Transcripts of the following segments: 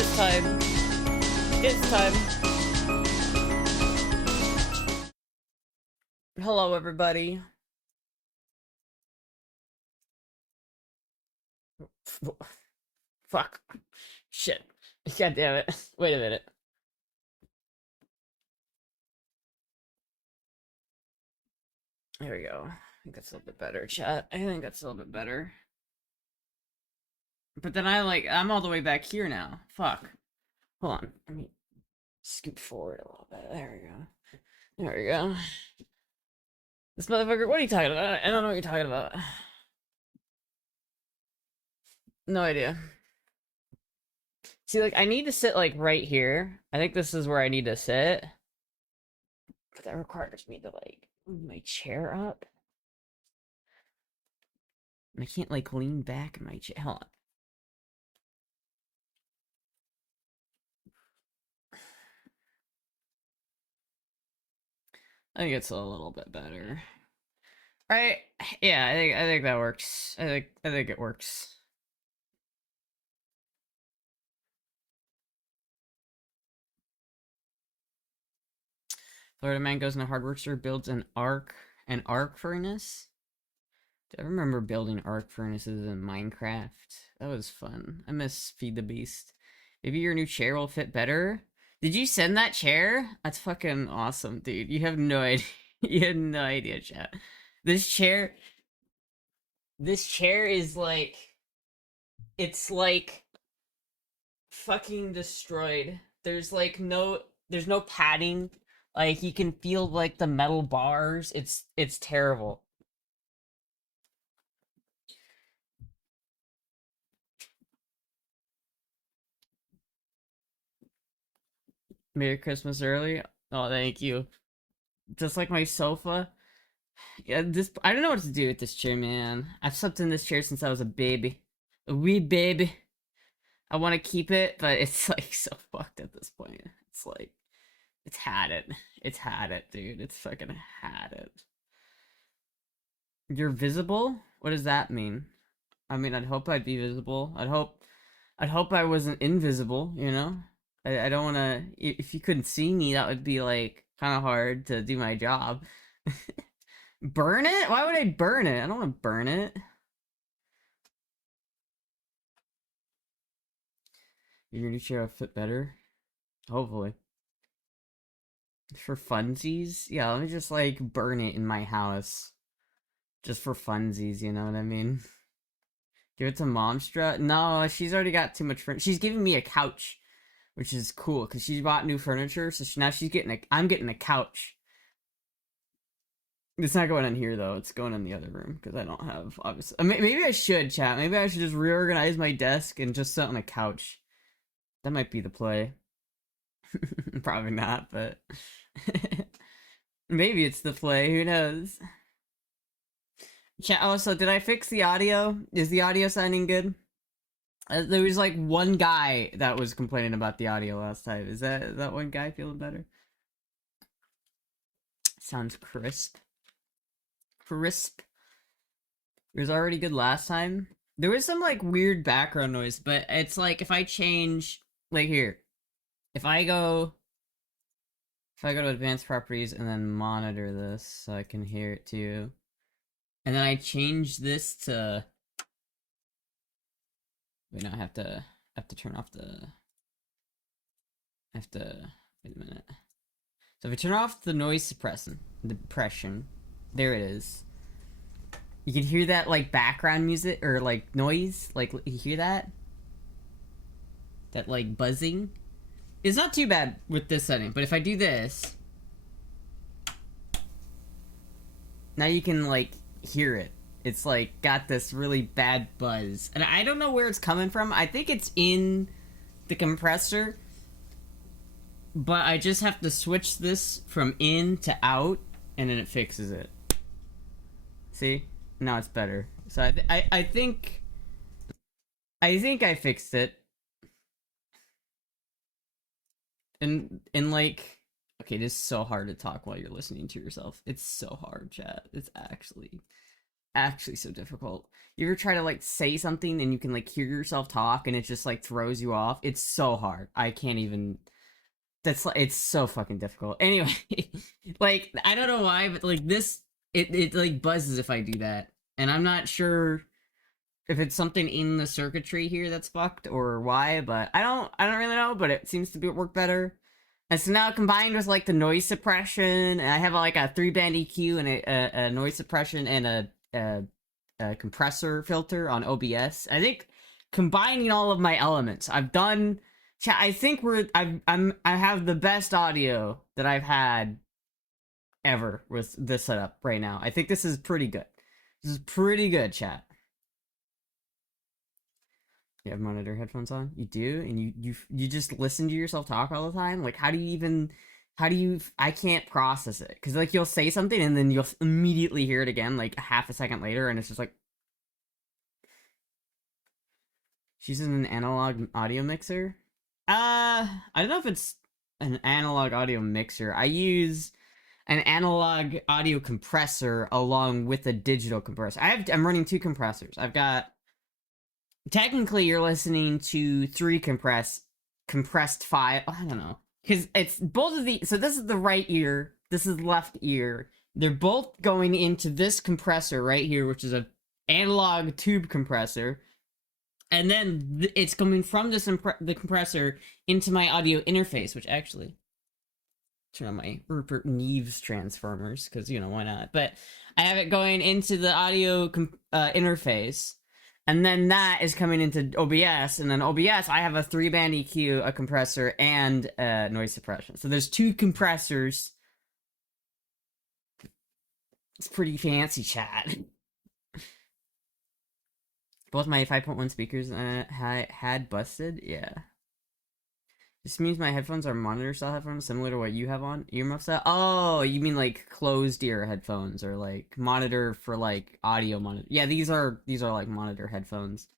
It's time. It's time. Hello, everybody. Fuck. Shit. God damn it. Wait a minute. There we go. I think that's a little bit better, chat. I think that's a little bit better. But then I'm all the way back here now. Fuck. Hold on. Let me scoot forward a little bit. There we go. There we go. This motherfucker, what are you talking about? I don't know what you're talking about. No idea. See, like, I need to sit, like, right here. I think this is where I need to sit. But that requires me to, like, move my chair up. And I can't, like, lean back in my chair. Hold on. I think it's a little bit better. Right? Yeah, I think that works. I think it works. Florida man goes in a hardware store, builds an arc furnace. I remember building arc furnaces in Minecraft. That was fun. I miss Feed the Beast. Maybe your new chair will fit better. Did you send that chair? That's fucking awesome, dude. You have no idea. You have no idea, chat. This chair is like, it's like fucking destroyed. There's no padding. Like, you can feel like the metal bars. It's terrible. Merry Christmas early. Oh, thank you. Just like my sofa. Yeah, this I don't know what to do with this chair, man. I've slept in this chair since I was a baby. A wee baby. I want to keep it, but it's like so fucked at this point. It's like it's had it. It's had it, dude. It's fucking had it. You're visible? What does that mean? I mean, I'd hope I'd be visible. I'd hope I wasn't invisible, you know? I don't want to if you couldn't see me, that would be like kind of hard to do my job. Burn it? Why would I burn it? I don't want to burn it. Your new chair will fit better. Hopefully. For funsies? Yeah, let me just like burn it in my house. Just for funsies, you know what I mean? Give it to Momstra? No, she's already got too much furniture. She's giving me a couch, which is cool because she bought new furniture. So now she's getting I'm getting a couch. It's not going in here though. It's going in the other room because I don't have obviously. Maybe I should, chat. Maybe I should just reorganize my desk and just sit on a couch. That might be the play. Probably not, but maybe it's the play. Who knows? Chat. Also, did I fix the audio? Is the audio sounding good? There was like one guy that was complaining about the audio last time. Is that one guy feeling better? Sounds crisp. Crisp. It was already good last time. There was some like weird background noise, but it's like if I change like here, if I go to advanced properties and then monitor this so I can hear it too. And then I change this to wait, no, I have to turn off the I have to wait a minute. So if I turn off the noise suppression, there it is. You can hear that like background music or like noise, like you hear that? That like buzzing. It's not too bad with this setting, but if I do this, now you can like hear it. It's like got this really bad buzz. And I don't know where it's coming from. I think it's in the compressor, but I just have to switch this from in to out and then it fixes it. See? Now it's better. So I think I fixed it. And like okay, this is so hard to talk while you're listening to yourself. It's so hard, chat. It's actually so difficult. You ever try to like say something and you can like hear yourself talk and it just like throws you off? It's so hard. I can't even. That's like it's so fucking difficult. Anyway, like I don't know why, but like this, it like buzzes if I do that, and I'm not sure if it's something in the circuitry here that's fucked or why, but I don't really know, but it seems to be work better. And so now combined with like the noise suppression, and I have like a 3-band EQ and a noise suppression and a compressor filter on OBS. I think combining all of my elements, I've done. I think I have the best audio that I've had ever with this setup right now. I think this is pretty good. This is pretty good, chat. You have monitor headphones on? You do? And you just listen to yourself talk all the time? Like how do you even I can't process it. Cuz like you'll say something and then you'll immediately hear it again like a half a second later and it's just like she's in an analog audio mixer. I don't know if it's an analog audio mixer. I use an analog audio compressor along with a digital compressor. I'm running 2 compressors. I've got technically you're listening to 3 compressed 5. I don't know because it's both of the. So this is the right ear. This is left ear. They're both going into this compressor right here, which is a analog tube compressor, and then it's coming from this the compressor into my audio interface, which actually turn on my Rupert Neves transformers because why not? But I have it going into the audio interface, and then that is coming into OBS, and then OBS I have a 3-band EQ, a compressor, and noise suppression. So there's 2 compressors. It's pretty fancy, chat. Both my 5.1 speakers had busted. Yeah. This means my headphones are monitor style headphones, similar to what you have on earmuff style. Oh, you mean like closed ear headphones or like monitor for like audio monitor? Yeah, these are like monitor headphones.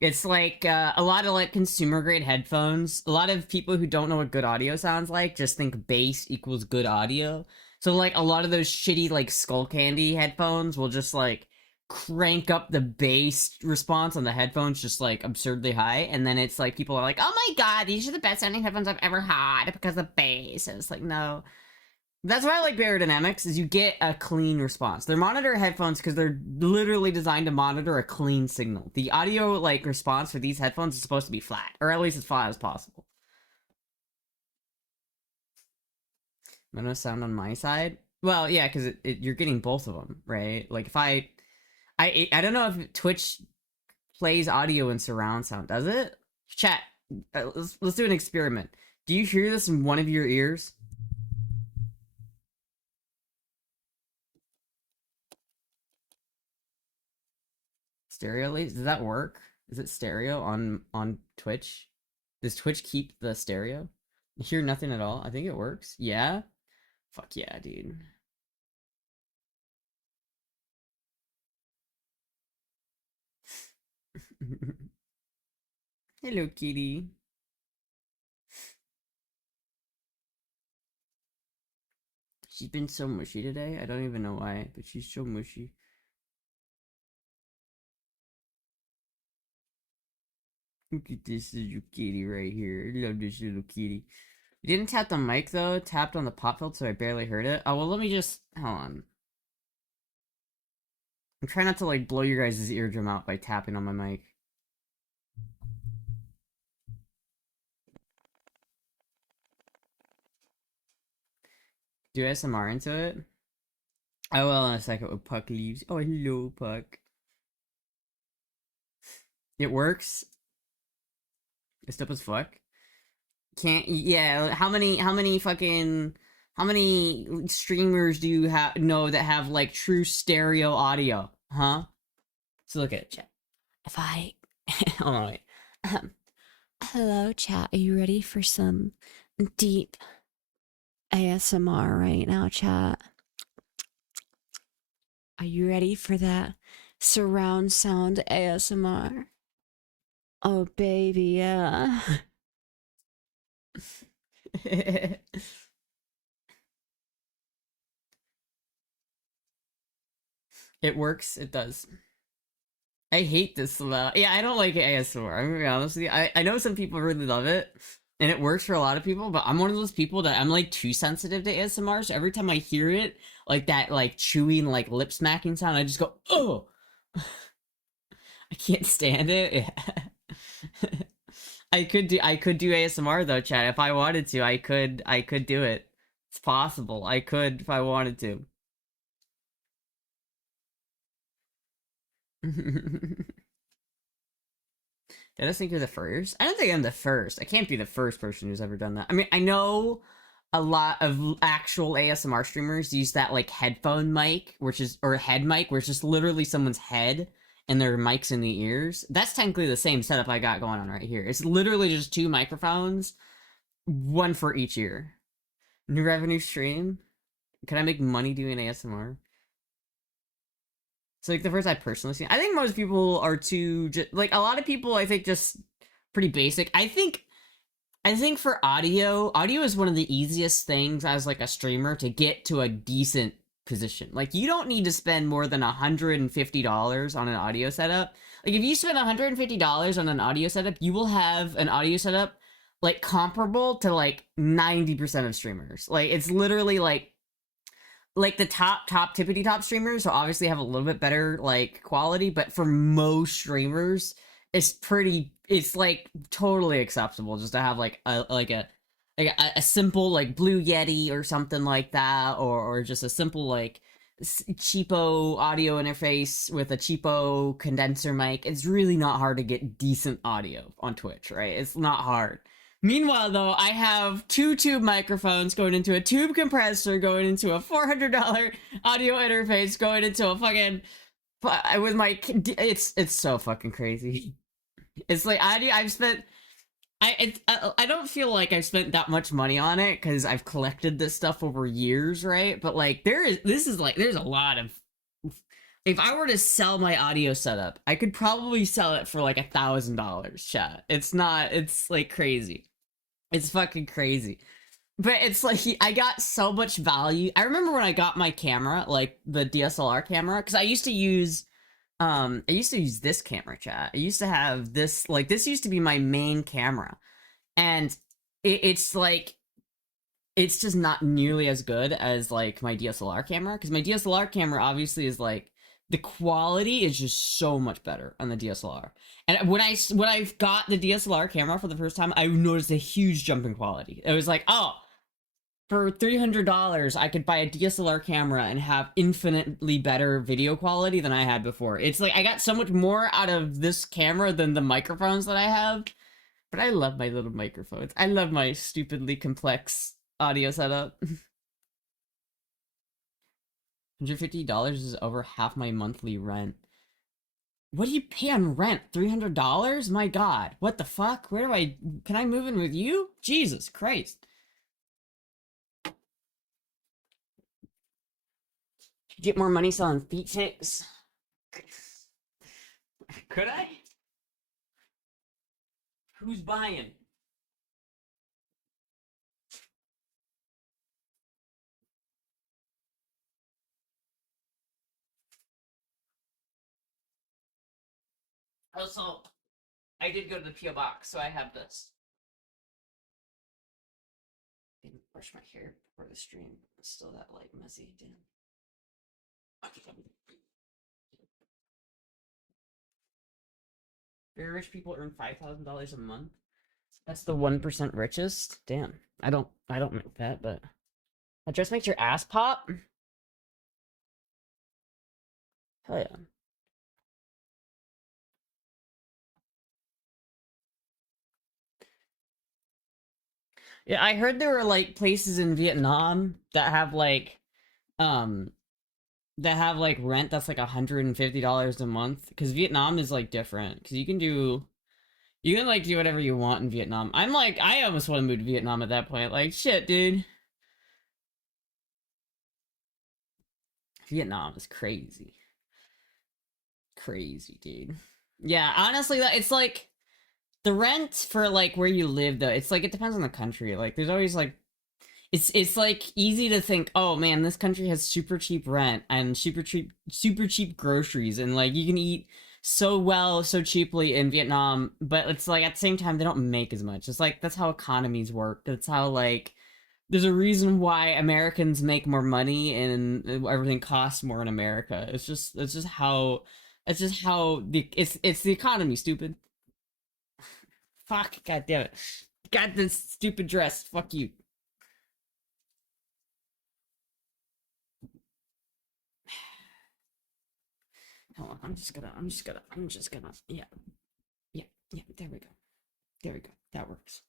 It's like a lot of like consumer grade headphones. A lot of people who don't know what good audio sounds like just think bass equals good audio. So like a lot of those shitty like skull candy headphones will just like crank up the bass response on the headphones just like absurdly high, and then it's like people are like, oh my god, these are the best sounding headphones I've ever had because of bass. And it's like, no. That's why I like Beyerdynamics, is you get a clean response. They're monitor headphones because they're literally designed to monitor a clean signal. The audio like response for these headphones is supposed to be flat, or at least as flat as possible. Mono sound on my side? Well, yeah, because you're getting both of them, right? Like if I don't know if Twitch plays audio in surround sound. Does it? Chat. Let's do an experiment. Do you hear this in one of your ears? Stereo at least? Does that work? Is it stereo on Twitch? Does Twitch keep the stereo? You hear nothing at all? I think it works. Yeah? Fuck yeah, dude. Hello, kitty. She's been so mushy today. I don't even know why, but she's so mushy. Look at this little kitty right here. I love this little kitty. You didn't tap the mic though. Tapped on the pop filter, so I barely heard it. Oh well, let me just hold on. I'm trying not to like blow your guys' eardrum out by tapping on my mic. Do ASMR into it? I will in a second when Puck leaves. Oh, hello, Puck. It works. It's dope as fuck. Can't. Yeah. How many streamers do you know that have like true stereo audio? Huh? So look at it, chat. If I. Hold on, wait. Hello, chat. Are you ready for some deep ASMR right now, chat? Are you ready for that surround sound ASMR? Oh, baby, yeah. It works. It does. I hate this though. Yeah, I don't like ASMR. I'm gonna be honest with you. I know some people really love it, and it works for a lot of people. But I'm one of those people that I'm like too sensitive to ASMR. So every time I hear it, like that, like chewing, like lip smacking sound, I just go, oh, I can't stand it. Yeah. I could do ASMR though, Chad. If I wanted to, I could do it. It's possible. I could if I wanted to. I just think you're the first. I don't think I'm the first. I can't be the first person who's ever done that. I mean, I know a lot of actual ASMR streamers use that like headphone mic, which is or head mic, where it's just literally someone's head and their mics in the ears. That's technically the same setup I got going on right here. It's literally just two microphones, one for each ear. New revenue stream. Can I make money doing ASMR? So like the first I personally seen, I think most people are too like a lot of people. I think just pretty basic. I think for audio is one of the easiest things as like a streamer to get to a decent position. Like you don't need to spend more than $150 on an audio setup. Like if you spend $150 on an audio setup, you will have an audio setup like comparable to like 90% of streamers. Like it's literally like the top tippity top streamers so obviously have a little bit better like quality, but for most streamers it's like totally acceptable just to have like a simple like Blue Yeti or something like that, or just a simple like cheapo audio interface with a cheapo condenser mic. It's really not hard to get decent audio on Twitch, right? It's not hard. Meanwhile, though, I have two tube microphones going into a tube compressor, going into a $400 audio interface, going into a fucking with my. It's so fucking crazy. It's like I've spent. I don't feel like I've spent that much money on it because I've collected this stuff over years, right? But like there's a lot of. If I were to sell my audio setup, I could probably sell it for like $1,000. Chat. It's not. It's like crazy. It's fucking crazy. But it's like I got so much value. I remember when I got my camera, like the DSLR camera, because I used to use this camera, chat. I used to have this, like this used to be my main camera. And it's like it's just not nearly as good as like my DSLR camera, because my DSLR camera obviously is like the quality is just so much better on the DSLR. And when I got the DSLR camera for the first time, I noticed a huge jump in quality. It was like, oh, for $300, I could buy a DSLR camera and have infinitely better video quality than I had before. It's like I got so much more out of this camera than the microphones that I have. But I love my little microphones. I love my stupidly complex audio setup. $150 is over half my monthly rent. What do you pay on rent? $300? My god. What the fuck? Can I move in with you? Jesus Christ. Get more money selling feet pics? Could I? Who's buying? Also, I did go to the P.O. box, so I have this. Didn't brush my hair before the stream. It's still that like messy. Damn. Very rich people earn $5,000 a month. That's the 1% richest. Damn. I don't make that, but that just makes your ass pop. Hell yeah. Yeah, I heard there were like places in Vietnam um that have like rent that's like $150 a month, because Vietnam is like different because you can like do whatever you want in Vietnam. I'm like I almost want to move to Vietnam at that point. Like shit, dude. Vietnam is crazy. Crazy, dude. Yeah, honestly, it's like the rent for like where you live though. It's like it depends on the country. Like there's always like It's like easy to think, oh man, this country has super cheap rent and super cheap groceries, and like you can eat so well so cheaply in Vietnam, but it's like at the same time they don't make as much. It's like that's how economies work. That's how like there's a reason why Americans make more money and everything costs more in America. It's just how it's the economy, stupid. Fuck, god damn it. Got this stupid dress. Fuck you. Hold on, I'm just gonna, yeah, yeah, yeah, there we go. There we go. That works.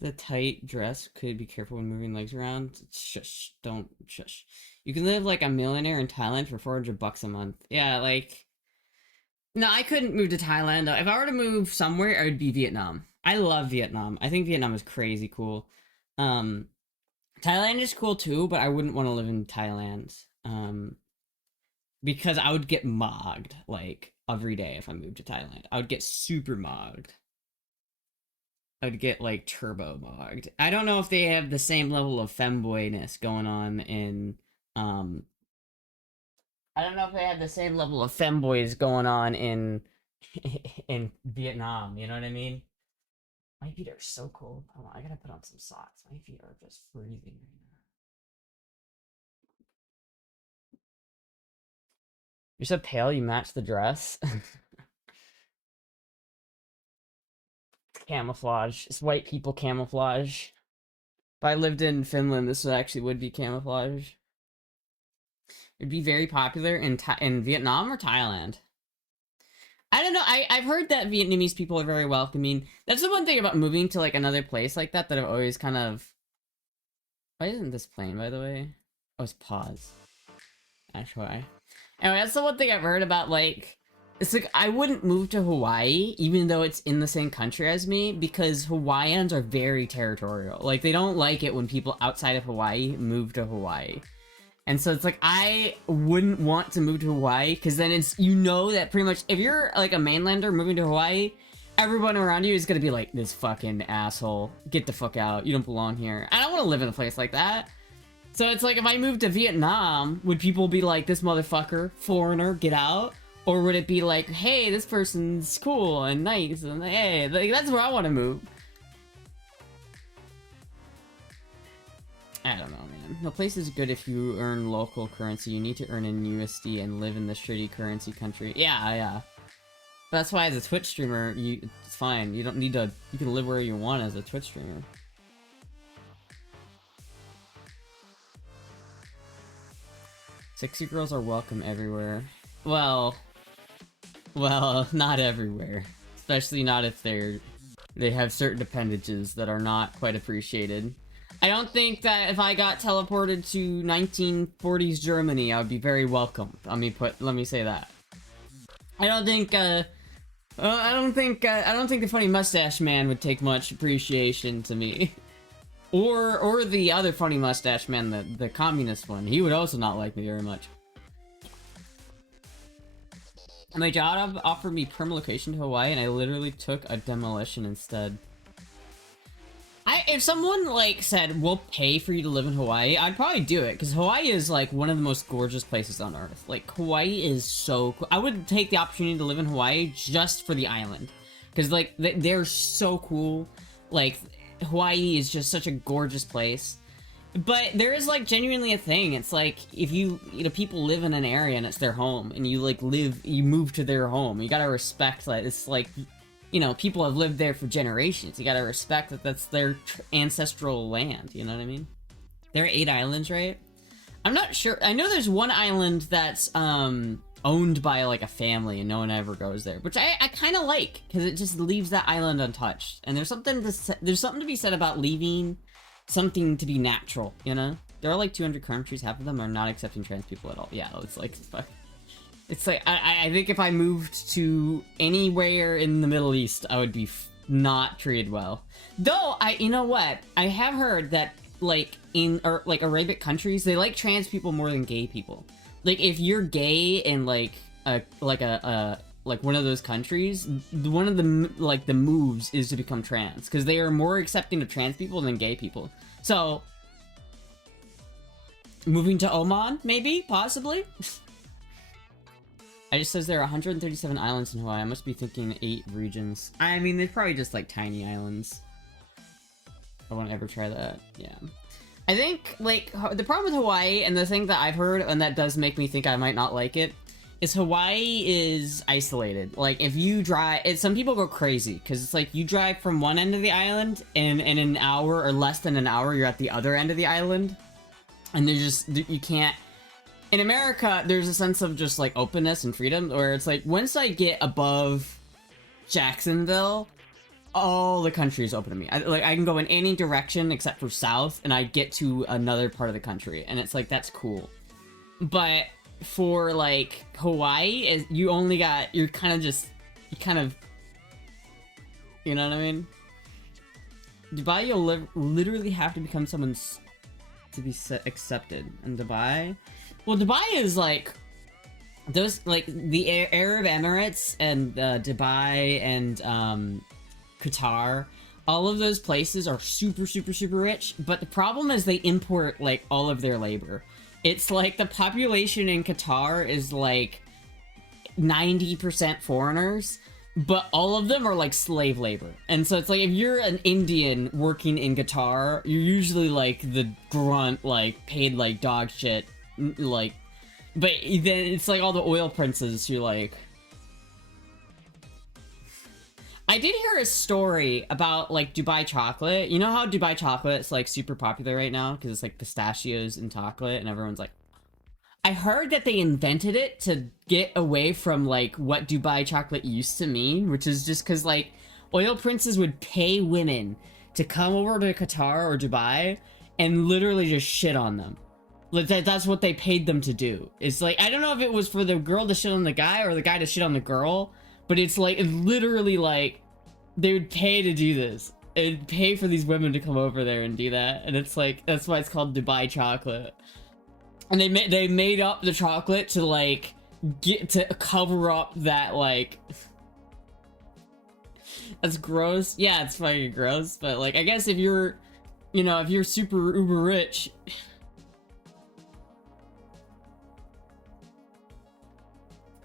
The tight dress could be careful when moving legs around. Shush, don't shush. You can live like a millionaire in Thailand for 400 bucks a month. Yeah, like, no, I couldn't move to Thailand. If I were to move somewhere, it would be Vietnam. I love Vietnam. I think Vietnam is crazy cool. Um, Thailand is cool too, but I wouldn't want to live in Thailand. Because I would get mogged like every day if I moved to Thailand. I would get super mogged. I would get like turbo mogged. I don't know if they have the same level of femboyness going on in I don't know if they have the same level of femboys going on in in Vietnam, you know what I mean? My feet are so cold. Hold on, I gotta put on some socks. My feet are just freezing right now. You're so pale, you match the dress. Camouflage. It's white people camouflage. If I lived in Finland, this actually would be camouflage. It'd be very popular in Vietnam or Thailand. I don't know. I've heard that Vietnamese people are very welcoming. That's the one thing about moving to like another place like that I've always kind of. Why isn't this playing, by the way? Oh, it's pause. Actually. Anyway, that's the one thing I've heard about, like, it's like, I wouldn't move to Hawaii, even though it's in the same country as me, because Hawaiians are very territorial. Like, they don't like it when people outside of Hawaii move to Hawaii. And so it's like, I wouldn't want to move to Hawaii, because then it's, you know that pretty much, if you're, like, a mainlander moving to Hawaii, everyone around you is gonna be like, this fucking asshole, get the fuck out, you don't belong here. I don't want to live in a place like that. So it's like, if I moved to Vietnam, would people be like, this motherfucker, foreigner, get out? Or would it be like, hey, this person's cool and nice, and hey, like, that's where I want to move. I don't know, man. The place is good if you earn local currency. You need to earn in USD and live in the shitty currency country. Yeah, yeah. But that's why as a Twitch streamer, it's fine. You don't need to, you can live where you want as a Twitch streamer. Sexy girls are welcome everywhere. Well, not everywhere. Especially not if they have certain appendages that are not quite appreciated. I don't think that if I got teleported to 1940s Germany, I would be very welcomed. Let me say that. I don't think the funny mustache man would take much appreciation to me. Or the other funny mustache man, the communist one. He would also not like me very much. My job offered me perma-location to Hawaii, and I literally took a demolition instead. If someone, like, said, we'll pay for you to live in Hawaii, I'd probably do it, because Hawaii is, like, one of the most gorgeous places on Earth. Like, Hawaii is so cool. I would take the opportunity to live in Hawaii just for the island. Because, like, they're so cool. Like, Hawaii is just such a gorgeous place. But there is, like, genuinely a thing. It's like, if you know, people live in an area and it's their home, and you, like, you move to their home, you gotta respect that. It's like, you know, people have lived there for generations. You gotta respect that that's their ancestral land, you know what I mean? There are 8 islands, right? I'm not sure. I know there's one island that's, owned by, like, a family and no one ever goes there. Which I kind of like, because it just leaves that island untouched. And there's something to be said about leaving something to be natural, you know? There are, like, 200 countries. Half of them are not accepting trans people at all. Yeah, it's like, fuck. It's like, I think if I moved to anywhere in the Middle East, I would be not treated well. Though, you know what? I have heard that, like, in, like, Arabic countries, they like trans people more than gay people. Like, if you're gay in, like, a like one of those countries, one of the like the moves is to become trans because they are more accepting of trans people than gay people. So moving to Oman, maybe, possibly. It just says there are 137 islands in Hawaii. I must be thinking 8 regions. I mean, they're probably just like tiny islands. I won't ever try that. Yeah. I think, like, the problem with Hawaii, and the thing that I've heard, and that does make me think I might not like it, is Hawaii is isolated. Like, if you drive, some people go crazy, because it's like, you drive from one end of the island, and in an hour, or less than an hour, you're at the other end of the island. And there's just, you can't... In America, there's a sense of just, like, openness and freedom, where it's like, once I get above Jacksonville, all the country is open to me. I can go in any direction except for south, and I get to another part of the country, and it's like, that's cool. But for, like, Hawaii, you only got, you're kind of just, you know what I mean? Dubai, you'll literally have to become someone's to be accepted in Dubai. Well, Dubai is like those, like the Arab Emirates and Dubai and Qatar. All of those places are super, super, super rich. But the problem is they import like all of their labor. It's like the population in Qatar is like 90% foreigners, but all of them are like slave labor. And so it's like if you're an Indian working in Qatar, you're usually like the grunt, like paid like dog shit, like, but then it's like all the oil princes who like... I did hear a story about like Dubai chocolate. You know how Dubai chocolate is like super popular right now because it's like pistachios and chocolate and everyone's like... I heard that they invented it to get away from, like, what Dubai chocolate used to mean, which is just because, like, oil princes would pay women to come over to Qatar or Dubai and literally just shit on them. Like, that's what they paid them to do. It's like, I don't know if it was for the girl to shit on the guy or the guy to shit on the girl, but it's like, it's literally like, they would pay to do this. It'd pay for these women to come over there and do that, and it's like, that's why it's called Dubai chocolate. And they made up the chocolate to, like, get to cover up that, like... That's gross. Yeah, it's fucking gross. But, like, I guess if you're, you know, if you're super uber rich...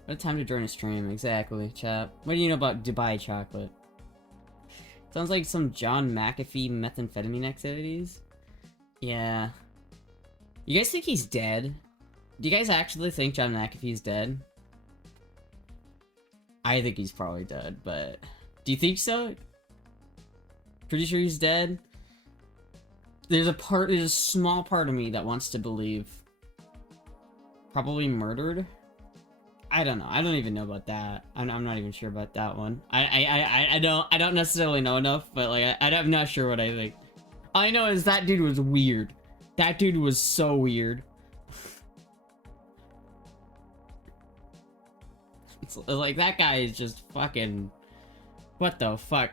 What time to join a stream? Exactly, chap. What do you know about Dubai chocolate? Sounds like some John McAfee methamphetamine activities. Yeah. You guys think he's dead? Do you guys actually think John McAfee's dead? I think he's probably dead, but... Do you think so? Pretty sure he's dead? There's a small part of me that wants to believe. Probably murdered? I don't know. I don't even know about that. I'm not even sure about that one. I don't necessarily know enough, but like, I'm not sure what I think. All I know is that dude was weird. That dude was so weird. It's like, that guy is just fucking... What the fuck?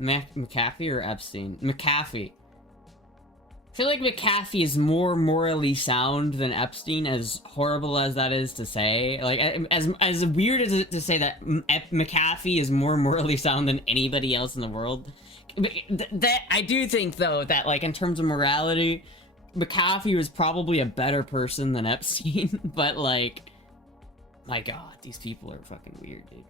McAfee or Epstein? McAfee. I feel like McAfee is more morally sound than Epstein, as horrible as that is to say. Like, as weird as it is to say that McAfee is more morally sound than anybody else in the world. That I do think, though, that, like, in terms of morality, McAfee was probably a better person than Epstein, but, like, my god, these people are fucking weird, dude.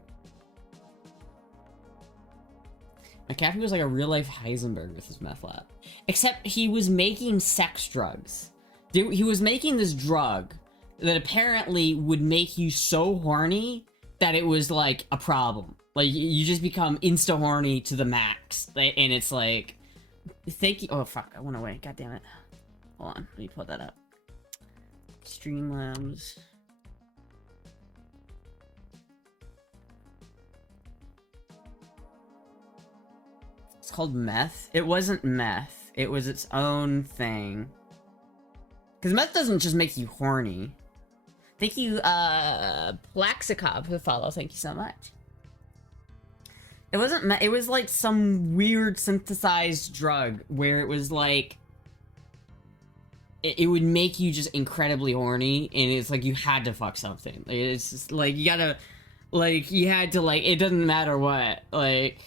McAfee was like a real-life Heisenberg with his meth lab. Except he was making sex drugs. He was making this drug that apparently would make you so horny that it was, like, a problem. Like, you just become insta-horny to the max. And it's like... Thank you... Oh, fuck. I went away. God damn it. Hold on. Let me pull that up. Streamlabs... It's called meth. It wasn't meth. It was its own thing. Because meth doesn't just make you horny. Thank you, Plaxicop, for the follow. Thank you so much. It wasn't meth. It was like some weird synthesized drug where it was like... It would make you just incredibly horny, and it's like you had to fuck something. Like, it's just like, you gotta... Like, you had to, like, it doesn't matter what. Like,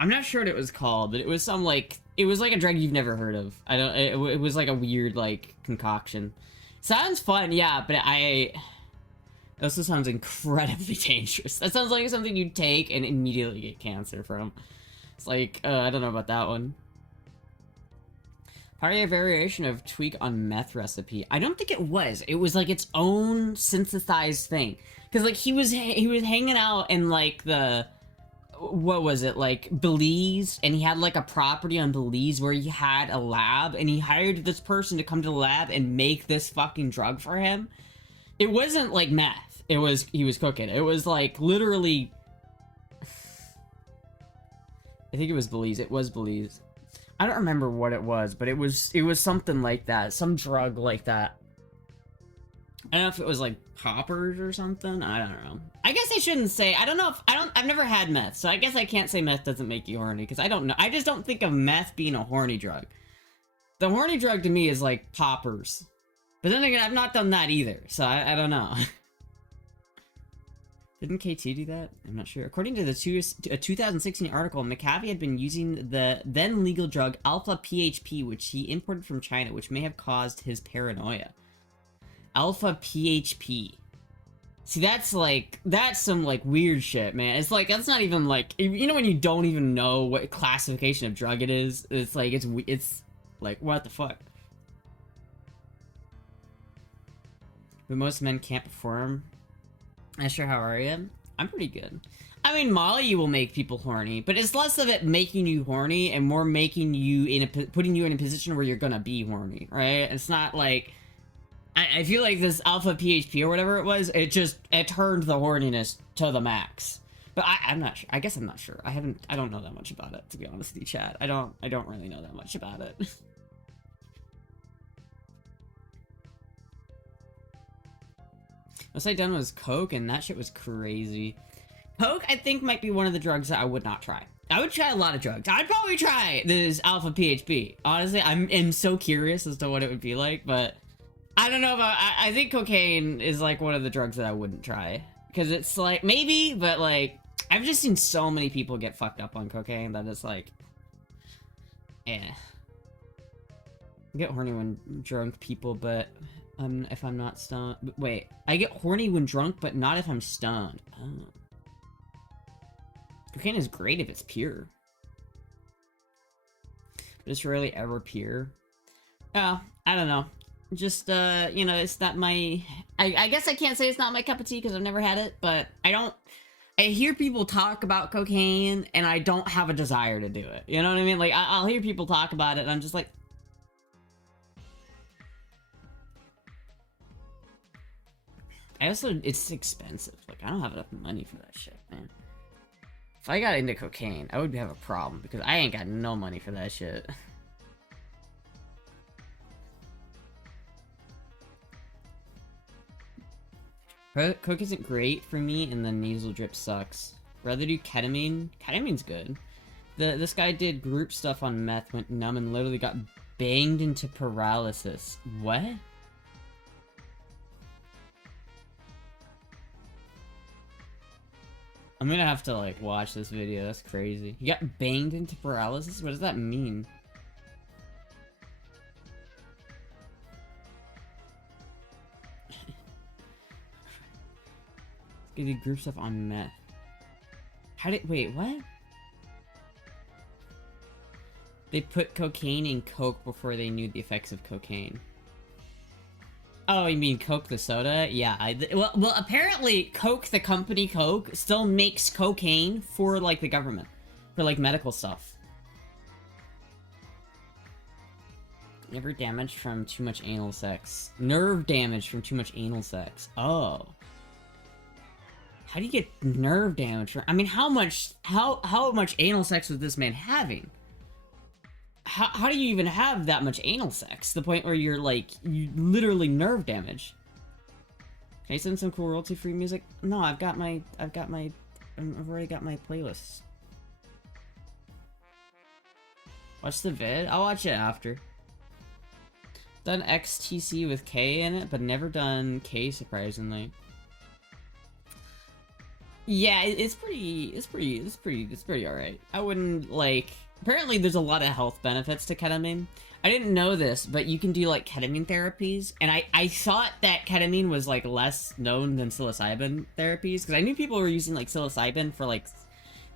I'm not sure what it was called, but it was some, like, it was like a drug you've never heard of. I don't, it was like a weird, like, concoction. Sounds fun, yeah, but it also sounds incredibly dangerous. That sounds like something you'd take and immediately get cancer from. It's like, I don't know about that one. Probably a variation of tweak on meth recipe. I don't think it was. It was like its own synthesized thing. Because like he was hanging out in like the, what was it, like Belize, and he had like a property on Belize where he had a lab, and he hired this person to come to the lab and make this fucking drug for him. It wasn't like meth. It was, he was cooking. It was like literally, I think it was Belize. It was Belize. I don't remember what it was, but it was something like that. Some drug like that. I don't know if it was like poppers or something. I don't know. I guess I shouldn't say. I don't know if I've never had meth, so I guess I can't say meth doesn't make you horny, because I don't know. I just don't think of meth being a horny drug. The horny drug to me is like poppers. But then again, I've not done that either, so I don't know. Didn't KT do that? I'm not sure. According to a 2016 article, McAfee had been using the then legal drug alpha PHP, which he imported from China, which may have caused his paranoia. Alpha PHP. See, that's some like weird shit, man. It's like, that's not even like, you know when you don't even know what classification of drug it is? It's like, it's like, what the fuck? But most men can't perform. Astra, how are you? I'm pretty good. I mean, Molly will make people horny, but it's less of it making you horny and more making you putting you in a position where you're gonna be horny, right? It's not like, I feel like this alpha PHP or whatever it was, it turned the horniness to the max. But I'm not sure. I guess I'm not sure. I don't know that much about it, to be honest with you, chat. I don't really know that much about it. Most I done was coke, and that shit was crazy. Coke, I think, might be one of the drugs that I would not try. I would try a lot of drugs. I'd probably try this alpha PHP. Honestly, I'm so curious as to what it would be like, but I don't know about, I think cocaine is like one of the drugs that I wouldn't try. Because it's like, maybe, but like, I've just seen so many people get fucked up on cocaine that it's like, I get horny when drunk people, but if I'm not stoned. Wait, I get horny when drunk, but not if I'm stoned. Oh. Cocaine is great if it's pure. But it's rarely ever pure. Oh, I don't know. Just, you know, it's not my... I guess I can't say it's not my cup of tea because I've never had it, but I hear people talk about cocaine, and I don't have a desire to do it. You know what I mean? Like, I'll hear people talk about it, and I'm just like... it's expensive. Like, I don't have enough money for that shit, man. If I got into cocaine, I would have a problem, because I ain't got no money for that shit. Coke isn't great for me, and the nasal drip sucks. Rather do ketamine. Ketamine's good. This guy did group stuff on meth, went numb, and literally got banged into paralysis. What? I'm gonna have to, like, watch this video. That's crazy. He got banged into paralysis? What does that mean? He did group stuff on meth. Wait, what? They put cocaine in Coke before they knew the effects of cocaine. Oh, you mean Coke the soda? Yeah, well, apparently Coke, the company Coke, still makes cocaine for, like, the government. For, like, medical stuff. Never damaged from too much anal sex. Nerve damage from too much anal sex. Oh. How do you get nerve damage from... I mean, how much anal sex was this man having? How do you even have that much anal sex? The point where you're like, you literally nerve damage. Can I send some cool royalty-free music? No, I've already got my playlist. Watch the vid? I'll watch it after. Done XTC with K in it, but never done K, surprisingly. Yeah, it's pretty alright. I wouldn't, like... Apparently there's a lot of health benefits to ketamine. I didn't know this, but you can do, like, ketamine therapies, and I thought that ketamine was, like, less known than psilocybin therapies, because I knew people were using, like, psilocybin for, like,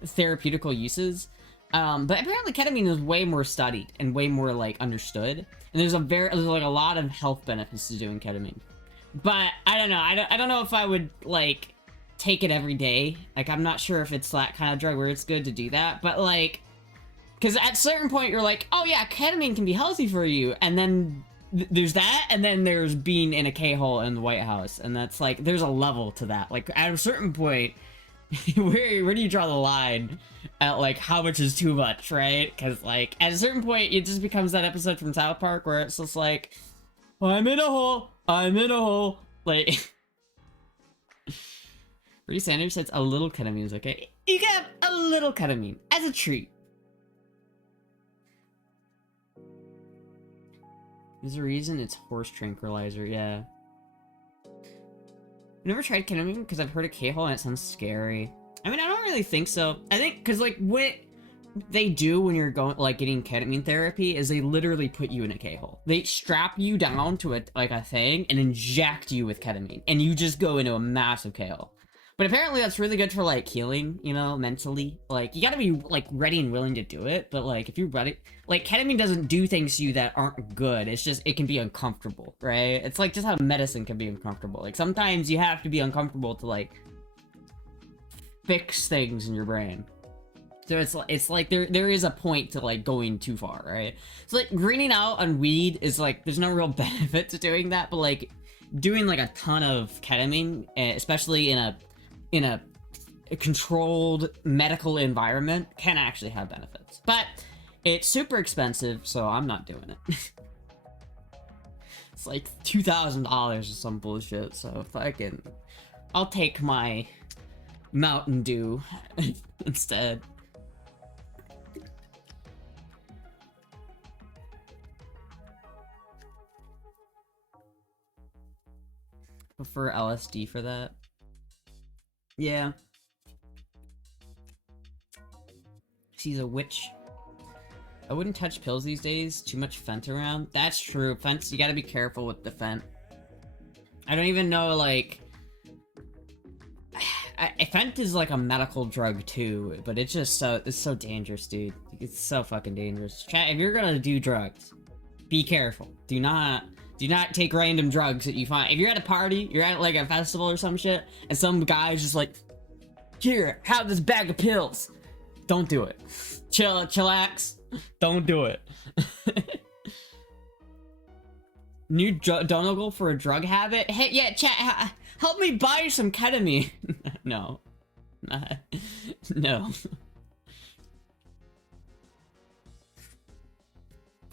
therapeutical uses. But apparently ketamine is way more studied and way more, like, understood. And there's like, a lot of health benefits to doing ketamine. But, I don't know, I don't know if I would, like... take it every day. Like, I'm not sure if it's that kind of drug where it's good to do that, but like, because at a certain point you're like, oh yeah, ketamine can be healthy for you, and then there's that, and then there's being in a K-hole in the White House, and that's like, there's a level to that. Like, at a certain point, where do you draw the line at, like, how much is too much, right? Because, like, at a certain point, it just becomes that episode from South Park where it's just like, I'm in a hole, like... Bernie Sanders says a little ketamine is okay. You can have a little ketamine as a treat. There's a reason it's horse tranquilizer, yeah. I've never tried ketamine because I've heard of K-hole and it sounds scary. I mean, I don't really think so. I think, because, like, what they do when you're going, like, getting ketamine therapy is they literally put you in a K-hole. They strap you down to a thing and inject you with ketamine, and you just go into a massive K-hole. But apparently that's really good for, like, healing, you know, mentally. Like, you gotta be, like, ready and willing to do it, but, like, if you're ready... Like, ketamine doesn't do things to you that aren't good, it's just, it can be uncomfortable, right? It's like just how medicine can be uncomfortable. Like, sometimes you have to be uncomfortable to, like, fix things in your brain. So it's like, there is a point to, like, going too far, right? So, like, greening out on weed is, like, there's no real benefit to doing that, but, like, doing, like, a ton of ketamine, especially in a controlled medical environment, can actually have benefits. But it's super expensive, so I'm not doing it. It's like $2,000 or some bullshit, so I'll take my Mountain Dew instead. Prefer LSD for that. Yeah. She's a witch. I wouldn't touch pills these days. Too much Fent around. That's true. Fent, you gotta be careful with the Fent. I don't even know, like... Fent is like a medical drug too, but it's just it's so dangerous, dude. It's so fucking dangerous. Chat, if you're gonna do drugs, be careful. Do not take random drugs that you find. If you're at a party, you're at like a festival or some shit, and some guy's just like, here, have this bag of pills. Don't do it. Chillax. Don't do it. New dongle for a drug habit? Hey, yeah, chat, help me buy some ketamine. No. No.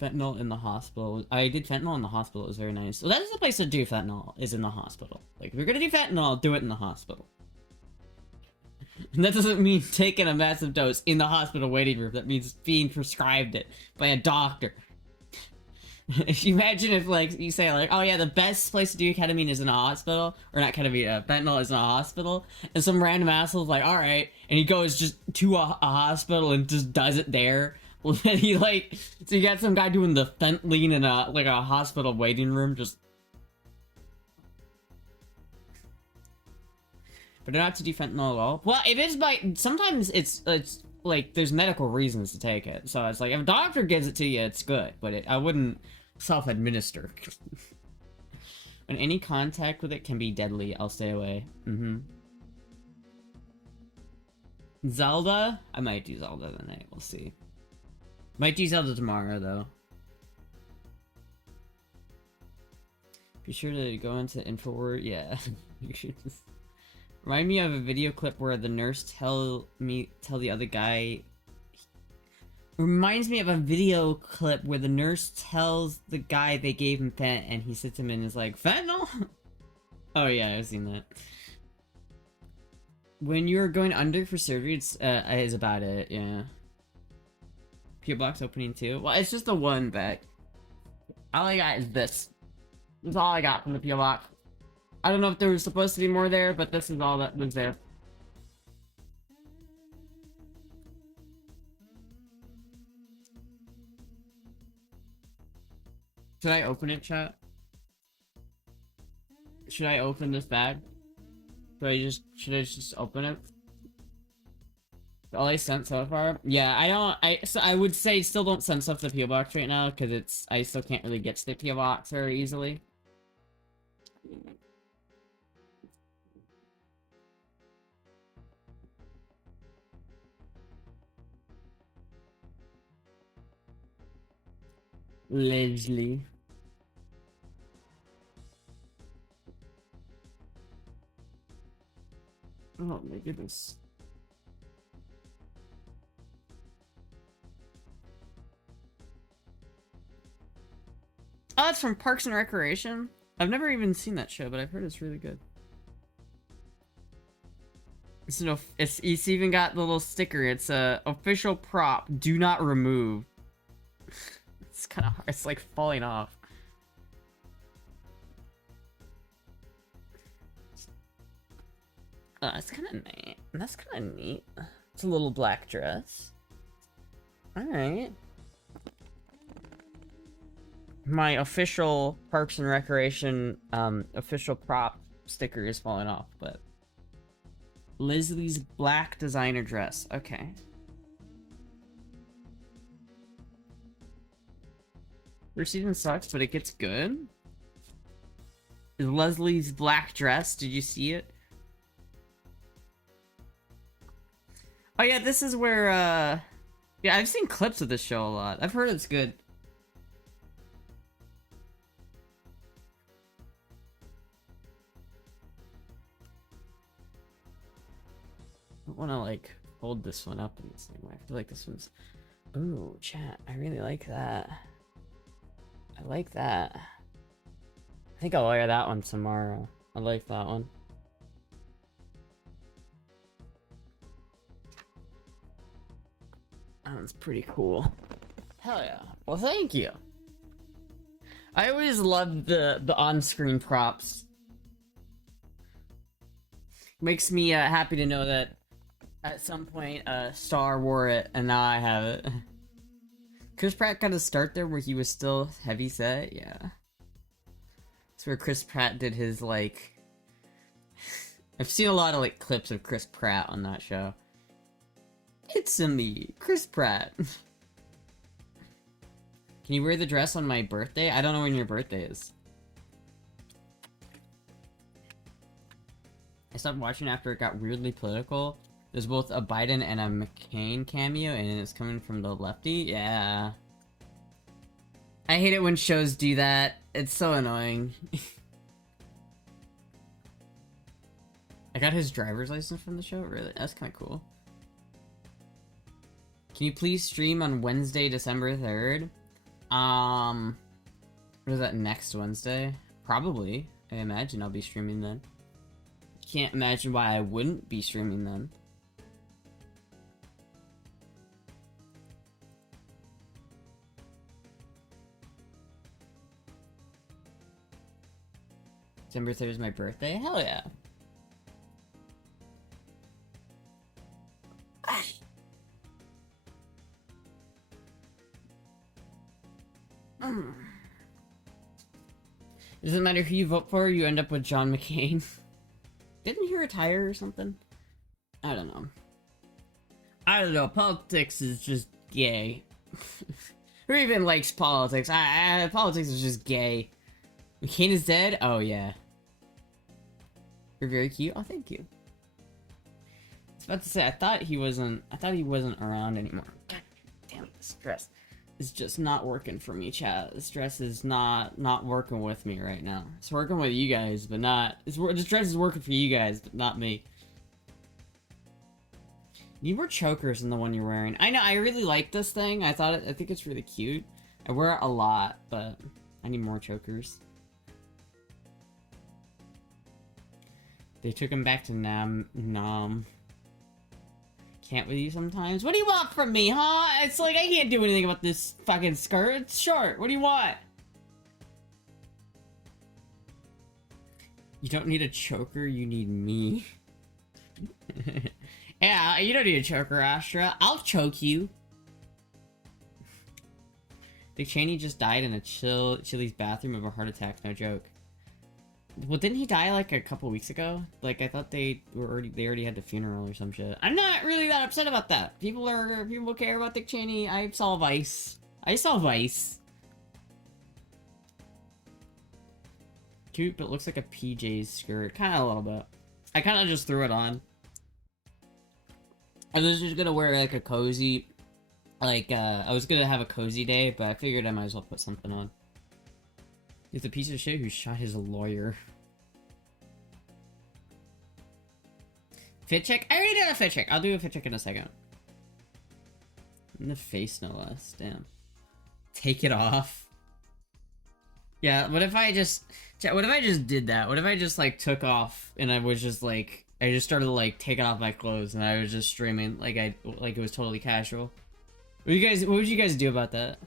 Fentanyl in the hospital. I did fentanyl in the hospital. It was very nice. Well, that's the place to do fentanyl, is in the hospital. Like, if you're gonna do fentanyl, do it in the hospital. And that doesn't mean taking a massive dose in the hospital waiting room. That means being prescribed it by a doctor. If you imagine if, like, you say, like, oh yeah, the best place to do ketamine is in a hospital, or not ketamine, fentanyl is in a hospital, and some random asshole's like, alright, and he goes just to a hospital and just does it there. Well, then he, like, so you got some guy doing the fentanyl in a, like, a hospital waiting room, just... But not to do fentanyl at all. Well, if it's by... Sometimes it's like, there's medical reasons to take it. So it's like, if a doctor gives it to you, it's good. But I wouldn't self-administer. When any contact with it can be deadly, I'll stay away. Zelda? I might do Zelda tonight. We'll see. Might do Zelda tomorrow, though. Be sure to go into InfoWord. Yeah. You should just... Remind me of a video clip where the nurse tell the other guy... Reminds me of a video clip where the nurse tells the guy they gave him fent and he sits him in and is like, fentanyl? Oh yeah, I've seen that. When you're going under for surgery, it's is about it, yeah. P.O. box opening too? Well, it's just the one bag. All I got is this. That's all I got from the P.O. box. I don't know if there was supposed to be more there, but this is all that was there. Should I open it, chat? Should I open this bag? Should I just open it? All I sent so far? Yeah, so I would say still don't send stuff to the PO box right now, because I still can't really get to the PO box very easily. Leslie. Oh my goodness. Oh, it's from Parks and Recreation? I've never even seen that show, but I've heard it's really good. It's even got the little sticker. It's a official prop. Do not remove. It's kind of hard. It's like falling off. That's kind of neat. That's kind of neat. It's a little black dress. Alright. My official Parks and Recreation official prop sticker is falling off, but Leslie's black designer dress. Okay. First season sucks, but it gets good. Is Leslie's black dress? Did you see it? Oh yeah, this is where yeah, I've seen clips of this show a lot. I've heard it's good. I want to like hold this one up in the same way. I feel like this one's. Ooh, chat. I really like that. I like that. I think I'll wear that one tomorrow. I like that one. That one's pretty cool. Hell yeah. Well, thank you. I always love the on-screen props. Makes me happy to know that at some point Star wore it and now I have it. Chris Pratt got a start there where he was still heavy set, yeah. That's where Chris Pratt did his like I've seen a lot of like clips of Chris Pratt on that show. It's me, Chris Pratt. Can you wear the dress on my birthday? I don't know when your birthday is. I stopped watching after it got weirdly political. There's both a Biden and a McCain cameo, and it's coming from the lefty? Yeah. I hate it when shows do that. It's so annoying. I got his driver's license from the show? Really? That's kind of cool. Can you please stream on Wednesday, December 3rd? What is that, next Wednesday? Probably. I imagine I'll be streaming then. Can't imagine why I wouldn't be streaming then. December 3rd is my birthday? Hell yeah. Doesn't matter who you vote for, you end up with John McCain. Didn't he retire or something? I don't know. I don't know. Politics is just gay. Who even likes politics? Politics is just gay. McCain is dead? Oh, yeah. You're very cute. Oh, thank you. I was about to say, I thought he wasn't around anymore. God damn it, this dress is just not working for me, chat. This dress is not working with me right now. It's working with you guys, but not... this dress is working for you guys, but not me. You wear chokers in the one you're wearing. I know, I really like this thing. I think it's really cute. I wear it a lot, but I need more chokers. They took him back to Nam. Can't with you sometimes? What do you want from me, huh? It's like, I can't do anything about this fucking skirt. It's short. What do you want? You don't need a choker, you need me. Yeah, you don't need a choker, Astra. I'll choke you. Dick Cheney just died in a Chili's bathroom of a heart attack. No joke. Well, didn't he die like a couple weeks ago? Like I thought they already had the funeral or some shit. I'm not really that upset about that. People care about Dick Cheney. I saw Vice. Cute, but looks like a PJ's skirt. Kind of a little bit. I kind of just threw it on. I was just gonna wear like a cozy, like I was gonna have a cozy day, but I figured I might as well put something on. He's a piece of shit who shot his lawyer. Fit check? I already did a fit check. I'll do a fit check in a second. In the face, no less. Damn. Take it off. Yeah, what if I just did that? What if I just, like, took off and I was just, like... I just started, like, taking off my clothes and I was just streaming like it was totally casual. What would you guys do about that?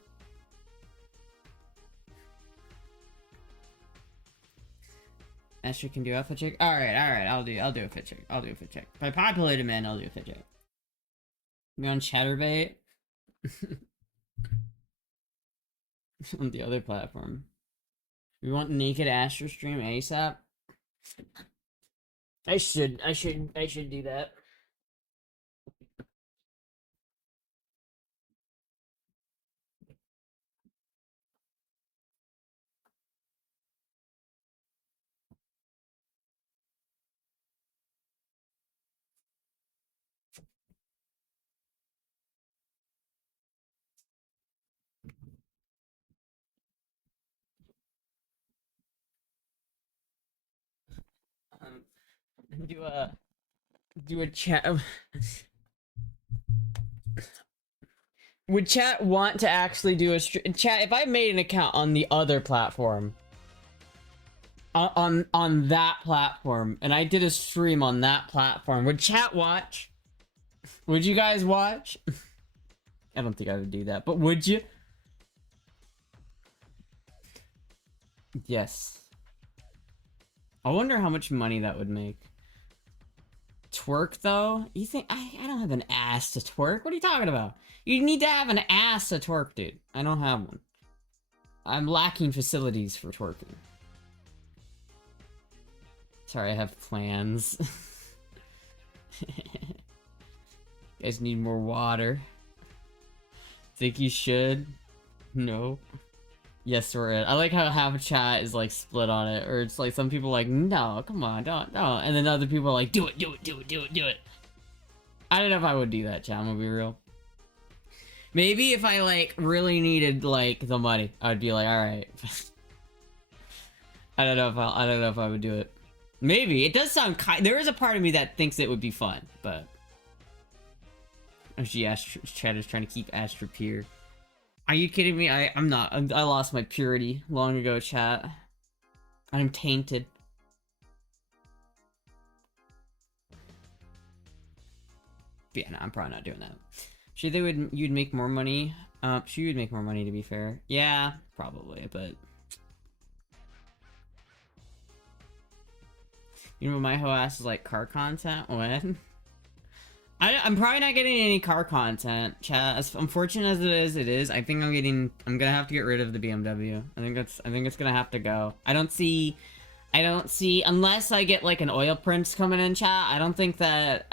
Astra can do a fit check? Alright, I'll do a fit check. If I popular demand, I'll do a fit check. Me on Chatterbait? On the other platform. We want naked Astra stream ASAP? I should do that. Do a chat. Would chat want to actually do a stream? Chat, if I made an account on the other platform, on that platform, and I did a stream on that platform, would chat watch? Would you guys watch? I don't think I would do that, but would you? Yes. I wonder how much money that would make. Twerk, though? You think... I don't have an ass to twerk. What are you talking about? You need to have an ass to twerk, dude. I don't have one. I'm lacking facilities for twerking. Sorry, I have plans. You guys need more water. Think you should? No. Yes, we're in. I like how half a chat is like split on it, or it's like some people are like, no, come on, don't, and then other people are like, do it. I don't know if I would do that, chat. I'm gonna be real. Maybe if I like really needed like the money, I'd be like, all right. I don't know if I would do it. Maybe it does sound there is a part of me that thinks it would be fun, but actually, chat is trying to keep Astra pure. Are you kidding me? I'm not. I lost my purity long ago, chat. I'm tainted. But yeah, no, I'm probably not doing that. Sure, you'd make more money. Sure, you'd make more money, to be fair. Yeah, probably, but... You know, my whole ass is like car content? When? I'm probably not getting any car content, chat. As unfortunate as it is. I think I'm gonna have to get rid of the BMW. I think it's gonna have to go. I don't see, unless I get like an oil prince coming in, chat. I don't think that,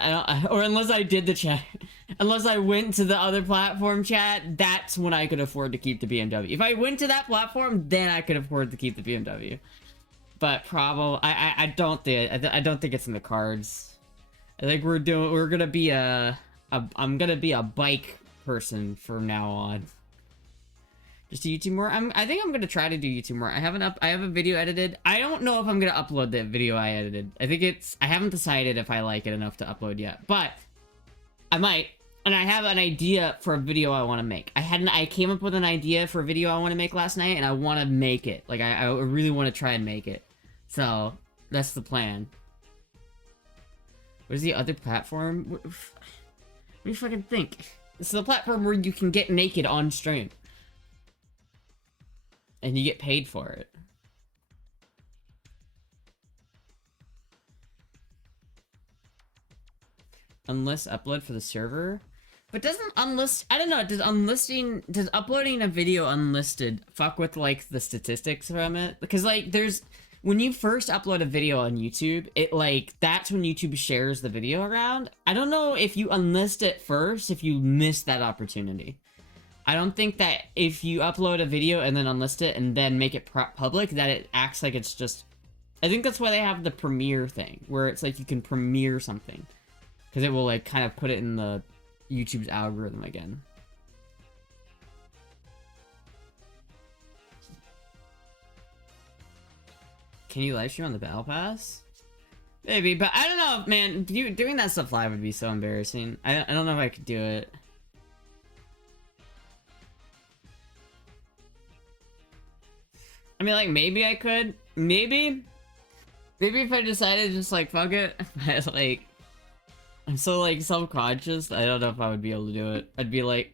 or unless I did the chat, unless I went to the other platform, chat, that's when I could afford to keep the BMW. If I went to that platform, then I could afford to keep the BMW. But probably, I don't think it's in the cards. I think I'm gonna be a bike person from now on. Just do YouTube more. I think I'm gonna try to do YouTube more. I have a video edited. I don't know if I'm gonna upload that video I edited. I haven't decided if I like it enough to upload yet, but I might. And I have an idea for a video I want to make. I came up with an idea for a video I want to make last night, and I want to make it. Like I really want to try and make it. So that's the plan. What is the other platform? What do you fucking think? It's the platform where you can get naked on stream. And you get paid for it. Unless upload for the server? But doesn't unlist? I don't know. Does uploading a video unlisted fuck with like the statistics from it? Because like there's when you first upload a video on YouTube, it like that's when YouTube shares the video around. I don't know if you unlist it first, if you miss that opportunity. I don't think that if you upload a video and then unlist it and then make it public, that it acts like it's just. I think that's why they have the premiere thing, where it's like you can premiere something, because it will like kind of put it in the YouTube's algorithm again. Can you live stream on the Battle Pass? Maybe, but I don't know, man. Doing that stuff live would be so embarrassing. I don't know if I could do it. I mean, like, maybe I could. Maybe if I decided just, like, fuck it. But, like, I'm so, like, self-conscious. I don't know if I would be able to do it. I'd be like,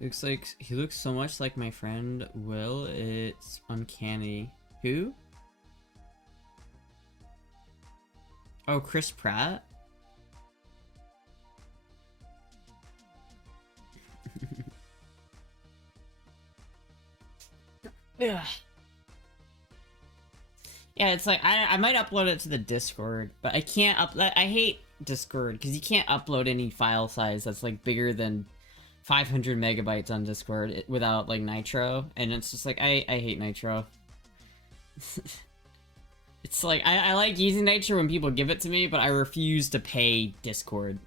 Looks like he looks so much like my friend Will. It's uncanny. Who? Oh, Chris Pratt? Yeah, it's like I might upload it to the Discord, but I can't upload. I hate Discord because you can't upload any file size that's like bigger than 500 megabytes on Discord without like Nitro, and it's just like I hate Nitro. It's like I like using Nitro when people give it to me, but I refuse to pay Discord.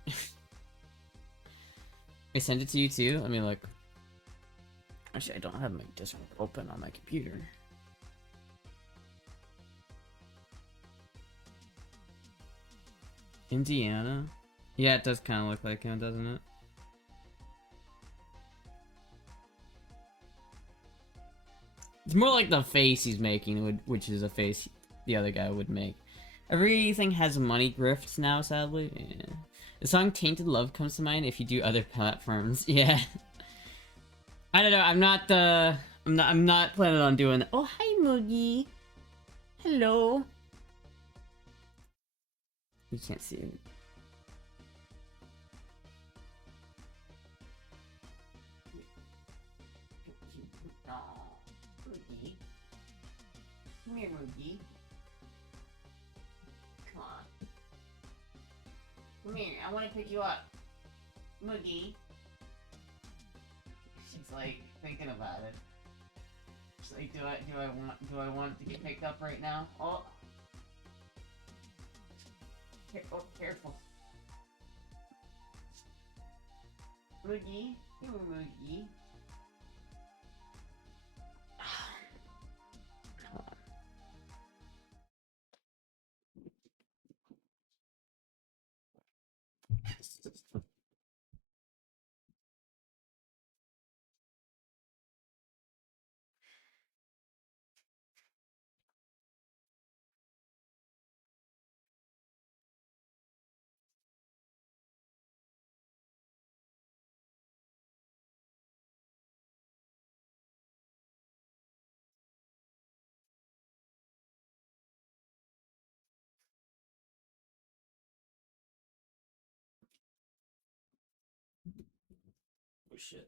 I sent it to you too. Let me look. Actually, I don't have my Discord open on my computer. Indiana? Yeah, it does kind of look like him, doesn't it? It's more like the face he's making, which is a face the other guy would make. Everything has money grifts now, sadly. Yeah. The song Tainted Love comes to mind if you do other platforms. Yeah. I don't know, I'm not planning on doing that. Oh, hi, Moogie. Hello. You can't see it. Come here, Moogie. Come on. Come here, I want to pick you up. Moogie. She's like thinking about it. She's like, do I want to get picked up right now? Oh. Oh, careful. Moogie. Come here, Moogie. Oh shit.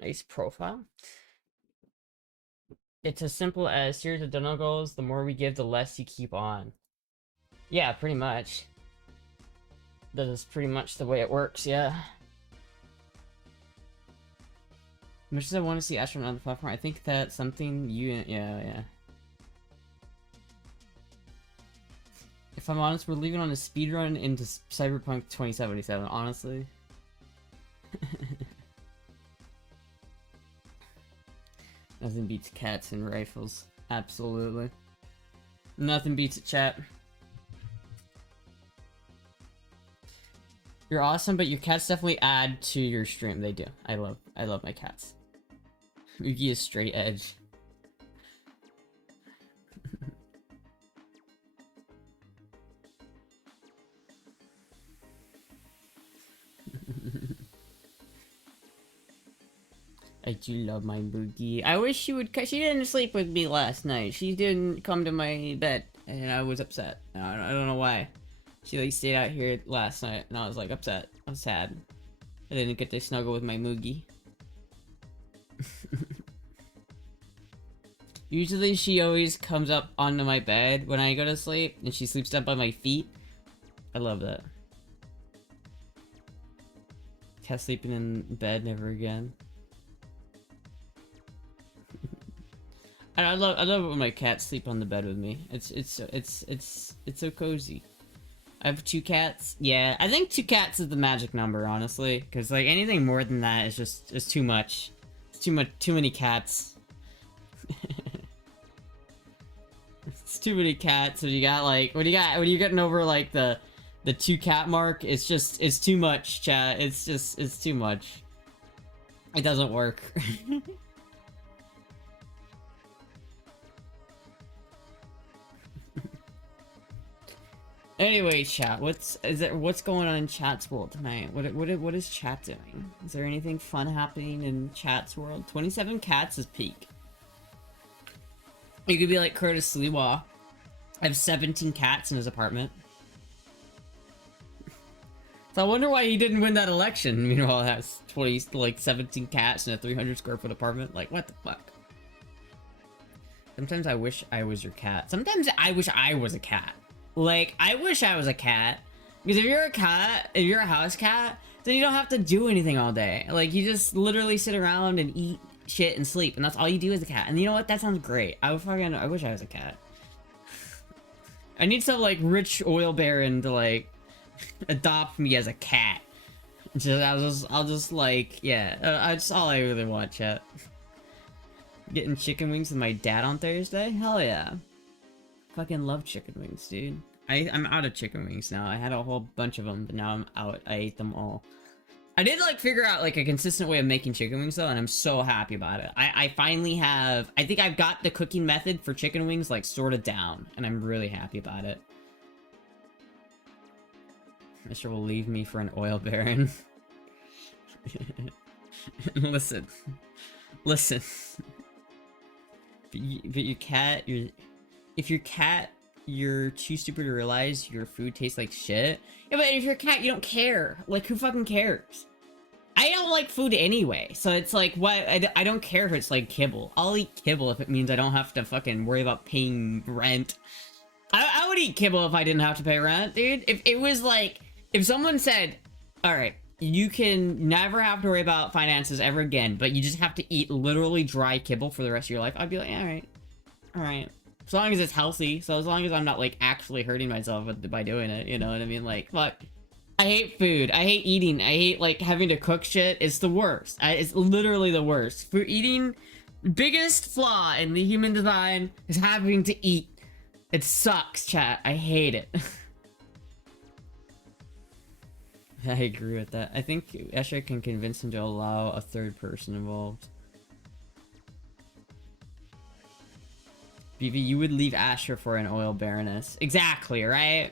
Nice profile. It's as simple as series of donut goals. The more we give, the less you keep on. Yeah, pretty much. That is pretty much the way it works, yeah. As much as I want to see Astra on the platform, I think that's something you... Yeah. If I'm honest, we're leaving on a speedrun into Cyberpunk 2077, honestly. Nothing beats cats and rifles. Absolutely. Nothing beats it, chat. You're awesome, but your cats definitely add to your stream. They do. I love my cats. Yugi is straight edge. I do love my Boogie. I wish she would. She didn't sleep with me last night. She didn't come to my bed, and I was upset. I don't know why. She like stayed out here last night, and I was like upset. I was sad. I didn't get to snuggle with my Moogie. Usually, she always comes up onto my bed when I go to sleep, and she sleeps up by my feet. I love that. Cat sleeping in bed never again. And I love it when my cats sleep on the bed with me. It's so cozy. I have 2 cats. Yeah, I think 2 cats is the magic number, honestly, because like anything more than that is just too much. It's too many cats. It's too many cats. When you got like when you're getting over like the 2 cat mark, it's too much, chat. It's too much. It doesn't work. Anyway, chat, what's going on in chat's world tonight? What is chat doing? Is there anything fun happening in chat's world? 27 cats is peak. You could be like Curtis Lewa. I have 17 cats in his apartment. So I wonder why he didn't win that election. Meanwhile, it has 17 cats in a 300 square foot apartment. Like, what the fuck? Sometimes I wish I was your cat. Sometimes I wish I was a cat. Like, I wish I was a cat. Because if you're a cat, if you're a house cat, then you don't have to do anything all day. Like, you just literally sit around and eat shit and sleep. And that's all you do as a cat. And you know what? That sounds great. I wish I was a cat. I need some, like, rich oil baron to, like, adopt me as a cat. I'll just like, yeah. That's all I really want, chat. Getting chicken wings with my dad on Thursday? Hell yeah. Fucking love chicken wings, dude. I'm out of chicken wings now. I had a whole bunch of them, but now I'm out. I ate them all. I did, like, figure out, like, a consistent way of making chicken wings, though, and I'm so happy about it. I finally have... I think I've got the cooking method for chicken wings, like, sort of down, and I'm really happy about it. Mister will leave me for an oil baron. Listen. Listen. But your cat, if your cat, you're too stupid to realize your food tastes like shit. Yeah, but if you're a cat, you don't care. Like, who fucking cares? I don't like food anyway, so it's like, what? I don't care if it's like kibble. I'll eat kibble if it means I don't have to fucking worry about paying rent. I would eat kibble if I didn't have to pay rent, dude. If it was like, if someone said, alright, you can never have to worry about finances ever again, but you just have to eat literally dry kibble for the rest of your life, I'd be like, alright. Alright. As long as it's healthy, so as long as I'm not, like, actually hurting myself by doing it, you know what I mean? Like, fuck. I hate food. I hate eating. I hate, like, having to cook shit. It's the worst. It's literally the worst. For eating, biggest flaw in the human design is having to eat. It sucks, chat. I hate it. I agree with that. I think Escher can convince him to allow a third person involved. BB, you would leave Astra for an oil baroness. Exactly, right?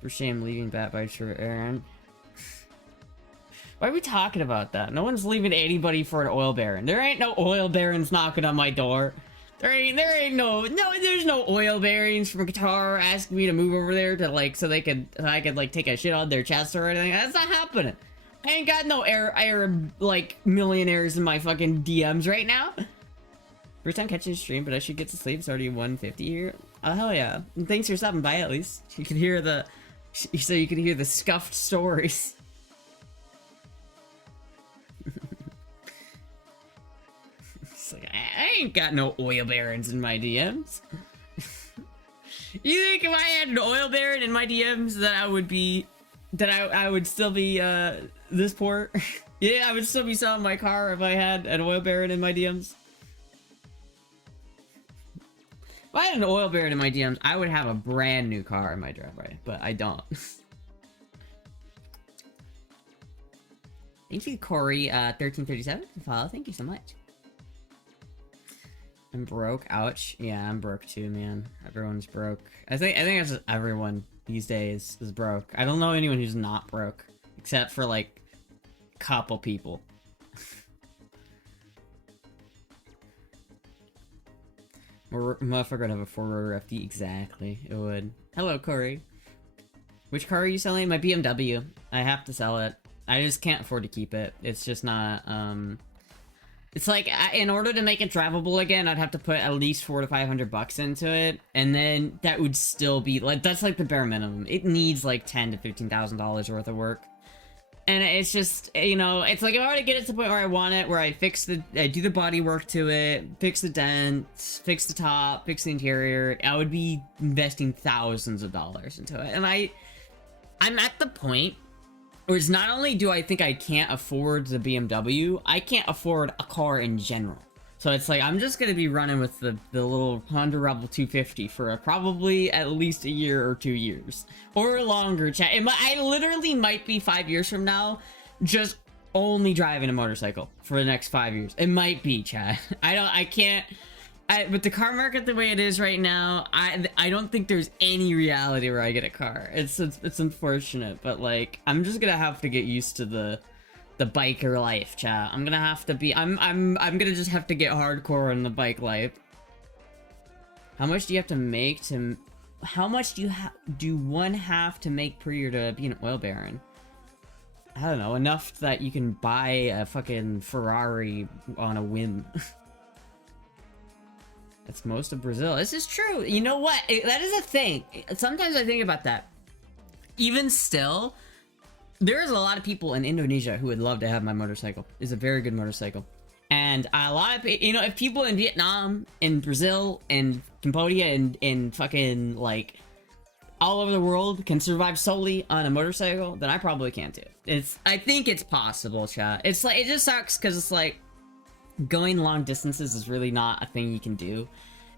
For shame leaving Bat by Sure Aaron. Why are we talking about that? No one's leaving anybody for an oil baron. There ain't no oil barons knocking on my door. There's no oil barons from Qatar asking me to move over there to, like, so I could like take a shit on their chest or anything. That's not happening. I ain't got no Arab like millionaires in my fucking DMs right now. First time catching a stream, but I should get to sleep. It's already 1:50 here. Oh hell yeah! And thanks for stopping by. At least you can hear the, so you can hear the scuffed stories. It's like I ain't got no oil barons in my DMs. You think if I had an oil baron in my DMs that I would be, that I would still be this poor? Yeah, I would still be selling my car if I had an oil baron in my DMs. If I had an oil baron in my DMs, I would have a brand new car in my driveway, but I don't. Thank you, Corey, 1337 for follow. Thank you so much. I'm broke. Ouch. Yeah, I'm broke too, man. Everyone's broke. I think that's just everyone these days is broke. I don't know anyone who's not broke, except for like a couple people. Motherfucker would have a 4-rotor FD. Exactly, it would. Hello, Corey. Which car are you selling? My BMW. I have to sell it. I just can't afford to keep it. It's just not, it's like, in order to make it drivable again, I'd have to put at least $400 to $500 into it, and then that would still be, like, that's like the bare minimum. It needs like $10,000 to $15,000 worth of work. And it's just, you know, it's like, if I were to get it to the point where I want it, where I do the body work to it, fix the dents, fix the top, fix the interior, I would be investing thousands of dollars into it. And I'm at the point where it's not only do I think I can't afford the BMW, I can't afford a car in general. So it's like, I'm just gonna be running with the little Honda Rebel 250 for probably at least a year or 2 years. Or longer, chat. I literally might be 5 years from now, just only driving a motorcycle for the next 5 years. It might be, chat. With the car market the way it is right now, I don't think there's any reality where I get a car. It's unfortunate, but like, I'm just gonna have to get used to the biker life, chat. I'm gonna have to be, I'm gonna just have to get hardcore in the bike life. How much do you have to make to, how much do one have to make per year to be an oil baron? I don't know, enough that you can buy a fucking Ferrari on a whim. That's most of Brazil. This is true. You know what? That is a thing. Sometimes I think about that. Even still, there's a lot of people in Indonesia who would love to have my motorcycle. It's a very good motorcycle. And a lot of, you know, if people in Vietnam, in Brazil, and Cambodia, and fucking, like, all over the world can survive solely on a motorcycle, then I probably can too. I think it's possible, chat. It's like, it just sucks because it's like, going long distances is really not a thing you can do.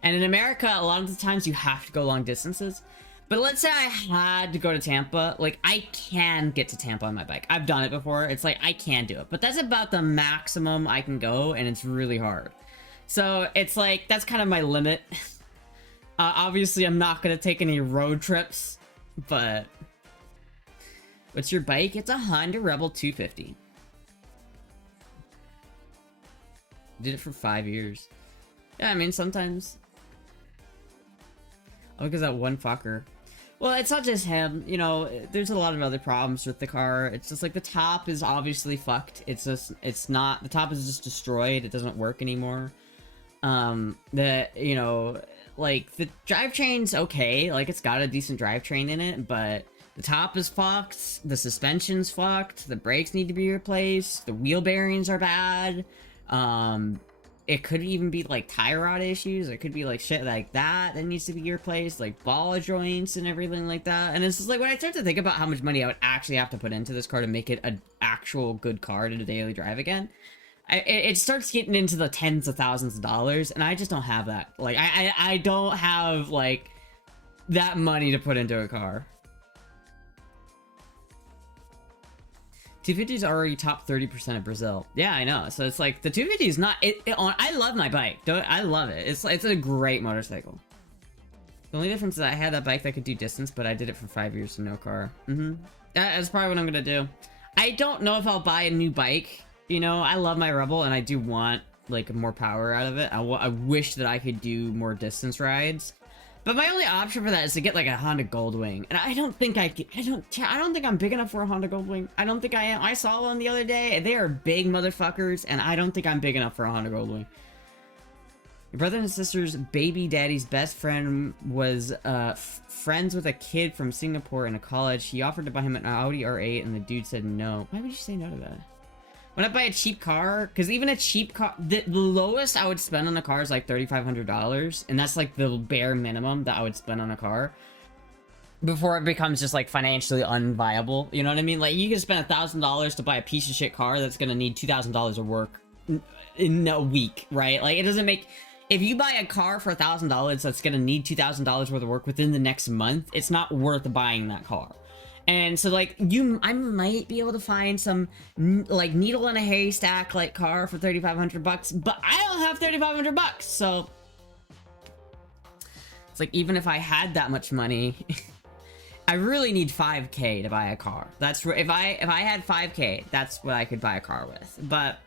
And in America, a lot of the times you have to go long distances. But let's say I had to go to Tampa, like, I can get to Tampa on my bike. I've done it before. It's like, I can do it. But that's about the maximum I can go, and it's really hard. So it's like, that's kind of my limit. Obviously, I'm not going to take any road trips, but... What's your bike? It's a Honda Rebel 250. Did it for 5 years. Yeah, I mean, sometimes. Oh, because that one fucker. Well, it's not just him. You know, there's a lot of other problems with the car. It's just like the top is obviously fucked. It's not, the top is just destroyed. It doesn't work anymore. You know, like, the drivetrain's okay. Like, it's got a decent drivetrain in it, but the top is fucked. The suspension's fucked. The brakes need to be replaced. The wheel bearings are bad. It could even be like tie rod issues. It could be like shit like that needs to be replaced, like ball joints and everything like that. And it's just like, when I start to think about how much money I would actually have to put into this car to make it an actual good car to daily drive again, it starts getting into the tens of thousands of dollars, and I just don't have that. Like, I don't have like that money to put into a car. 250 is already top 30% of Brazil. Yeah, I know. So it's like, the 250 is not... I love my bike. I love it. It's a great motorcycle. The only difference is I had that bike that could do distance, but I did it for 5 years, so no car. That's probably what I'm gonna do. I don't know if I'll buy a new bike. You know, I love my Rebel, and I do want, like, more power out of it. I wish that I could do more distance rides. But my only option for that is to get like a Honda Goldwing, and I don't think I don't think I'm big enough for a Honda Goldwing. I don't think I am. I saw one the other day. They are big motherfuckers, and I don't think I'm big enough for a Honda Goldwing. Your brother and sister's baby daddy's best friend was friends with a kid from Singapore in a college. He offered to buy him an Audi R8, and the dude said no. Why would you say no to that? When I buy a cheap car, because even a cheap car, the lowest I would spend on a car is like $3,500, and that's like the bare minimum that I would spend on a car before it becomes just like financially unviable. You know what I mean? Like you can spend $1,000 to buy a piece of shit car that's gonna need $2,000 of work in a week, right? Like it doesn't make. If you buy a car for $1,000 that's gonna need $2,000 worth of work within the next month, it's not worth buying that car. And so like I might be able to find some like needle in a haystack like car for $3,500, but I don't have $3,500, so it's like even if I had that much money, I really need 5K to buy a car. That's if I had 5K, that's what I could buy a car with. But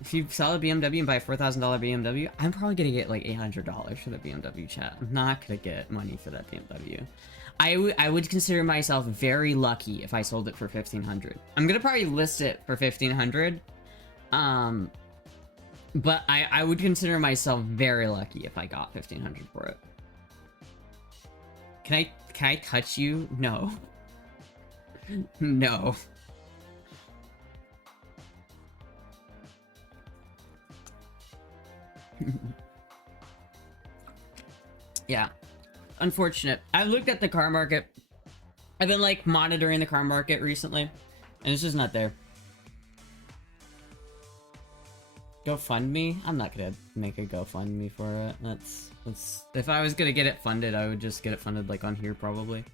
if you sell a BMW and buy a $4,000 BMW, I'm probably gonna get like $800 for the BMW, chat. I'm not gonna get money for that BMW. I would consider myself very lucky if I sold it for $1,500. I'm gonna probably list it for $1,500. But I would consider myself very lucky if I got $1,500 for it. Can I touch you? No. No. Yeah. Unfortunate. I've looked at the car market. I've been like monitoring the car market recently, and it's just not there. GoFundMe? I'm not gonna make a GoFundMe for it. That's if I was gonna get it funded, I would just get it funded like on here probably.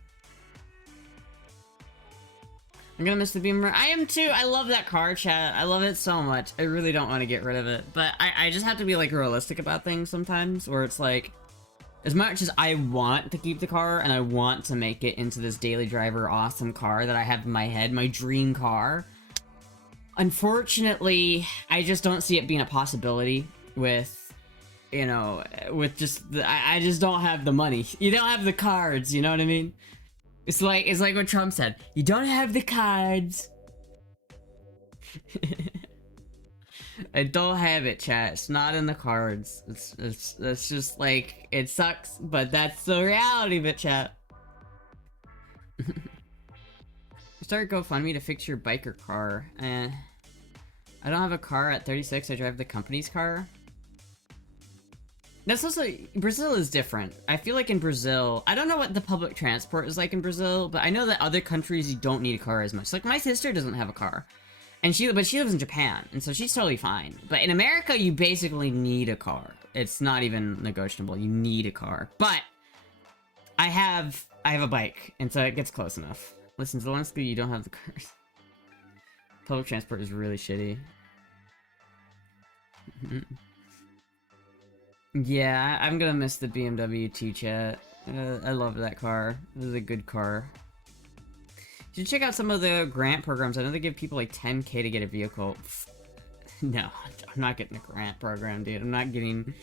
I'm gonna miss the Beamer. I am too. I love that car, chat. I love it so much. I really don't want to get rid of it, but I just have to be like realistic about things sometimes, where it's like, as much as I want to keep the car and I want to make it into this daily driver awesome car that I have in my head, my dream car, unfortunately, I just don't see it being a possibility with, you know, with just I just don't have the money. You don't have the cards, you know what I mean? It's like what Trump said. You don't have the cards. I don't have it, chat. It's not in the cards. It's just like, it sucks, but that's the reality of it, chat. Start GoFundMe to fix your biker car. I don't have a car at 36. I drive the company's car. That's also, Brazil is different. I feel like in Brazil, I don't know what the public transport is like in Brazil, but I know that other countries you don't need a car as much. Like my sister doesn't have a car, and she lives in Japan, and so she's totally fine. But in America, you basically need a car. It's not even negotiable. You need a car. But I have a bike, and so it gets close enough. Listen, Zelensky, you don't have the cars. Public transport is really shitty. Yeah, I'm gonna miss the BMW too, chat. I love that car. It was a good car. You should check out some of the grant programs. I know they give people like 10K to get a vehicle. No, I'm not getting a grant program, dude. I'm not getting...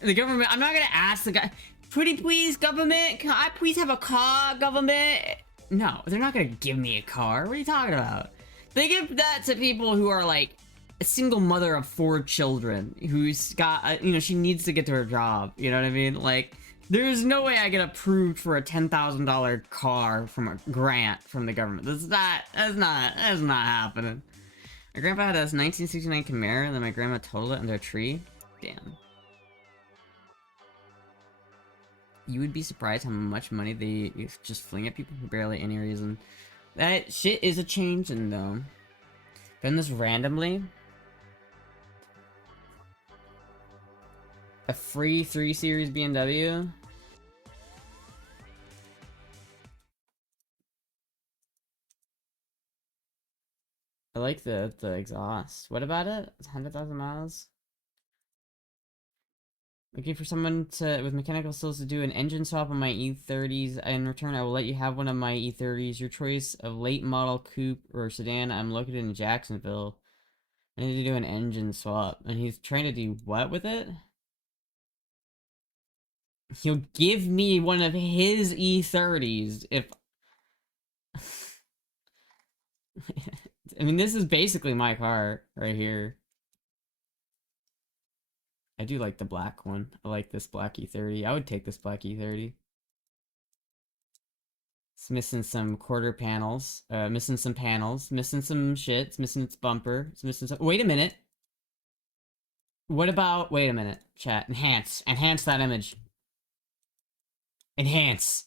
The government... I'm not gonna ask the guy... Pretty please, government? Can I please have a car, government? No, they're not gonna give me a car. What are you talking about? They give that to people who are like a single mother of 4 children who's got, you know, she needs to get to her job. You know what I mean? Like, there's no way I get approved for a $10,000 car from a grant from the government. That's not happening. My grandpa had a 1969 Camaro, and then my grandma totaled it under a tree. Damn. You would be surprised how much money they just fling at people for barely any reason. That shit is a changing though. Done this randomly. A free 3 Series BMW. I like the exhaust. What about it? It's 100,000 miles. Looking for someone with mechanical skills to do an engine swap on my E30s. In return, I will let you have one of my E30s. Your choice of late model coupe or sedan. I'm located in Jacksonville. I need to do an engine swap. And he's trying to do what with it? He'll give me one of his E30s if... I mean, this is basically my car right here. I do like the black one. I like this black E30. I would take this black E30. It's missing some quarter panels. Missing some panels. Missing some shit. It's missing its bumper. It's missing some. Wait a minute. What about? Wait a minute. Chat. Enhance. Enhance that image. Enhance.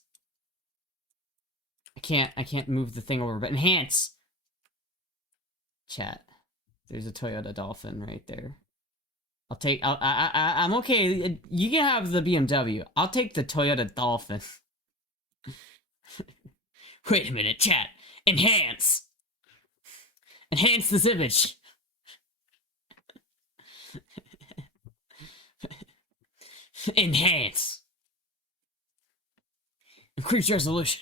I can't move the thing over, but enhance. Chat. There's a Toyota Dolphin right there. I'm okay. You can have the BMW. I'll take the Toyota Dolphin. Wait a minute, chat. Enhance. Enhance this image. Enhance. Increase resolution.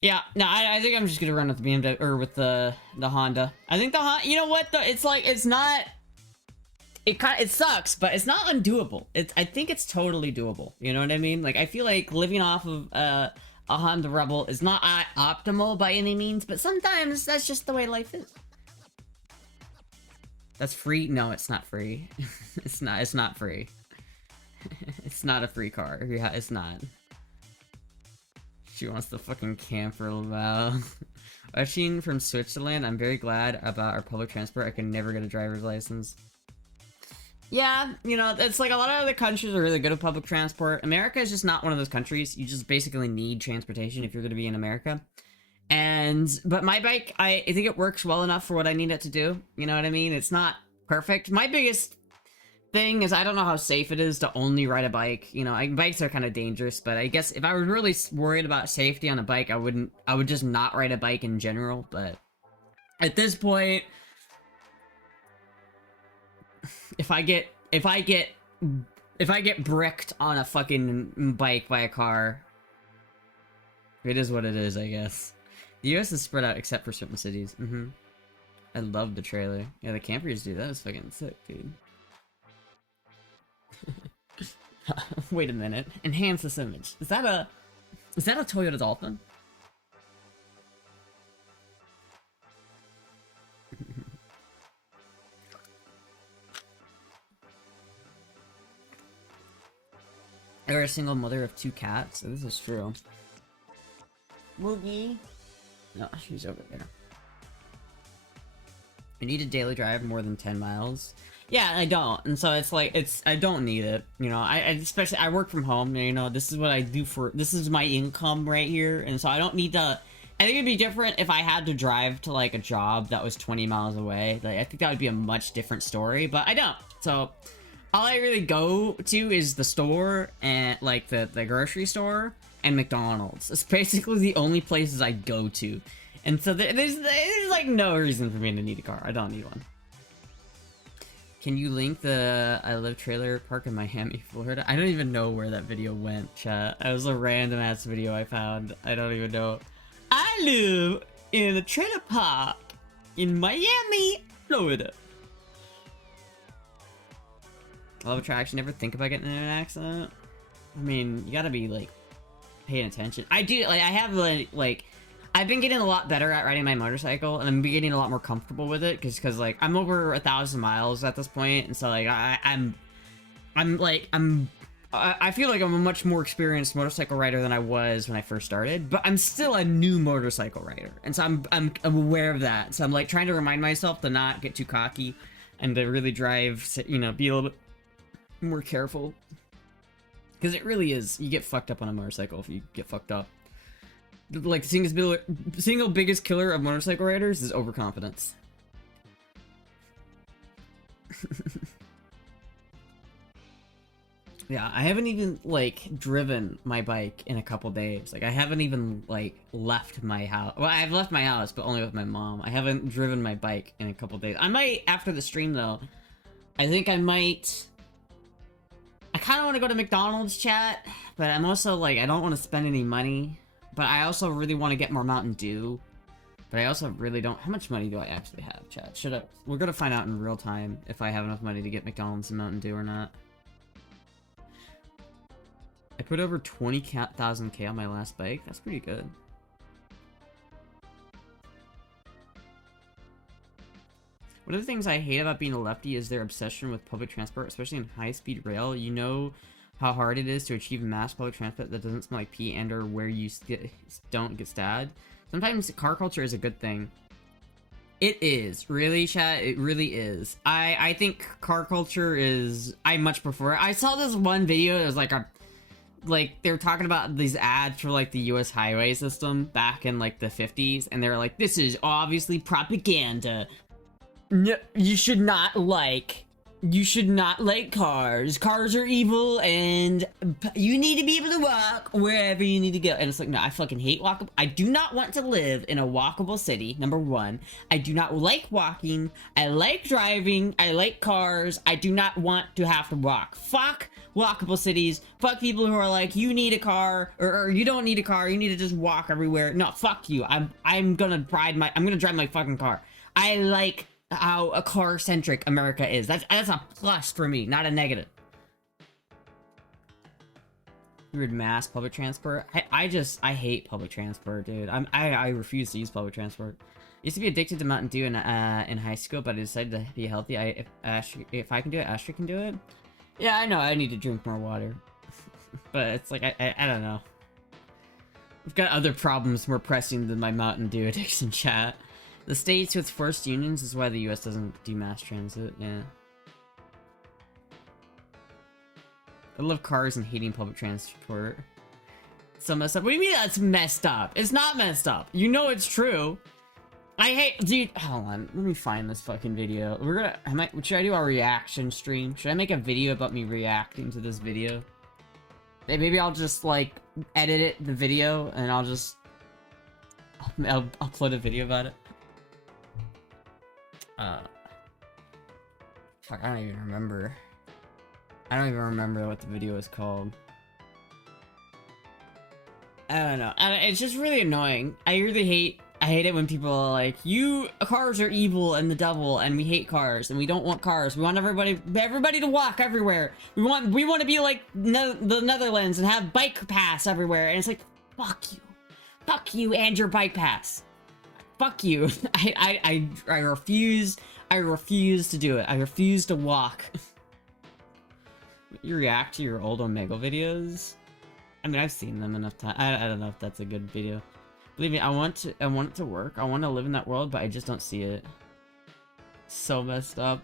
Yeah, no, I think I'm just gonna run with the BMW or with the Honda. I think the Honda. You know what? It's like it's not. It sucks, but it's not undoable. I think it's totally doable. You know what I mean? Like I feel like living off of a Honda Rebel is not optimal by any means, but sometimes that's just the way life is. That's free? No, it's not free. It's not. It's not free. It's not a free car. Yeah, it's not. She wants to fucking camp for a little while. Watching from Switzerland, I'm very glad about our public transport. I can never get a driver's license. Yeah, you know, it's like a lot of other countries are really good at public transport. America is just not one of those countries. You just basically need transportation if you're going to be in America. But my bike, I think it works well enough for what I need it to do. You know what I mean? It's not perfect. My biggest thing is I don't know how safe it is to only ride a bike. You know, bikes are kind of dangerous, but I guess if I was really worried about safety on a bike, I would just not ride a bike in general. But at this point, if I get bricked on a fucking bike by a car, it is what it is, I guess. The US is spread out except for certain cities. I love the trailer. Yeah, the campers do. That was fucking sick, dude. Wait a minute. Enhance this image. Is that a Toyota Dolphin? You're a single mother of 2 cats. This is true. Moogie. No, she's over there. I need a daily drive more than 10 miles. Yeah, I don't. And so it's like, I don't need it. You know, especially, I work from home, you know, this is what I do this is my income right here. And so I don't need to, I think it'd be different if I had to drive to like a job that was 20 miles away. Like, I think that would be a much different story, but I don't. So all I really go to is the store and like the grocery store and McDonald's. It's basically the only places I go to. And so there's like no reason for me to need a car. I don't need one. Can you link the I Live trailer park in Miami, Florida? I don't even know where that video went, chat. It was a random ass video I found. I don't even know. I live in a trailer park in Miami, Florida. Law of attraction. Never think about getting in an accident. I mean, you gotta be like paying attention. I do. Like I have like I've been getting a lot better at riding my motorcycle, and I'm getting a lot more comfortable with it because like I'm over 1,000 miles at this point, and so like I feel like I'm a much more experienced motorcycle rider than I was when I first started, but I'm still a new motorcycle rider, and so I'm aware of that. So I'm like trying to remind myself to not get too cocky and to really drive, you know, be a little bit more careful, because it really is, you get fucked up on a motorcycle if you get fucked up. Like the single biggest killer of motorcycle riders is overconfidence. Yeah, I haven't even like driven my bike in a couple days. Like I haven't even like left my house. Well, I've left my house, but only with my mom. I haven't driven my bike in a couple days. I might after the stream though. I think I might. I kind of want to go to McDonald's, chat, but I'm also like I don't want to spend any money. But I also really want to get more Mountain Dew. But I also really don't. How much money do I actually have, chat? We're gonna find out in real time if I have enough money to get McDonald's and Mountain Dew or not. I put over 20,000 K on my last bike. That's pretty good. One of the things I hate about being a lefty is their obsession with public transport, especially in high-speed rail. You know how hard it is to achieve mass public transport that doesn't smell like pee and or where you don't get stabbed. Sometimes car culture is a good thing. It is. Really, chat? It really is. I think car culture is... I much prefer it. I saw this one video, it was like a... Like, they were talking about these ads for, like, the U.S. highway system back in, like, the 50s, and they were like, this is obviously propaganda. No, you should not like cars. Cars are evil, and you need to be able to walk wherever you need to go. And it's like, no, I fucking hate walkable. I do not want to live in a walkable city, number one. I do not like walking. I like driving. I like cars. I do not want to have to walk. Fuck walkable cities. Fuck people who are like, you need a car, or you don't need a car. You need to just walk everywhere. No, fuck you. I'm gonna drive my fucking car. I like how a car-centric America is. That's a plus for me, not a negative. Weird mass public transport. I hate public transport, dude. I refuse to use public transport. I used to be addicted to Mountain Dew in high school, but I decided to be healthy. If I can do it, Astra can do it. Yeah, I know. I need to drink more water, but it's like I don't know. I've got other problems more pressing than my Mountain Dew addiction, chat. The states with forced unions is why the US doesn't do mass transit, yeah. I love cars and hating public transport. So messed up. What do you mean that's messed up? It's not messed up. You know it's true. I hate, dude, hold on. Let me find this fucking video. Should I do a reaction stream? Should I make a video about me reacting to this video? Maybe I'll just, like, edit the video, and I'll upload a video about it. Fuck, I don't even remember. I don't even remember what the video is called. I don't know. It's just really annoying. I hate it when people are like, cars are evil and the devil, and we hate cars, and we don't want cars. We want everybody to walk everywhere. We want to be like the Netherlands and have bike pass everywhere. And it's like, fuck you and your bike pass. Fuck you. I refuse to do it. I refuse to walk. You react to your old Omegle videos? I mean, I've seen them enough time. I don't know if that's a good video. Believe me, I want it to work. I want to live in that world, but I just don't see it. So messed up.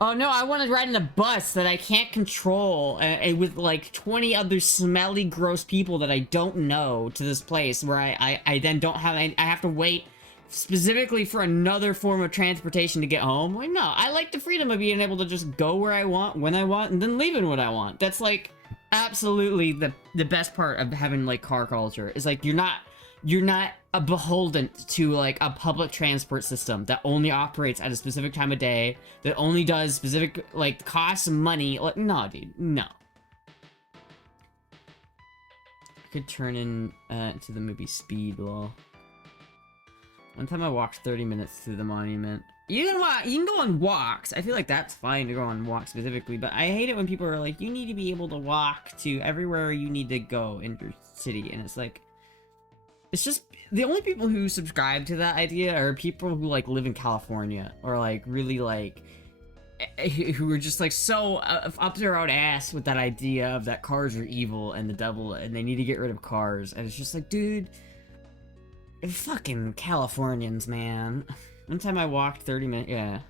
Oh no, I want to ride in a bus that I can't control with like 20 other smelly, gross people that I don't know to this place where I then don't have, I have to wait specifically for another form of transportation to get home. Like, no, I like the freedom of being able to just go where I want, when I want, and then leaving when I want. That's like absolutely the best part of having like car culture. Is like you're not beholden to like a public transport system that only operates at a specific time of day, that only does specific like costs money. Like, no, dude, no. I could turn into the movie Speed, lol. One time I walked 30 minutes through the monument. You can go on walks. I feel like that's fine to go on walks specifically, but I hate it when people are like, you need to be able to walk to everywhere you need to go in your city, and it's like, it's just, the only people who subscribe to that idea are people who like live in California, or like really like, who are just like so up their own ass with that idea of that cars are evil and the devil and they need to get rid of cars. And it's just like, dude, fucking Californians, man. One time I walked 30 minutes, yeah.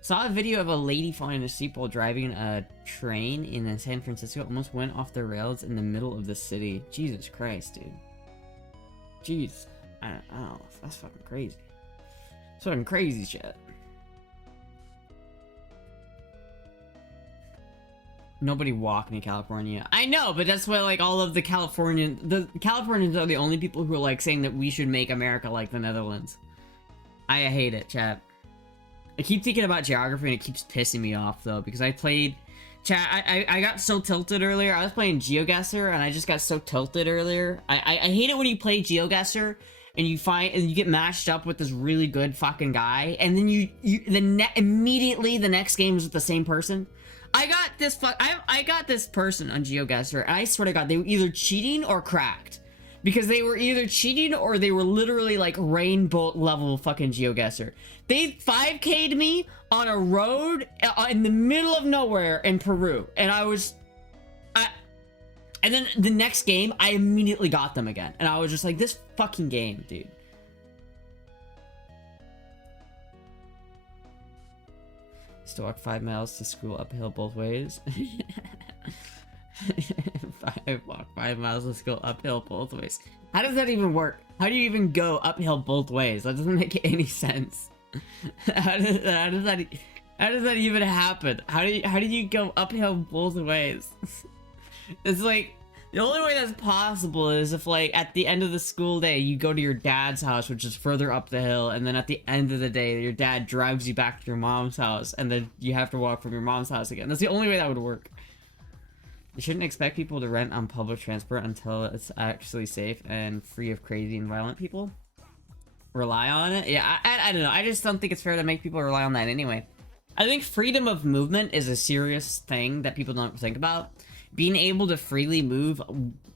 Saw a video of a lady falling in a seat while driving a train in San Francisco. Almost went off the rails in the middle of the city. Jesus Christ, dude. Jeez. I don't know. That's fucking crazy. That's fucking crazy shit. Nobody walking in California. I know, but that's why like all of the Californians are the only people who are like saying that we should make America like the Netherlands. I hate it, chat. I keep thinking about geography and it keeps pissing me off though, because I played, chat, I got so tilted earlier. I was playing GeoGuessr and I just got so tilted earlier. I hate it when you play GeoGuessr and you get matched up with this really good fucking guy, and then immediately the next game is with the same person. I got this person on GeoGuessr, and I swear to God, they were either cheating or cracked. because they were either cheating or they were literally like rainbow level fucking geoguesser. They 5K'd me on a road in the middle of nowhere in Peru, and and then the next game, I immediately got them again, and I was just like, this fucking game, dude. Still walk 5 miles to school uphill both ways. Walk 5 miles to school uphill both ways. How does that even work? How do you even go uphill both ways? That doesn't make any sense. How does that even happen? How do you go uphill both ways? It's like, the only way that's possible is if, like, at the end of the school day, you go to your dad's house, which is further up the hill, and then at the end of the day, your dad drives you back to your mom's house, and then you have to walk from your mom's house again. That's the only way that would work. You shouldn't expect people to rent on public transport until it's actually safe and free of crazy and violent people. Rely on it? Yeah, I don't know. I just don't think it's fair to make people rely on that anyway. I think freedom of movement is a serious thing that people don't think about. Being able to freely move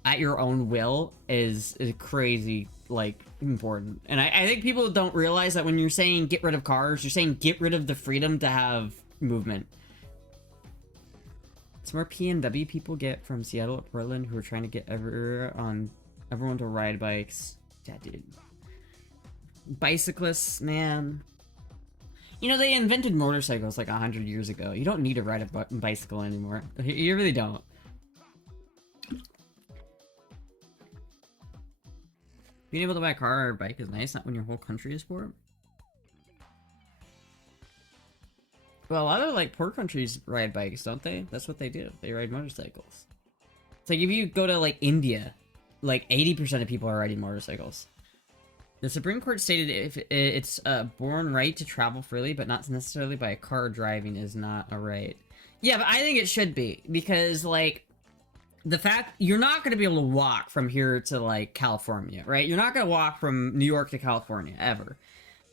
at your own will is crazy, like, important. And I think people don't realize that when you're saying get rid of cars, you're saying get rid of the freedom to have movement. It's more PNW people get from Seattle to Portland who are trying to get everyone to ride bikes. Yeah, dude. Bicyclists, man. You know, they invented motorcycles like 100 years ago. You don't need to ride a bicycle anymore. You really don't. Being able to buy a car or a bike is nice, not when your whole country is poor. Well, a lot of, like, poor countries ride bikes, don't they? That's what they do. They ride motorcycles. It's like, if you go to, like, India, like, 80% of people are riding motorcycles. The Supreme Court stated if it's a born right to travel freely, but not necessarily by a car driving is not a right. Yeah, but I think it should be, because, like, the fact you're not going to be able to walk from here to, like, California, right? You're not going to walk from New York to California ever.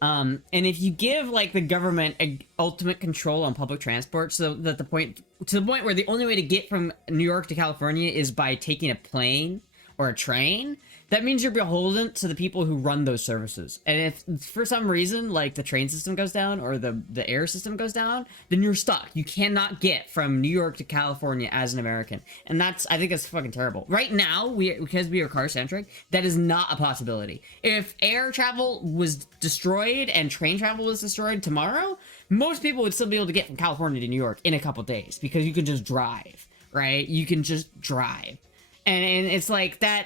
And if you give, like, the government ultimate control on public transport, so that to the point where the only way to get from New York to California is by taking a plane or a train, that means you're beholden to the people who run those services. And if for some reason, like, the train system goes down or the air system goes down, then you're stuck. You cannot get from New York to California as an American. And I think that's fucking terrible. Right now, because we are car-centric, that is not a possibility. If air travel was destroyed and train travel was destroyed tomorrow, most people would still be able to get from California to New York in a couple days, because you can just drive, right? You can just drive. And it's like that.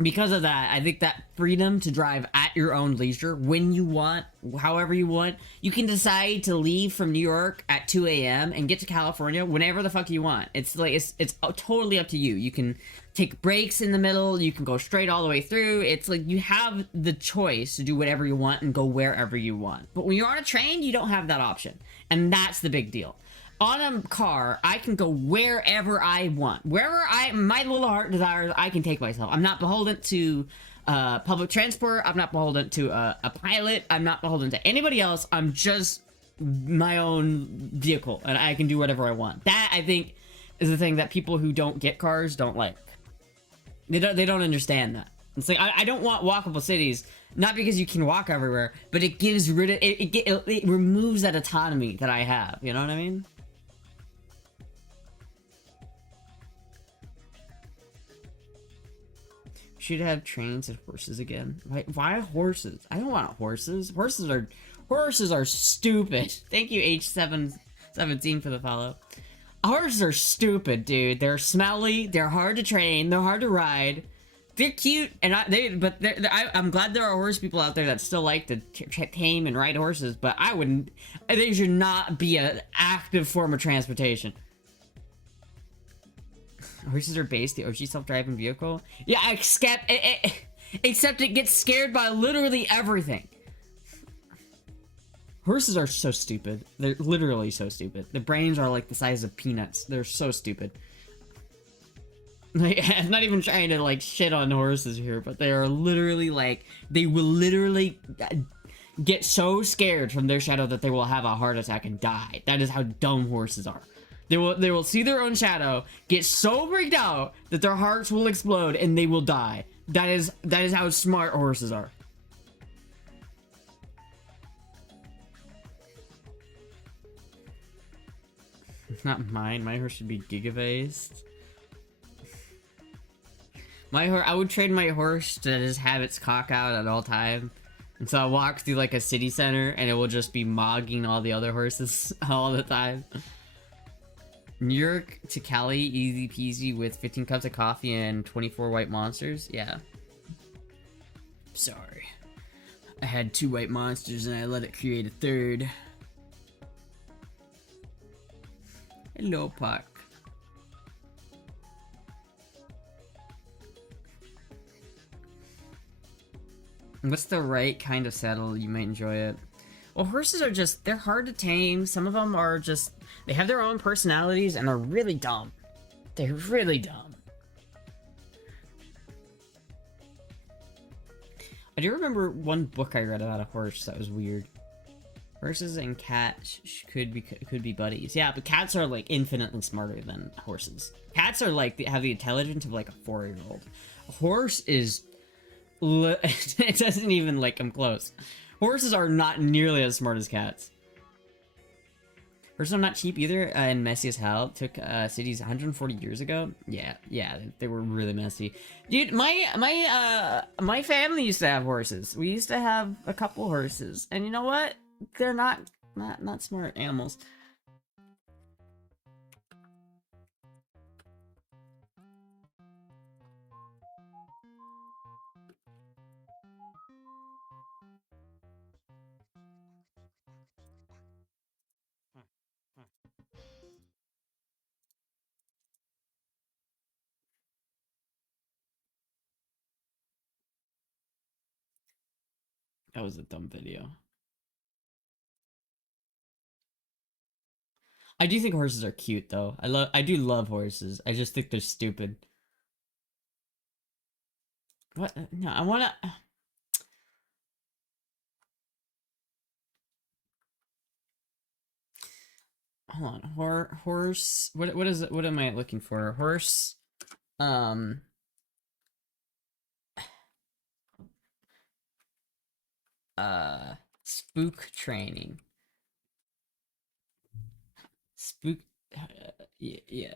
Because of that, I think that freedom to drive at your own leisure, when you want, however you want, you can decide to leave from New York at 2 a.m. and get to California whenever the fuck you want. It's like, it's totally up to you. You can take breaks in the middle, you can go straight all the way through. It's like, you have the choice to do whatever you want and go wherever you want. But when you're on a train, you don't have that option. And that's the big deal. On a car, I can go wherever I want. Wherever my little heart desires, I can take myself. I'm not beholden to public transport. I'm not beholden to a pilot. I'm not beholden to anybody else. I'm just my own vehicle, and I can do whatever I want. That, I think, is the thing that people who don't get cars don't like. They don't understand that. It's like, I don't want walkable cities, not because you can walk everywhere, but it gives rid of it removes that autonomy that I have. You know what I mean? Should have trains and horses again. Why horses? I don't want horses. Horses are stupid. Thank you, H717 for the follow. Horses are stupid, dude. They're smelly. They're hard to train. They're hard to ride. They're cute, and I'm glad there are horse people out there that still like to tame and ride horses. But I wouldn't. They should not be an active form of transportation. Horses are based the OG self-driving vehicle. Yeah, except it gets scared by literally everything. Horses are so stupid. They're literally so stupid. The brains are like the size of peanuts. They're so stupid. Like, I'm not even trying to, like, shit on horses here, but they are literally, like, they will literally get so scared from their shadow that they will have a heart attack and die. That is how dumb horses are. They will see their own shadow, get so freaked out that their hearts will explode and they will die. That is how smart horses are. Not mine. My horse should be giga-based. My horse, I would trade my horse to just have its cock out at all time. And so I walk through like a city center and it will just be mogging all the other horses all the time. New York to Cali, easy peasy with 15 cups of coffee and 24 white monsters. Yeah. Sorry. I had 2 white monsters and I let it create a third. Hello, Puck. What's the right kind of saddle? You might enjoy it. Well, horses are just, they're hard to tame. Some of them are just, they have their own personalities and they're really dumb. They're really dumb. I do remember one book I read about a horse that was weird. Horses and cats could be buddies. Yeah, but cats are like infinitely smarter than horses. Cats are like, have the intelligence of like a 4-year-old. A horse is, it doesn't even like come close. Horses are not nearly as smart as cats. Horses are not cheap either, and messy as hell. It took cities 140 years ago. Yeah, they were really messy. Dude, my family used to have horses. We used to have a couple horses, and you know what? They're not smart animals. That was a dumb video. I do think horses are cute though. I do love horses. I just think they're stupid. What? No, I wanna. Hold on. Horse. What is it? What am I looking for? Horse. Um. Spook training. Spook. Yeah.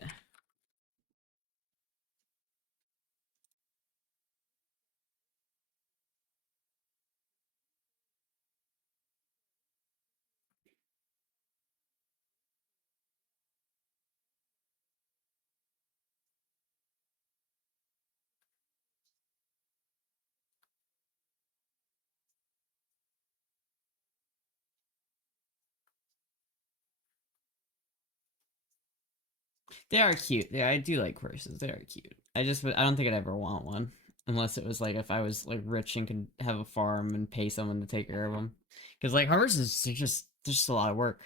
They are cute. Yeah, I do like horses. They are cute. I don't think I'd ever want one. Unless it was like if I was like rich and could have a farm and pay someone to take care of them. Because like horses, they're just a lot of work.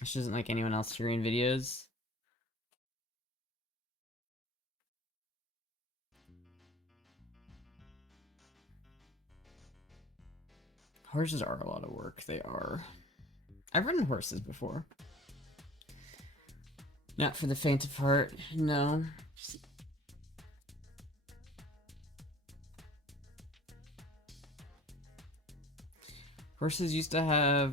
This isn't like anyone else hearing videos. Horses are a lot of work. They are. I've ridden horses before. Not for the faint of heart, no. Horses used to have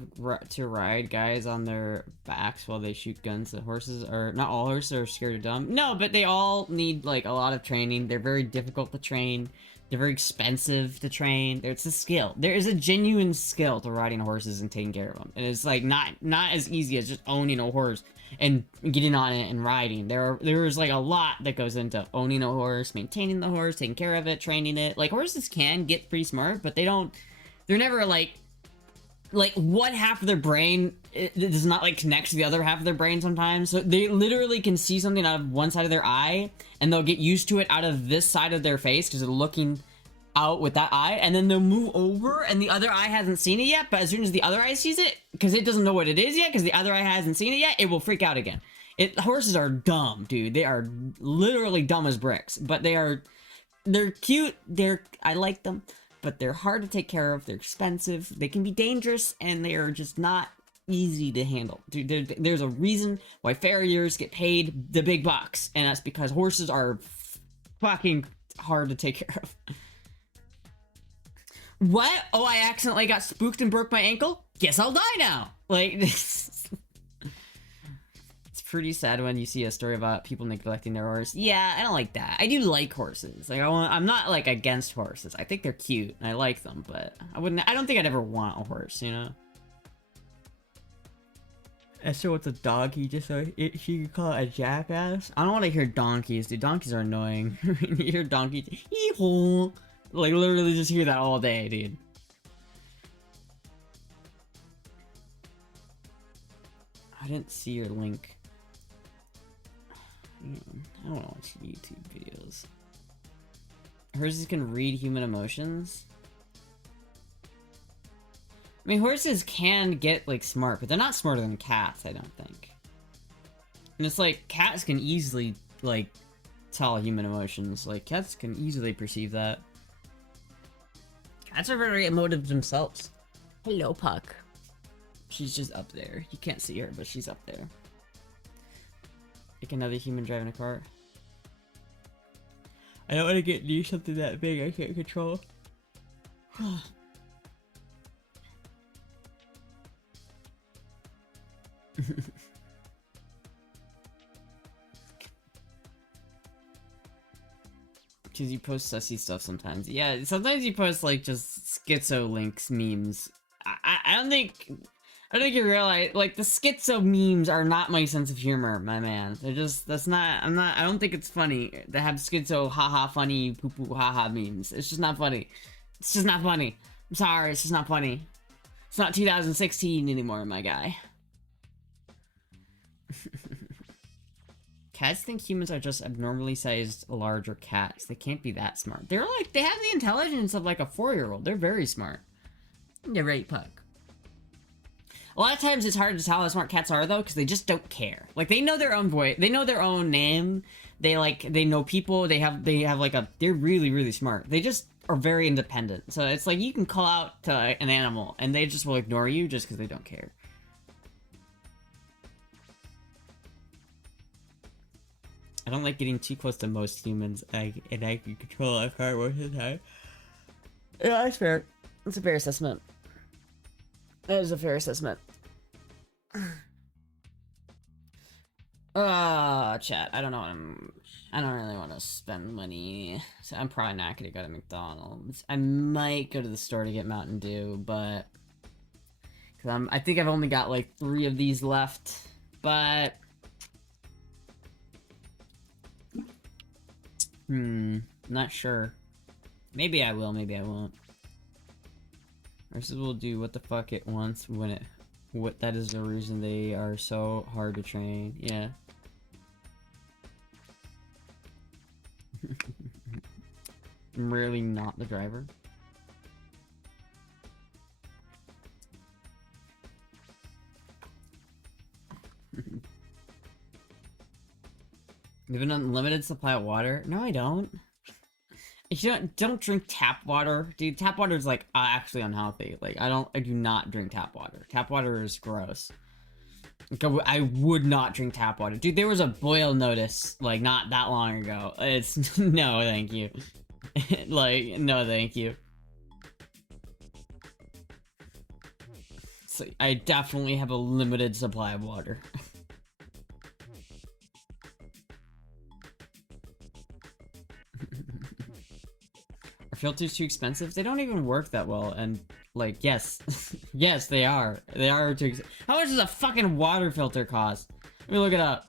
to ride guys on their backs while they shoot guns. The horses are, not all horses are scared or dumb. No, but they all need like a lot of training. They're very difficult to train. They're very expensive to train. It's a skill. There is a genuine skill to riding horses and taking care of them. And it's like not as easy as just owning a horse and getting on it and riding. There's like a lot that goes into owning a horse, maintaining the horse, taking care of it, training it. Like horses can get pretty smart, but they're never like one half of their brain it does not like connect to the other half of their brain sometimes. So they literally can see something out of one side of their eye and they'll get used to it out of this side of their face because they're looking out with that eye, and then they'll move over and the other eye hasn't seen it yet, but as soon as the other eye sees it, because it doesn't know what it is yet, because the other eye hasn't seen it yet, it will freak out again. Horses are dumb, dude. They are literally dumb as bricks, but they're cute. I like them, but they're hard to take care of. They're expensive. They can be dangerous, and they are just not easy to handle. Dude, there's a reason why farriers get paid the big bucks, and that's because horses are fucking hard to take care of. What? Oh, I accidentally got spooked and broke my ankle? Guess I'll die now! Like, this... It's pretty sad when you see a story about people neglecting their horse. Yeah, I don't like that. I do like horses. Like, I'm not, like, against horses. I think they're cute, and I like them, but I don't think I'd ever want a horse, you know? Esther wants a donkey just so she can call it a jackass. I don't want to hear donkeys, dude. Donkeys are annoying. You hear donkeys, hee-haw. Like, literally just hear that all day, dude. I didn't see your link. I don't watch YouTube videos. Horses can read human emotions? I mean, horses can get, like, smart, but they're not smarter than cats, I don't think. And it's like, cats can easily, like, tell human emotions. Like, cats can easily perceive that. Cats are very emotive themselves. Hello, Puck. She's just up there. You can't see her, but she's up there. Like another human driving a car. I don't want to get near something that big I can't control. Because you post sussy stuff sometimes. Yeah, sometimes you post like just schizo links memes. I don't think you realize, like, the schizo memes are not my sense of humor, my man. They're just, I don't think it's funny to have schizo haha funny poo poo haha memes. It's just not funny. It's just not funny. I'm sorry, it's just not funny. It's not 2016 anymore, my guy. Cats think humans are just abnormally sized larger cats. They can't be that smart. They're like, they have the intelligence of like a 4-year-old. They're very smart. You're right, Puck. A lot of times it's hard to tell how smart cats are though, because they just don't care. Like, they know their own voice, they know their own name, they know people, they have like they're really, really smart. They just are very independent. So it's like, you can call out to an animal, and they just will ignore you just because they don't care. I don't like getting too close to most humans, and I can control a car most of the time. Yeah, that's fair. That's a fair assessment. That is a fair assessment. Chat. I don't know. I don't really want to spend money, so I'm probably not gonna go to McDonald's. I might go to the store to get Mountain Dew, but I think I've only got like 3 of these left. But not sure. Maybe I will. Maybe I won't. Versus will do what the fuck it wants when it... that is the reason they are so hard to train. Yeah. I'm really not the driver. You have an unlimited supply of water? No, I don't. You don't drink tap water, dude. Tap water is like actually unhealthy. Like, I do not drink tap water. Tap water is gross. Like, I would not drink tap water, dude. There was a boil notice like not that long ago. It's no, thank you. Like, no, thank you. So I definitely have a limited supply of water. Are filters too expensive? They don't even work that well, and like, yes. Yes, they are. They are too expensive. How much does a fucking water filter cost? Let me look it up.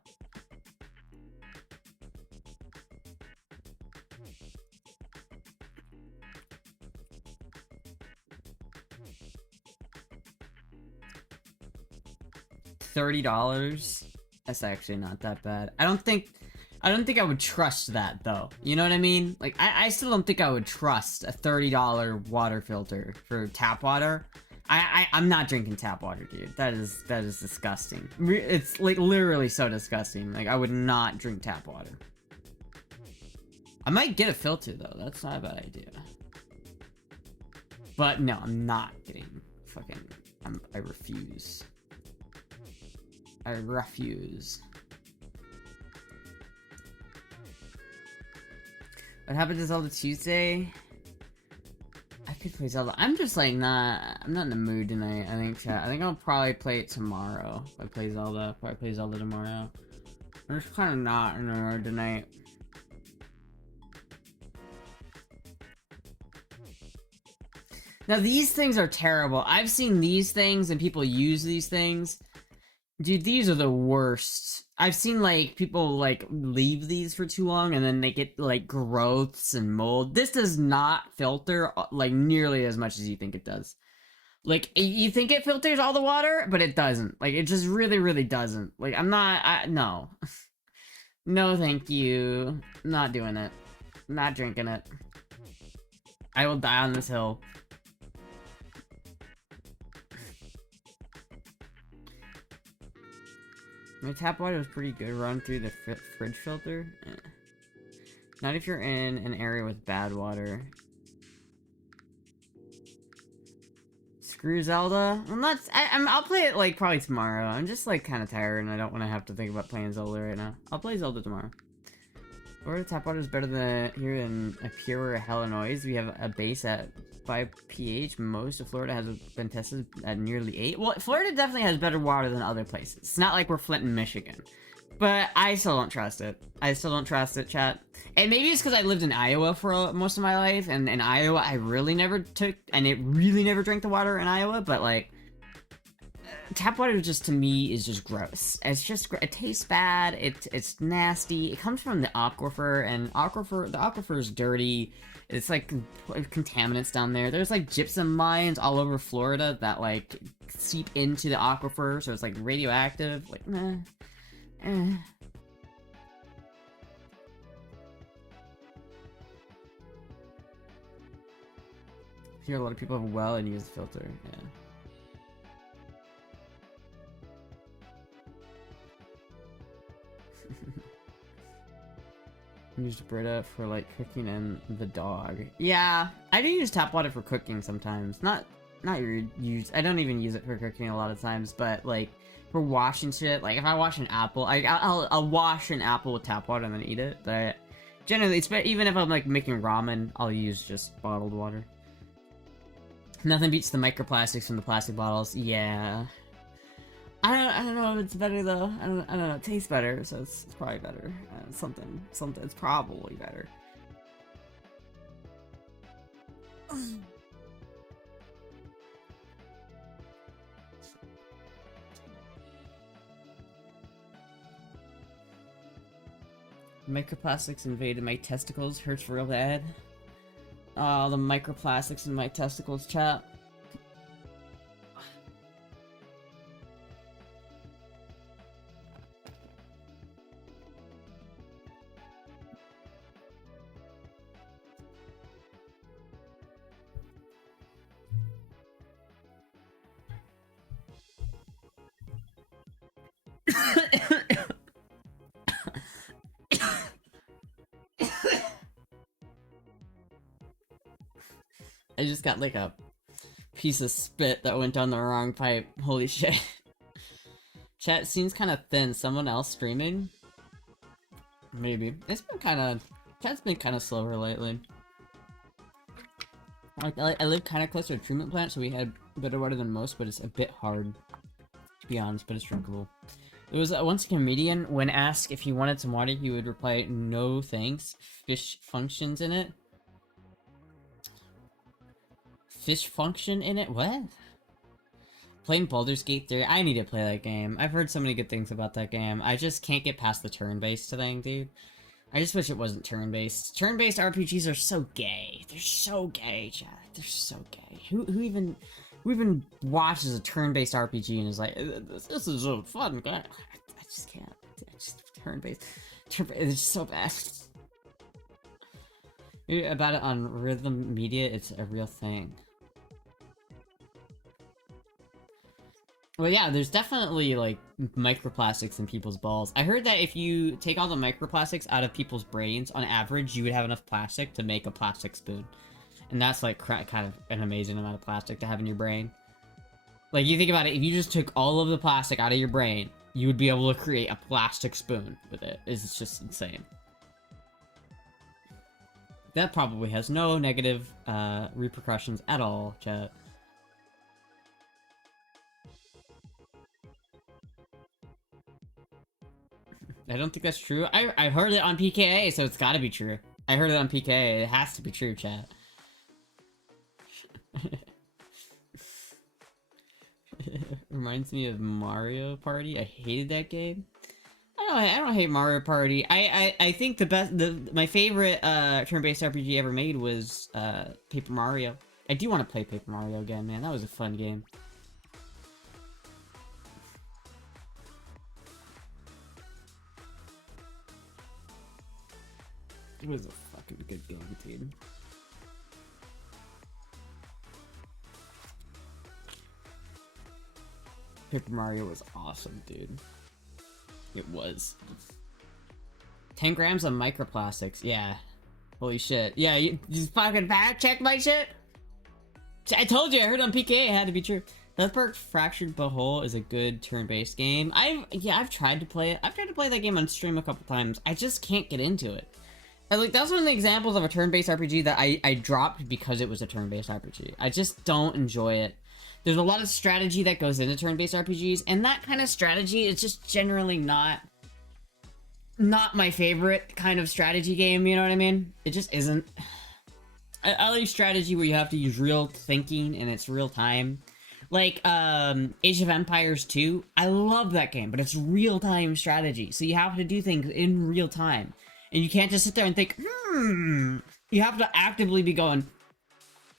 $30? That's actually not that bad. I don't think I would trust that though. You know what I mean? Like, I still don't think I would trust a $30 water filter for tap water. I'm not drinking tap water, dude. That is disgusting. It's like literally so disgusting. Like, I would not drink tap water. I might get a filter though. That's not a bad idea. But no, I'm not getting fucking... I refuse. I refuse. What happened to Zelda Tuesday? I could play Zelda. I'm just like I'm not in the mood tonight. I think I'll probably play it tomorrow. If I play Zelda, probably play Zelda tomorrow. I'm just kind of not in the mood tonight. Now these things are terrible. I've seen these things and people use these things. Dude, these are the worst. I've seen like people like leave these for too long and then they get like growths and mold. This does not filter like nearly as much as you think it does. Like you think it filters all the water, but it doesn't. Like it just really doesn't. Like no. No, thank you. Not doing it. Not drinking it. I will die on this hill. My tap water was pretty good. Run through the fridge filter. Not if you're in an area with bad water. Screw Zelda. I'll play it like probably tomorrow. I'm just like kind of tired and I don't want to have to think about playing Zelda right now. I'll play Zelda tomorrow. Florida tap water is better than here in a pure Illinois. We have a base at 5 pH. Most of Florida has been tested at nearly 8. Well, Florida definitely has better water than other places. It's not like we're Flint and Michigan. But I still don't trust it. I still don't trust it, chat. And maybe it's because I lived in Iowa for most of my life, and in Iowa I really never drank the water in Iowa, but like, tap water just to me is just gross. It's just it tastes bad. It's nasty. It comes from the aquifer, and the aquifer is dirty. It's like contaminants down there. There's like gypsum mines all over Florida that like seep into the aquifer, so it's like radioactive. Like, nah. I hear a lot of people have a well and use the filter. Yeah. Used Brita for like cooking and the dog. Yeah, I do use tap water for cooking sometimes. Not I don't even use it for cooking a lot of times, but like for washing shit. Like if I wash an apple, I'll wash an apple with tap water and then eat it. But generally, even if I'm like making ramen, I'll use just bottled water. Nothing beats the microplastics from the plastic bottles. Yeah. I don't know if it's better though. I don't know. It tastes better, so it's probably better. Something. It's probably better. Microplastics invaded my testicles. Hurts real bad. Oh, the microplastics in my testicles, chat. I just got like a piece of spit that went down the wrong pipe. Holy shit. Chat seems kind of thin. Someone else streaming? Maybe. Chat's been kind of slower lately. I live kind of close to a treatment plant, so we had better water than most, but it's a bit hard, to be honest, but it's drinkable. There was once a comedian, when asked if he wanted some water, he would reply, "No thanks. Fish functions in it." Fish function in it? What? Playing Baldur's Gate 3? I need to play that game. I've heard so many good things about that game. I just can't get past the turn-based thing, dude. I just wish it wasn't turn-based. Turn-based RPGs are so gay. They're so gay, chat. They're so gay. Who even watches a turn-based RPG and is like, this is so fun. I just can't. It's just turn-based. It's so bad. About it on Rhythm Media, it's a real thing. Well, yeah, there's definitely, like, microplastics in people's balls. I heard that if you take all the microplastics out of people's brains, on average, you would have enough plastic to make a plastic spoon. And that's, like, kind of an amazing amount of plastic to have in your brain. Like, you think about it, if you just took all of the plastic out of your brain, you would be able to create a plastic spoon with it. It's just insane. That probably has no negative repercussions at all, chat. I don't think that's true. I heard it on PKA, so it's gotta be true. I heard it on PKA. It has to be true, chat. Reminds me of Mario Party. I hated that game. I don't hate Mario Party. I think my favorite turn-based RPG ever made was Paper Mario. I do want to play Paper Mario again, man. That was a fun game. It was a fucking good game, dude. Paper Mario was awesome, dude. It was. 10 grams of microplastics, yeah. Holy shit. Yeah, you fucking fact check my shit? I told you, I heard on PK it had to be true. South Park Fractured But Whole is a good turn-based game. I've tried to play it. I've tried to play that game on stream a couple times. I just can't get into it. And like, that's one of the examples of a turn-based RPG that I dropped because it was a turn-based RPG. I just don't enjoy it. There's a lot of strategy that goes into turn-based RPGs, and that kind of strategy is just generally not my favorite kind of strategy game, you know what I mean? It just isn't. I like strategy where you have to use real thinking and it's real time. Like, Age of Empires 2, I love that game, but it's real-time strategy, so you have to do things in real time. And you can't just sit there and think, You have to actively be going,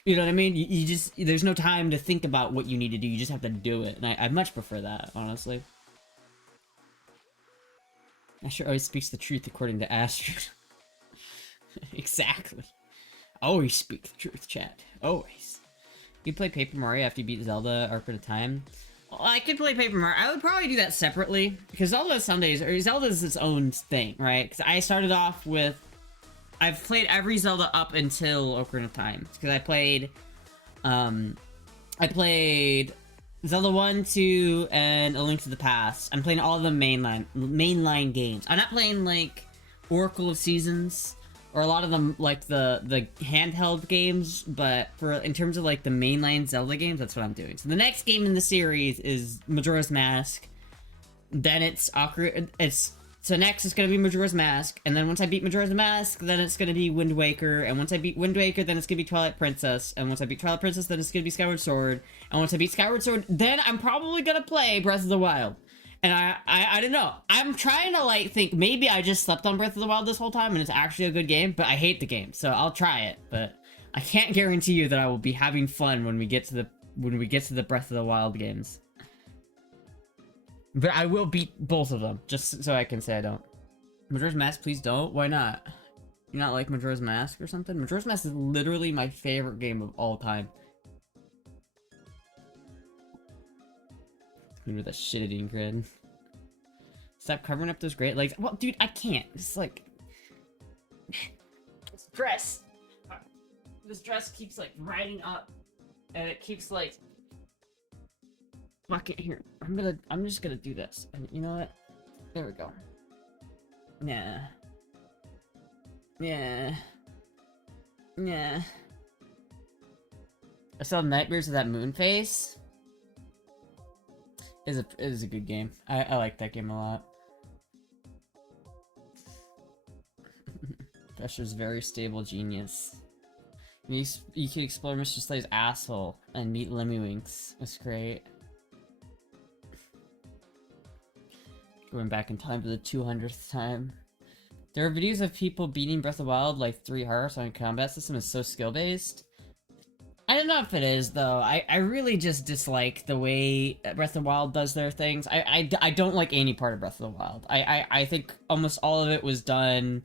you know what I mean? You just, there's no time to think about what you need to do, you just have to do it. And I much prefer that, honestly. Astra always speaks the truth according to Astra. Exactly. Always speak the truth, chat. Always. You play Paper Mario after you beat Zelda Arc at a time? Well, I could play Paper Mario. I would probably do that separately, because Zelda's its own thing, right? Because I started off with... I've played every Zelda up until Ocarina of Time. Because I played Zelda 1, 2, and A Link to the Past. I'm playing all the mainline games. I'm not playing, like, Oracle of Seasons, or a lot of them, like, the handheld games, but in terms of, like, the mainline Zelda games, that's what I'm doing. So the next game in the series is Majora's Mask. Then so next it's gonna be Majora's Mask, and then once I beat Majora's Mask, then it's gonna be Wind Waker, and once I beat Wind Waker, then it's gonna be Twilight Princess, and once I beat Twilight Princess, then it's gonna be Skyward Sword, and once I beat Skyward Sword, then I'm probably gonna play Breath of the Wild. And I don't know. I'm trying to, like, think maybe I just slept on Breath of the Wild this whole time, and it's actually a good game, but I hate the game, so I'll try it, but I can't guarantee you that I will be having fun when we get to the Breath of the Wild games. But I will beat both of them, just so I can say I don't. Majora's Mask, please don't? Why not? You not like Majora's Mask or something? Majora's Mask is literally my favorite game of all time. With a shit-eating grid. Stop covering up those great legs. Well, dude, I can't. It's like... This dress. This dress keeps, like, riding up. And it keeps, like... Fuck it, here. I'm just gonna do this. And you know what? There we go. Yeah. Yeah. Yeah. I saw Nightmares of that moon face. It is a good game. I like that game a lot. Pressure's very stable genius. You can explore Mr. Slay's asshole and meet Lemmy-Winks. That's great. Going back in time to the 200th time. There are videos of people beating Breath of the Wild like 3 hearts on a combat system is so skill-based. I don't know if it is, though. I really just dislike the way Breath of the Wild does their things. I don't like any part of Breath of the Wild. I think almost all of it was done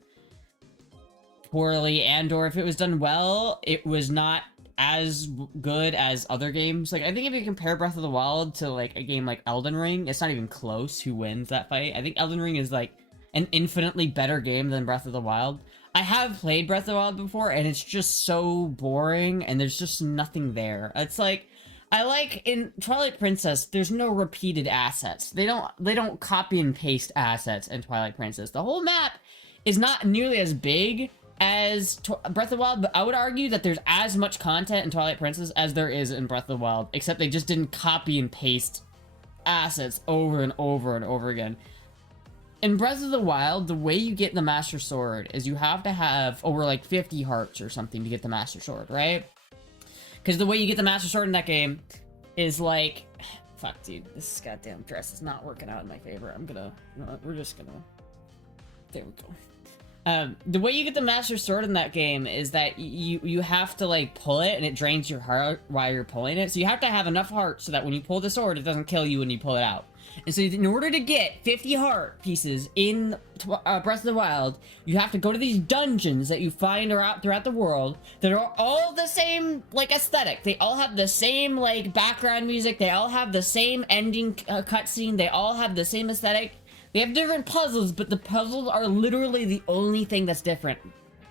poorly, and or if it was done well, it was not as good as other games. Like, I think if you compare Breath of the Wild to, like, a game like Elden Ring, it's not even close who wins that fight. I think Elden Ring is, like, an infinitely better game than Breath of the Wild. I have played Breath of the Wild before, and it's just so boring, and there's just nothing there. It's like, I like in Twilight Princess, there's no repeated assets. They don't copy and paste assets in Twilight Princess. The whole map is not nearly as big, Breath of the Wild, but I would argue that there's as much content in Twilight Princess as there is in Breath of the Wild, except they just didn't copy and paste assets over and over and over again. In Breath of the Wild, the way you get the Master Sword is you have to have over like 50 hearts or something to get the Master Sword, right? Because the way you get the Master Sword in that game is like... Fuck, dude. This goddamn dress is not working out in my favor. We're just gonna... There we go. The way you get the Master Sword in that game is that you have to, like, pull it, and it drains your heart while you're pulling it. So you have to have enough heart so that when you pull the sword, it doesn't kill you when you pull it out. And so in order to get 50 heart pieces in Breath of the Wild, you have to go to these dungeons that you find throughout the world that are all the same, like, aesthetic. They all have the same, like, background music. They all have the same ending cutscene. They all have the same aesthetic. They have different puzzles, but the puzzles are literally the only thing that's different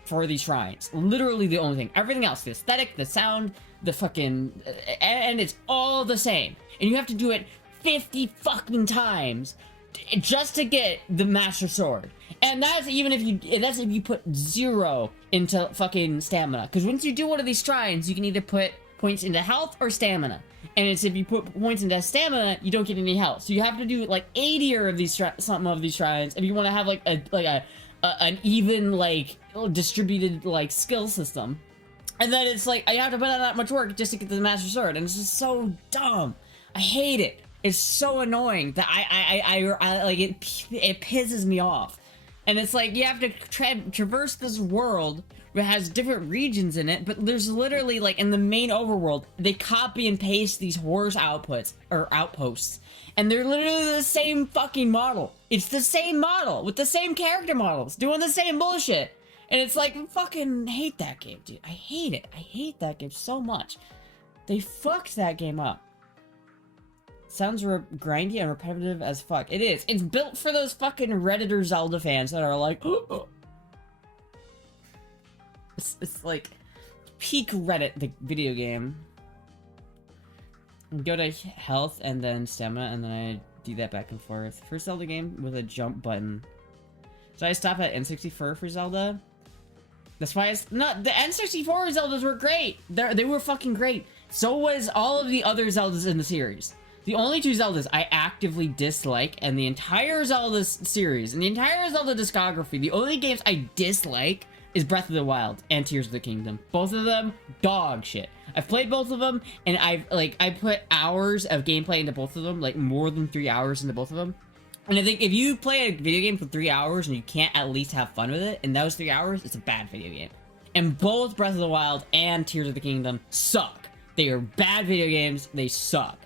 for these shrines. Literally the only thing. Everything else, the aesthetic, the sound, the fucking... And it's all the same. And you have to do it 50 fucking times just to get the Master Sword. And that's even if you put 0 into fucking stamina. Because once you do one of these shrines, you can either put points into health or stamina. And it's if you put points into stamina, you don't get any health. So you have to do like 80 of these something of these shrines if you want to have like an even like distributed like skill system. And then it's like you have to put out that much work just to get the Master Sword, and it's just so dumb. I hate it. It's so annoying that I like it pisses me off. And it's like you have to traverse this world that has different regions in it, but there's literally, like, in the main overworld, they copy and paste these horse outposts, and they're literally the same fucking model. It's the same model, with the same character models, doing the same bullshit. And it's like, I fucking hate that game, dude. I hate it. I hate that game so much. They fucked that game up. Sounds grindy and repetitive as fuck. It is. It's built for those fucking Redditor Zelda fans that are like, It's like peak Reddit, the video game. Go to health and then stamina, and then I do that back and forth. First Zelda game with a jump button. So I stop at N64 for Zelda. That's why it's not the N64 Zeldas were great. They were fucking great. So was all of the other Zeldas in the series. The only 2 Zeldas I actively dislike, and the entire Zelda series, and the entire Zelda discography, the only games I dislike is Breath of the Wild and Tears of the Kingdom. Both of them, dog shit. I've played both of them, and I put hours of gameplay into both of them, like more than 3 hours into both of them. And I think if you play a video game for 3 hours and you can't at least have fun with it, in those 3 hours, it's a bad video game. And both Breath of the Wild and Tears of the Kingdom suck. They are bad video games, they suck.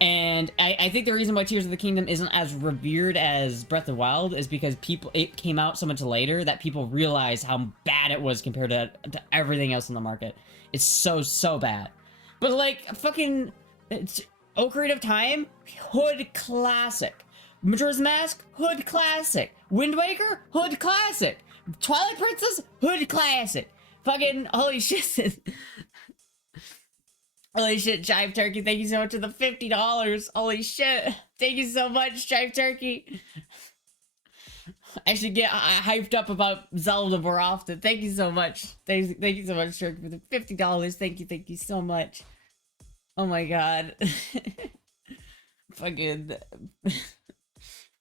And I think the reason why Tears of the Kingdom isn't as revered as Breath of the Wild is because it came out so much later that people realized how bad it was compared to everything else in the market. It's so bad. But like, fucking, Ocarina of Time, hood classic. Majora's Mask, hood classic. Wind Waker, hood classic. Twilight Princess, hood classic. Fucking, holy shit. Holy shit, Jive Turkey, thank you so much for the $50. Holy shit. Thank you so much, Jive Turkey. I should get hyped up about Zelda more often. Thank you so much. Thank you so much, Turkey, for the $50. Thank you so much. Oh my god. Fucking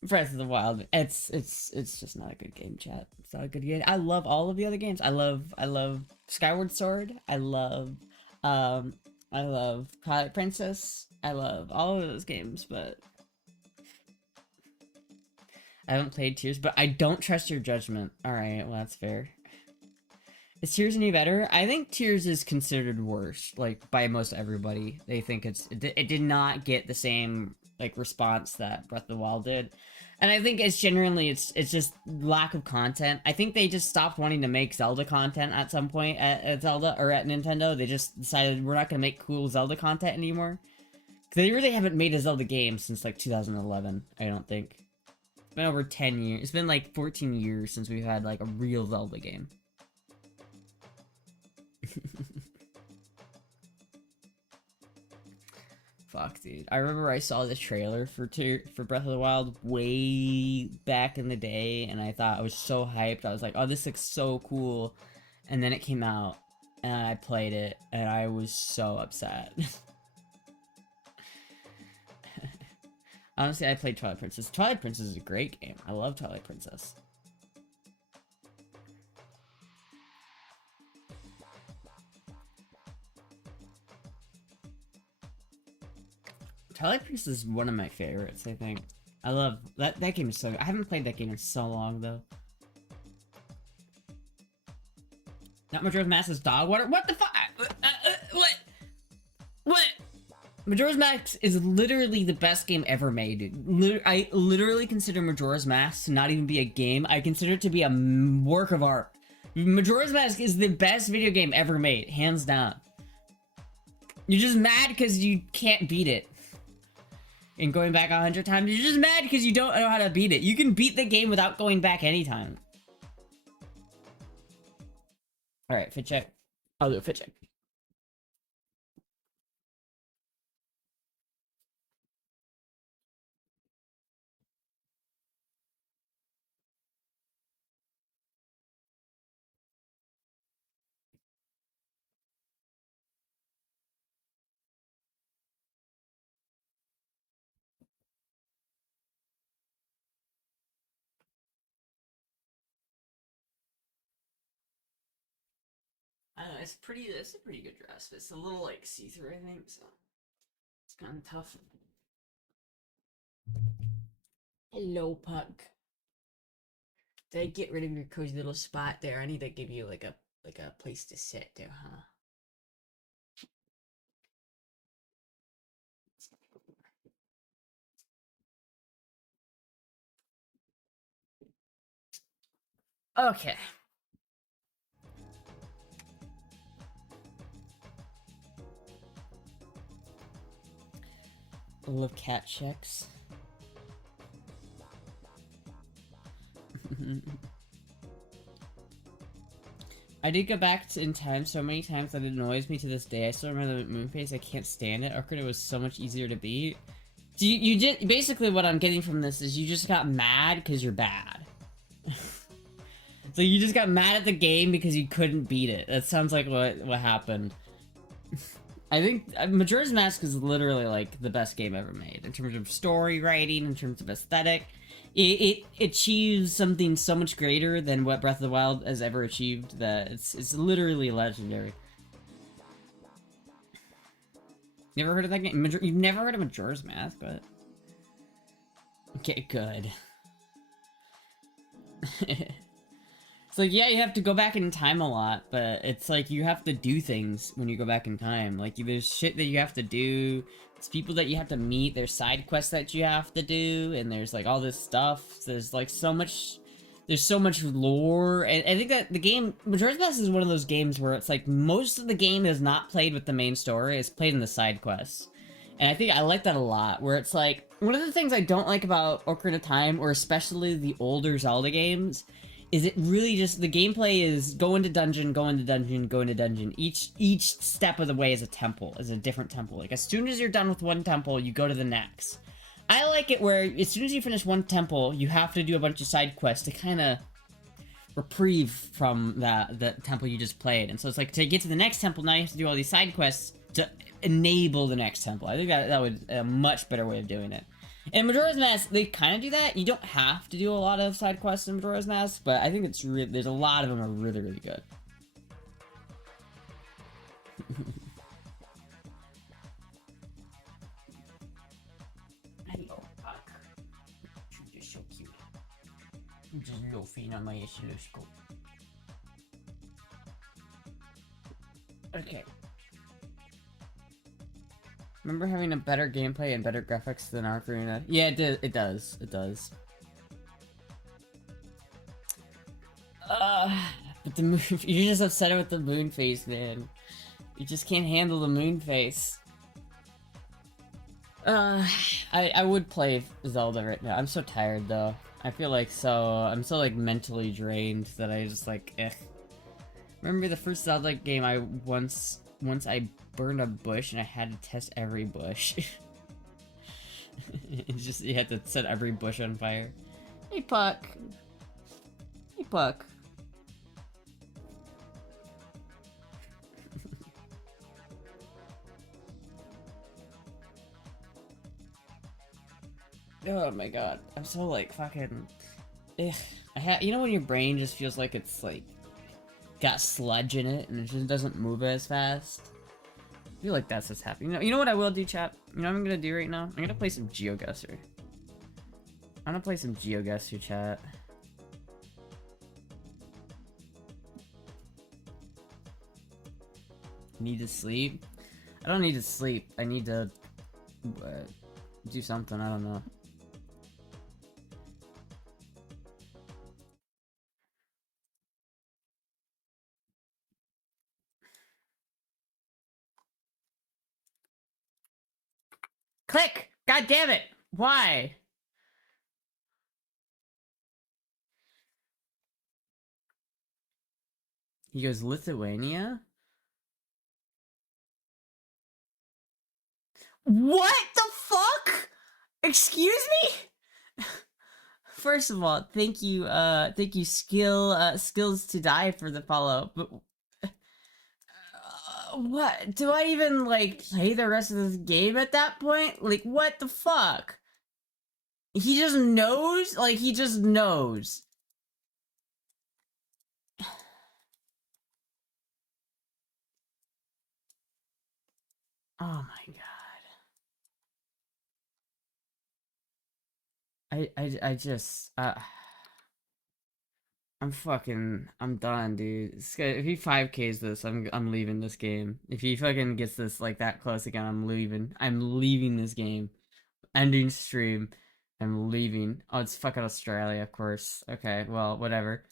Breath of the Wild. It's just not a good game, chat. It's not a good game. I love all of the other games. I love Skyward Sword. I love Twilight Princess. I love all of those games, but I haven't played Tears, but I don't trust your judgment. Alright, well, that's fair. Is Tears any better? I think Tears is considered worse, like, by most everybody. They think it did not get the same, like, response that Breath of the Wild did. And I think it's just lack of content. I think they just stopped wanting to make Zelda content at some point at Zelda, or at Nintendo. They just decided we're not going to make cool Zelda content anymore. They really haven't made a Zelda game since, like, 2011, I don't think. It's been over 10 years. It's been, like, 14 years since we've had, like, a real Zelda game. Fuck, dude. I remember I saw the trailer for Breath of the Wild way back in the day, and I thought I was so hyped. I was like, oh, this looks so cool. and then it came out, and I played it, and I was so upset. Honestly, I played Twilight Princess. Twilight Princess is a great game. I love Twilight Princess. Twilight Princess is one of my favorites, I think. I love that game is so good. I haven't played that game in so long though. Not Majora's Mask's dog water. What the fuck? What? What? Majora's Mask is literally the best game ever made, dude. I literally consider Majora's Mask to not even be a game. I consider it to be a work of art. Majora's Mask is the best video game ever made, hands down. You're just mad because you can't beat it. And going back 100 times, you're just mad because you don't know how to beat it. You can beat the game without going back anytime. Alright, fit check. I'll do a fit check. I don't know, it's a pretty good dress, but it's a little like see-through, I think, so it's kind of tough. Hello, Puck. Did I get rid of your cozy little spot there? I need to give you like a place to sit there, huh? Okay. I love cat checks. I did go back in time so many times that it annoys me to this day. I still remember the moon phase. I can't stand it. Ocarina was so much easier to beat. So you did basically what I'm getting from this is you just got mad because you're bad. So you just got mad at the game because you couldn't beat it. That sounds like what happened. I think Majora's Mask is literally like the best game ever made in terms of story writing, in terms of aesthetic. It achieves something so much greater than what Breath of the Wild has ever achieved that it's literally legendary. Never heard of that game? You've never heard of Majora's Mask, but okay, good. It's like, yeah, you have to go back in time a lot, but it's like you have to do things when you go back in time. Like, there's shit that you have to do, there's people that you have to meet, there's side quests that you have to do, and there's like all this stuff. There's like so much lore, and I think that the game, Majora's Mask is one of those games where it's like most of the game is not played with the main story, it's played in the side quests. And I think I like that a lot, where it's like, one of the things I don't like about Ocarina of Time, or especially the older Zelda games, is it really just, the gameplay is go into dungeon, go into dungeon, go into dungeon. Each step of the way is a temple, is a different temple. Like, as soon as you're done with one temple, you go to the next. I like it where, as soon as you finish one temple, you have to do a bunch of side quests to kind of reprieve from the temple you just played. And so it's like, to get to the next temple, now you have to do all these side quests to enable the next temple. I think that would a much better way of doing it. In Majora's Mask, they kind of do that. You don't have to do a lot of side quests in Majora's Mask, but I think it's there's a lot of them are really, really good. Hello, Puck. You're so cute. You're just loafing on my oscilloscope. Okay. Remember having a better gameplay and better graphics than Ocarina? Yeah, it does. It does. But the moon, you're just upset with the moon phase, man. You just can't handle the moon phase. I would play Zelda right now. I'm so tired though. I feel like I'm so like mentally drained that I just like, Remember the first Zelda game I once I burned a bush and I had to test every bush. It's just, you had to set every bush on fire. Hey, Puck. Hey, Puck. Oh my god, I'm so like fucking. Ugh. You know when your brain just feels like it's like got sludge in it and it just doesn't move as fast. I feel like that's what's happening. You know what I will do, chat? You know what I'm gonna do right now? I'm gonna play some GeoGuessr. I'm gonna play some GeoGuessr, chat. Need to sleep? I don't need to sleep. I need to uh, do something. I don't know. Click! God damn it! Why? He goes, Lithuania? What the fuck? Excuse me? First of all, thank you, skills to die for the follow. But what? Do I even like play the rest of this game at that point? Like, what the fuck? He just knows? Like, he just knows. Oh my god. I just, I'm done, dude. This guy, if he 5Ks this, I'm leaving this game. If he fucking gets this like that close again, I'm leaving. I'm leaving this game. Ending stream. I'm leaving. Oh, it's fucking Australia, of course. Okay, well, whatever.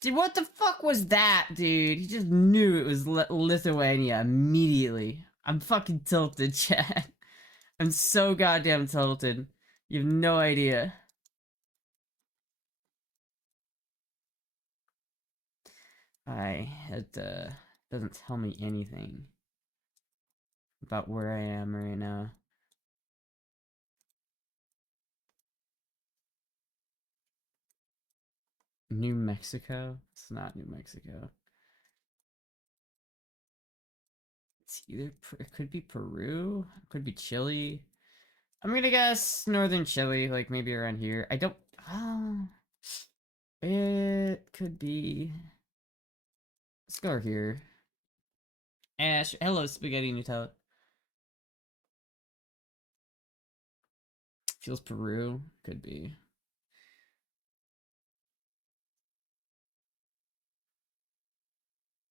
Dude, what the fuck was that, dude? He just knew it was Lithuania immediately. I'm fucking tilted, chat. I'm so goddamn tilted. You have no idea. It doesn't tell me anything about where I am right now. New Mexico? It's not New Mexico. It's either, it could be Peru, it could be Chile. I'm gonna guess northern Chile, like maybe around here. I don't, oh, it could be, let's go here. Ash, hello, Spaghetti Nutella. Feels Peru, could be.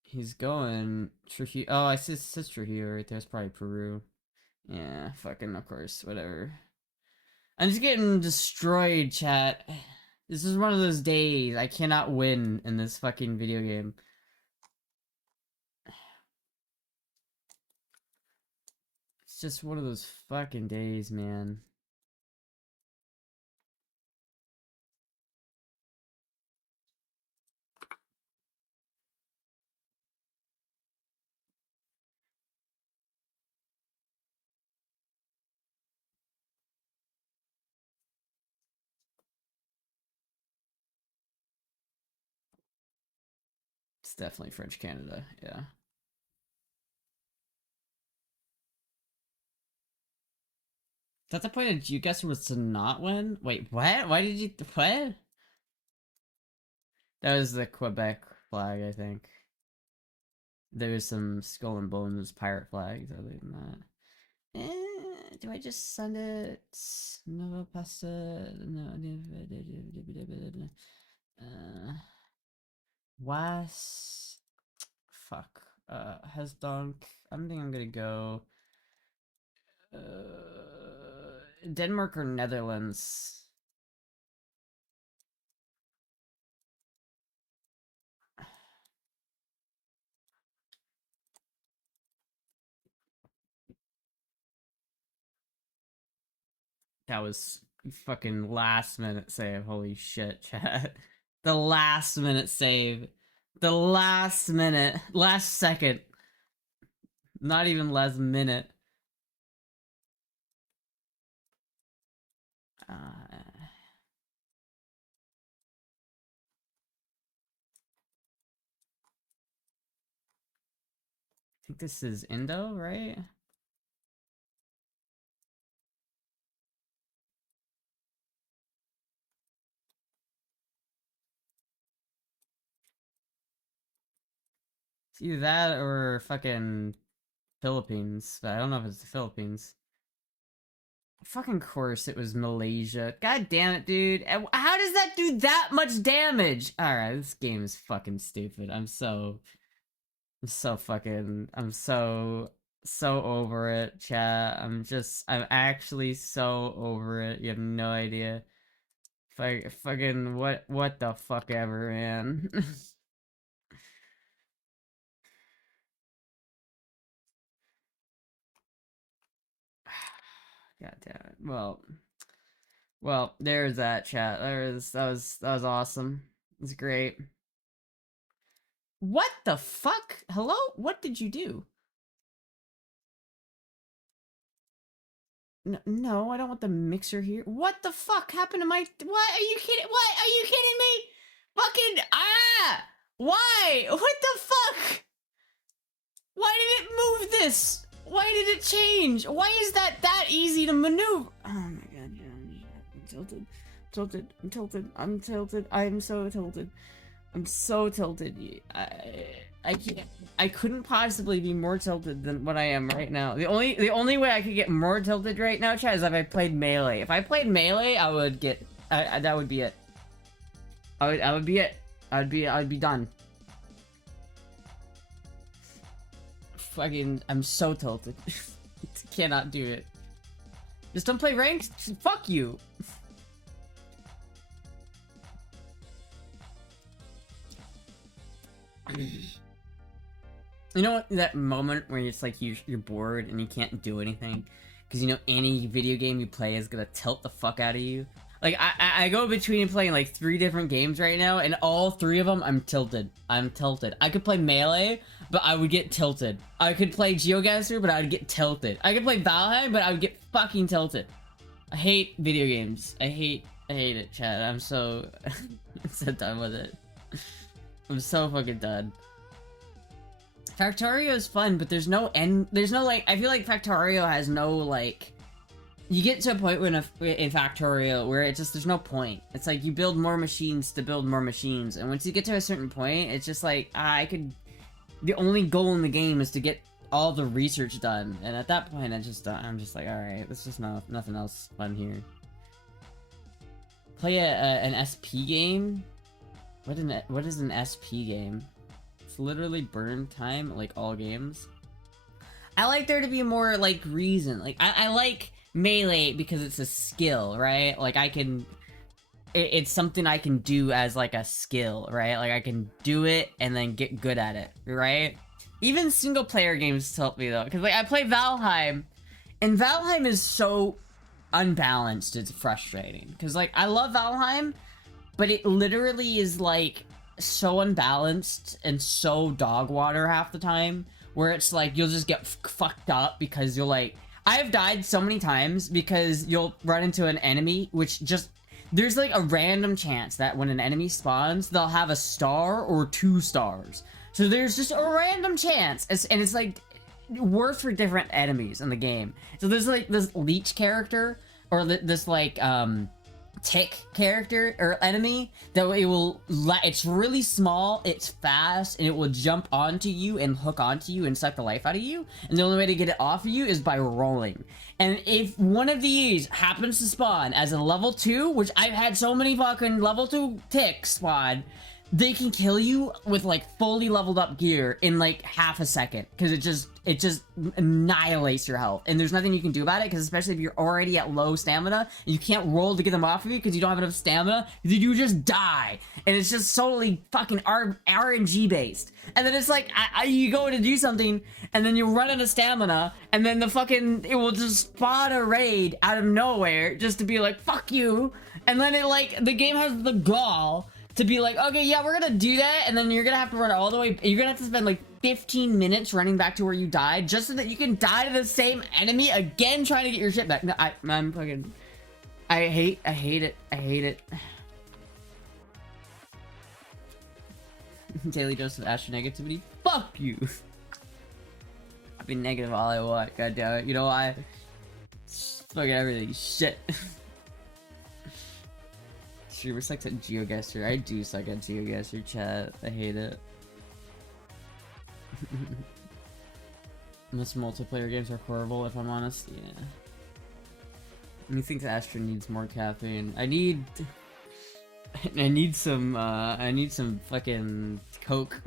He's going Trujillo. Oh, I see it says Trujillo right there. It's probably Peru. Yeah, fucking of course, whatever. I'm just getting destroyed, chat. This is one of those days I cannot win in this fucking video game. It's just one of those fucking days, man. It's definitely French Canada, yeah. That's the point of you guess was to not win? Wait, what? Why did you what? That was the Quebec flag, I think. There was some skull and bones pirate flags other than that. Do I just send it? No pasta. No. Was fuck. Has dunk. I think I'm gonna go. Denmark or Netherlands. That was fucking last minute save. Holy shit, chat. The last minute save. The last minute. Last second. Not even last minute. I think this is Indo, right? It's either that or fucking Philippines, but I don't know if it's the Philippines. Fucking course it was Malaysia. God damn it, dude. How does that do that much damage? Alright, this game is fucking stupid. I'm so over it, chat. I'm actually so over it. You have no idea. Fucking what the fuck ever, man. God damn it. Well, there's that, chat. That was awesome. It's great. What the fuck? Hello? What did you do? No, I don't want the mixer here. What the fuck happened to my... What? Are you kidding? What? Are you kidding me? Fucking... Ah! Why? What the fuck? Why did it move this? Why did it change? Why is that easy to maneuver? Oh my god, yeah, I'm tilted. I'm tilted. I'm tilted. I'm so tilted. I'm so tilted. I can't. I couldn't possibly be more tilted than what I am right now. The only way I could get more tilted right now, chat, is if I played melee. If I played melee, I would get. That would be it. I would be it. I'd be done. Fucking, I'm so tilted. Cannot do it. Just don't play ranked. Fuck you. You know what, that moment where it's like you're bored and you can't do anything because you know any video game you play is gonna tilt the fuck out of you. Like I go between playing like 3 different games right now, and all 3 of them I'm tilted. I'm tilted. I could play melee, but I would get tilted. I could play GeoGuessr, but I would get tilted. I could play Valheim, but I would get fucking tilted. I hate video games. I hate it, chat. I'm so I'm so done with it. I'm so fucking done. Factorio is fun, but there's no end. There's no like. I feel like Factorio has no like. You get to a point when in Factorio where it just there's no point. It's like you build more machines to build more machines, and once you get to a certain point, it's just like I could. The only goal in the game is to get all the research done, and at that point, I'm just like, all right, there's just nothing else fun here. Play an SP game. What is an SP game? It's literally burn time, like all games. I like there to be more, like, reason. Like, I like melee because it's a skill, right? Like, it's something I can do as, like, a skill, right? Like, I can do it and then get good at it, right? Even single-player games tilt me, though. Because, like, I play Valheim, and Valheim is so unbalanced, it's frustrating. Because, like, I love Valheim, but it literally is, like, so unbalanced and so dog water half the time, where it's like, you'll just get fucked up because you're like... I have died so many times because you'll run into an enemy, which just... There's, like, a random chance that when an enemy spawns, they'll have a star or 2 stars. So there's just a random chance, and it's, like, worse for different enemies in the game. So there's, like, this leech character, or this, like, tick character or enemy that it will it's really small, it's fast, and it will jump onto you and hook onto you and suck the life out of you, and the only way to get it off of you is by rolling. And if one of these happens to spawn as a level 2, which I've had so many fucking level 2 ticks spawn, they can kill you with like fully leveled up gear in like half a second, because it just annihilates your health, and there's nothing you can do about it, because especially if you're already at low stamina, you can't roll to get them off of you because you don't have enough stamina, you just die, and it's just solely fucking RNG based. And then it's like you go to do something, and then you run out of stamina, and then it will just spawn a raid out of nowhere just to be like, fuck you, and then it like the game has the gall to be like, okay, yeah, we're gonna do that, and then you're gonna have to run all the way, you're gonna have to spend like 15 minutes running back to where you died, just so that you can die to the same enemy again trying to get your shit back. No, I'm fucking... I hate it. I hate it. Daily dose of Astra negativity? Fuck you! I've been negative all I want, goddammit. You know why? Fucking everything. Shit. Streamer sucks at GeoGuessr. I do suck at GeoGuessr, chat. I hate it. Most multiplayer games are horrible, if I'm honest. Yeah. Me thinks Astra needs more caffeine. I need some fucking Coke.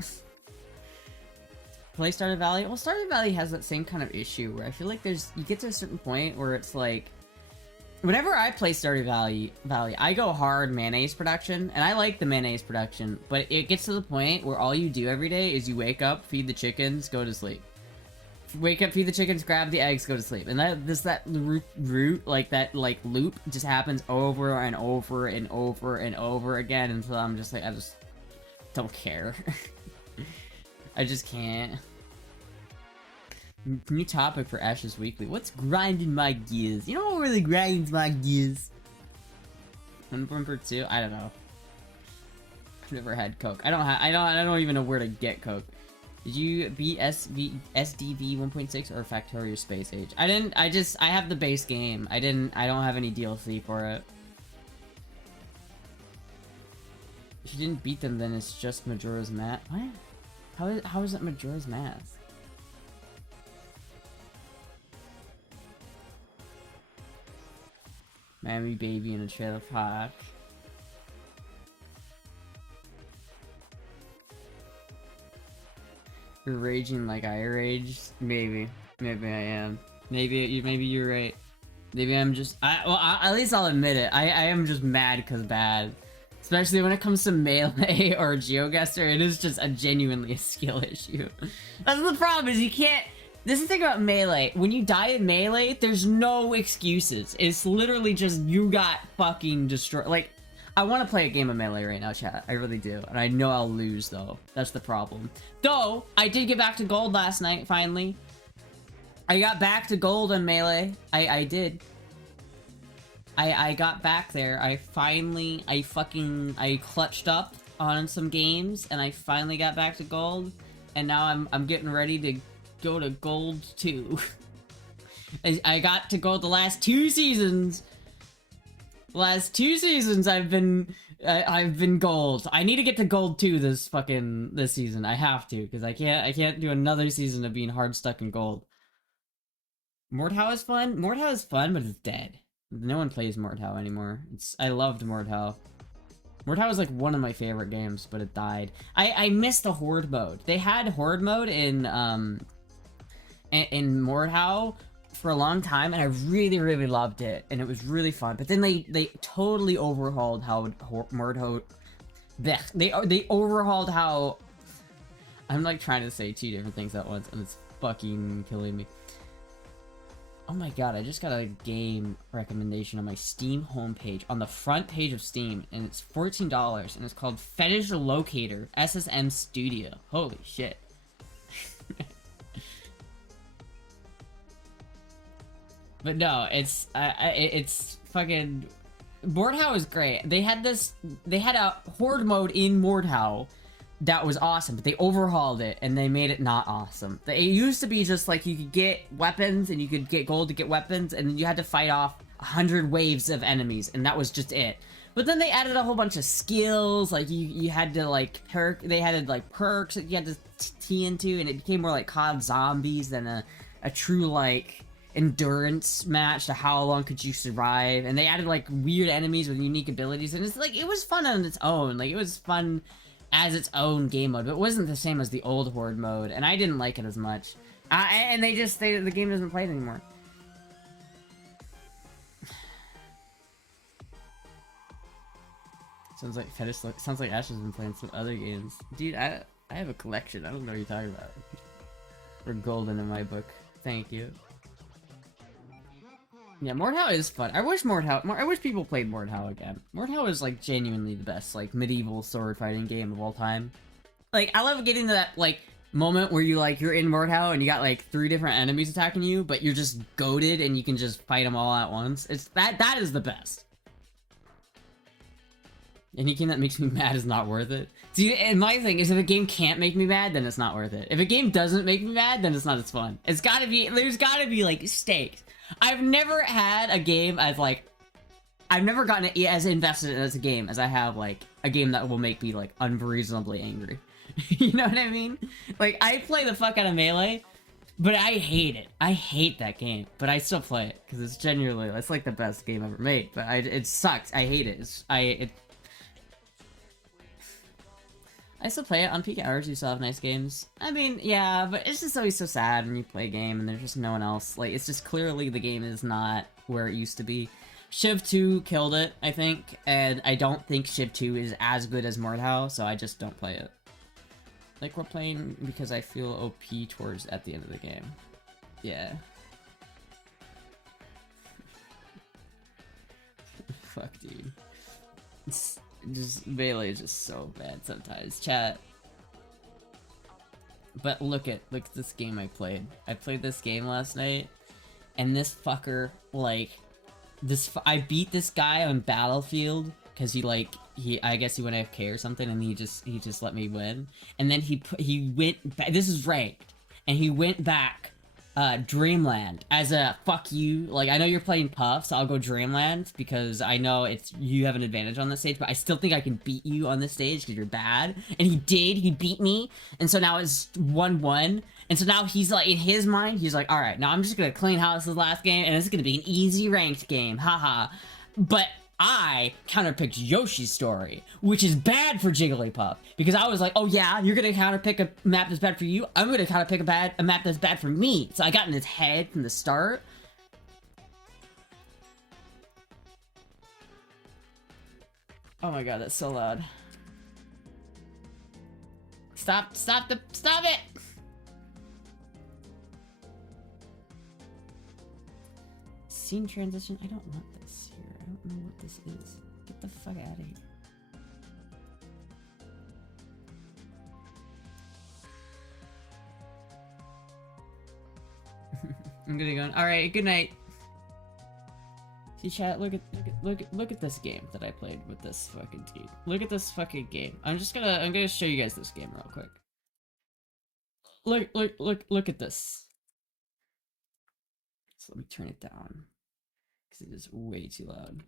Play Stardew Valley? Well, Stardew Valley has that same kind of issue where I feel like you get to a certain point where it's like, whenever I play Stardew Valley, I go hard mayonnaise production, and I like the mayonnaise production, but it gets to the point where all you do every day is you wake up, feed the chickens, go to sleep. Wake up, feed the chickens, grab the eggs, go to sleep. And that loop just happens over and over and over and over again until I'm just like, I just don't care. I just can't. New topic for Ash's Weekly. What's grinding my gears? You know what really grinds my gears? Number 2? I don't know. I've never had Coke. I don't even know where to get Coke. Did you beat SDV 1.6 or Factorio Space Age? I didn't. I have the base game. I don't have any DLC for it. If you didn't beat them, then it's just Majora's Mask. What? How is it Majora's Mask? Mammy baby in a trailer park. You're raging like I raged? Maybe. Maybe I am. Maybe you're right. Maybe I'm just... at least I'll admit it. I am just mad because bad. Especially when it comes to Melee or GeoGuessr, it is just genuinely a skill issue. That's the problem, is you can't... This is the thing about Melee. When you die in Melee, there's no excuses. It's literally just you got fucking destroyed. Like, I want to play a game of Melee right now, chat. I really do. And I know I'll lose, though. That's the problem. Though, I did get back to gold last night, finally. I got back to gold in Melee. I did. I got back there. I clutched up on some games, and I finally got back to gold. And now I'm getting ready to go to gold 2. I got to gold the last 2 seasons. Last 2 seasons I've been gold. I need to get to gold 2 this season. I have to, because I can't do another season of being hard stuck in gold. Mordhau is fun. Mordhau is fun, but it's dead. No one plays Mordhau anymore. I loved Mordhau. Mordhau was like one of my favorite games, but it died. I missed the Horde mode. They had Horde mode in Mordhau for a long time, and I really, really loved it, and it was really fun. But then they totally overhauled how Mordhau... They overhauled how... I'm like trying to say 2 different things at once, and it's fucking killing me. Oh my god, I just got a game recommendation on my Steam homepage, on the front page of Steam, and it's $14, and it's called Fetish Locator SSM Studio. Holy shit. But no, it's fucking... Mordhau is great. They had a Horde mode in Mordhau that was awesome, but they overhauled it and they made it not awesome. It used to be just like you could get weapons and you could get gold to get weapons, and then you had to fight off 100 waves of enemies, and that was just it. But then they added a whole bunch of skills, like you had to like they had like perks that you had to tee into, and it became more like COD Zombies than a true like endurance match to how long could you survive. And they added like weird enemies with unique abilities, and it's like it was fun on its own. Like it was fun as its own game mode, but it wasn't the same as the old Horde mode, and I didn't like it as much. And the game doesn't play it anymore. Sounds like Ash has been playing some other games. Dude, I have a collection. I don't know what you're talking about. We're golden in my book. Thank you. Yeah, Mordhau is fun. I wish people played Mordhau again. Mordhau is like genuinely the best like medieval sword fighting game of all time. Like I love getting to that like moment where you're in Mordhau and you got like 3 different enemies attacking you, but you're just goated and you can just fight them all at once. It's that is the best. Any game that makes me mad is not worth it. See, and my thing is if a game can't make me mad, then it's not worth it. If a game doesn't make me mad, then it's not as fun. There's gotta be like stakes. I've never had a game as like... I've never gotten as invested in as a game as I have like a game that will make me like unreasonably angry. You know what I mean? Like, I play the fuck out of Melee, but I hate it. I hate that game, but I still play it because it's genuinely, it's like the best game ever made. But it sucks. I hate it. I still play it on peak hours. You still have nice games. I mean, yeah, but it's just always so sad when you play a game and there's just no one else. Like, it's just clearly the game is not where it used to be. Shiv 2 killed it, I think, and I don't think Shiv 2 is as good as Mordhau, so I just don't play it. Like, we're playing because I feel OP towards at the end of the game. Yeah. Fuck, dude. It's just, Melee is just so bad sometimes. Chat. But look at this game I played. I played this game last night, and this fucker, like, I beat this guy on Battlefield, because I guess he went AFK or something, and he just let me win. And then he went back, this is ranked, and he went back, Dreamland, as a fuck you. Like, I know you're playing Puff, so I'll go Dreamland, because I know you have an advantage on this stage, but I still think I can beat you on this stage, because you're bad. And he beat me, and so now it's 1-1, and so now he's like, in his mind, he's like, alright, now I'm just gonna clean house this last game, and it's gonna be an easy ranked game, haha. But I counterpicked Yoshi's Story, which is bad for Jigglypuff, because I was like, oh yeah, you're gonna counterpick a map that's bad for you, I'm gonna counterpick a map that's bad for me. So I got in his head from the start. Oh my god, that's so loud. Stop it! Scene transition, I don't want this here. I don't know what this is. Get the fuck out of here. I'm gonna go. Alright, good night. See, chat, look at this game that I played with this fucking team. Look at this fucking game. I'm gonna show you guys this game real quick. Look at this. So let me turn it down, because it is way too loud.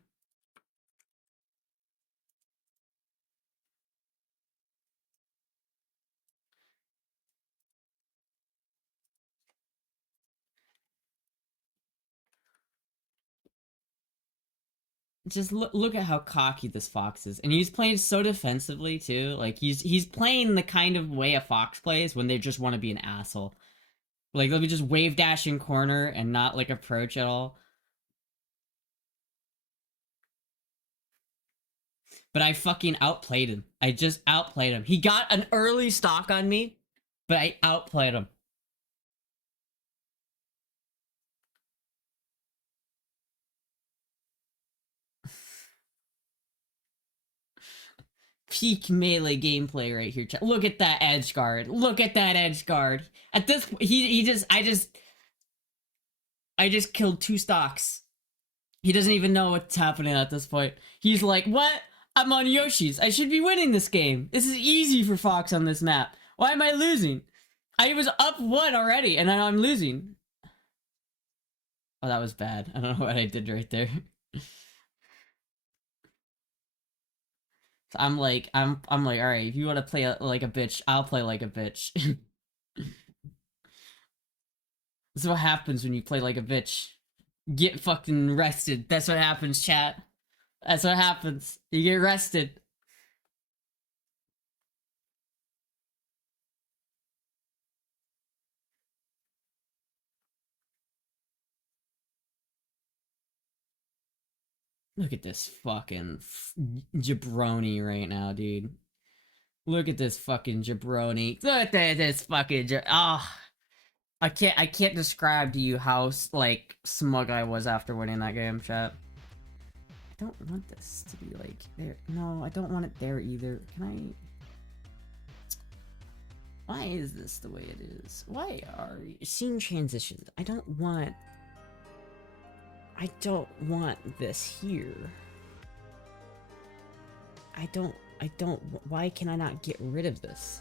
Just look at how cocky this Fox is, and he's playing so defensively too. Like he's playing the kind of way a Fox plays when they just want to be an asshole. Like, let me just wave dash in corner and not like approach at all. But I fucking outplayed him. I just outplayed him. He got an early stock on me, but I outplayed him. Peak Melee gameplay right here. Look at that edge guard. Look at that edge guard. At this point, I just killed 2 stocks. He doesn't even know what's happening at this point. He's like, what? I'm on Yoshi's. I should be winning this game. This is easy for Fox on this map. Why am I losing? I was up 1 already, and now I'm losing. Oh, that was bad. I don't know what I did right there. So I'm like, alright, if you want to play like a bitch, I'll play like a bitch. This is what happens when you play like a bitch. Get fucking rested. That's what happens, chat. That's what happens. You get rested. Look at this fucking jabroni right now, dude. Look at this fucking jabroni. Look at this fucking I can't describe to you how, like, smug I was after winning that game, chat. I don't want this to be, like, there. No, I don't want it there either. Can I... Why is this the way it is? Why are scene transitions? I don't want this here. Why can I not get rid of this?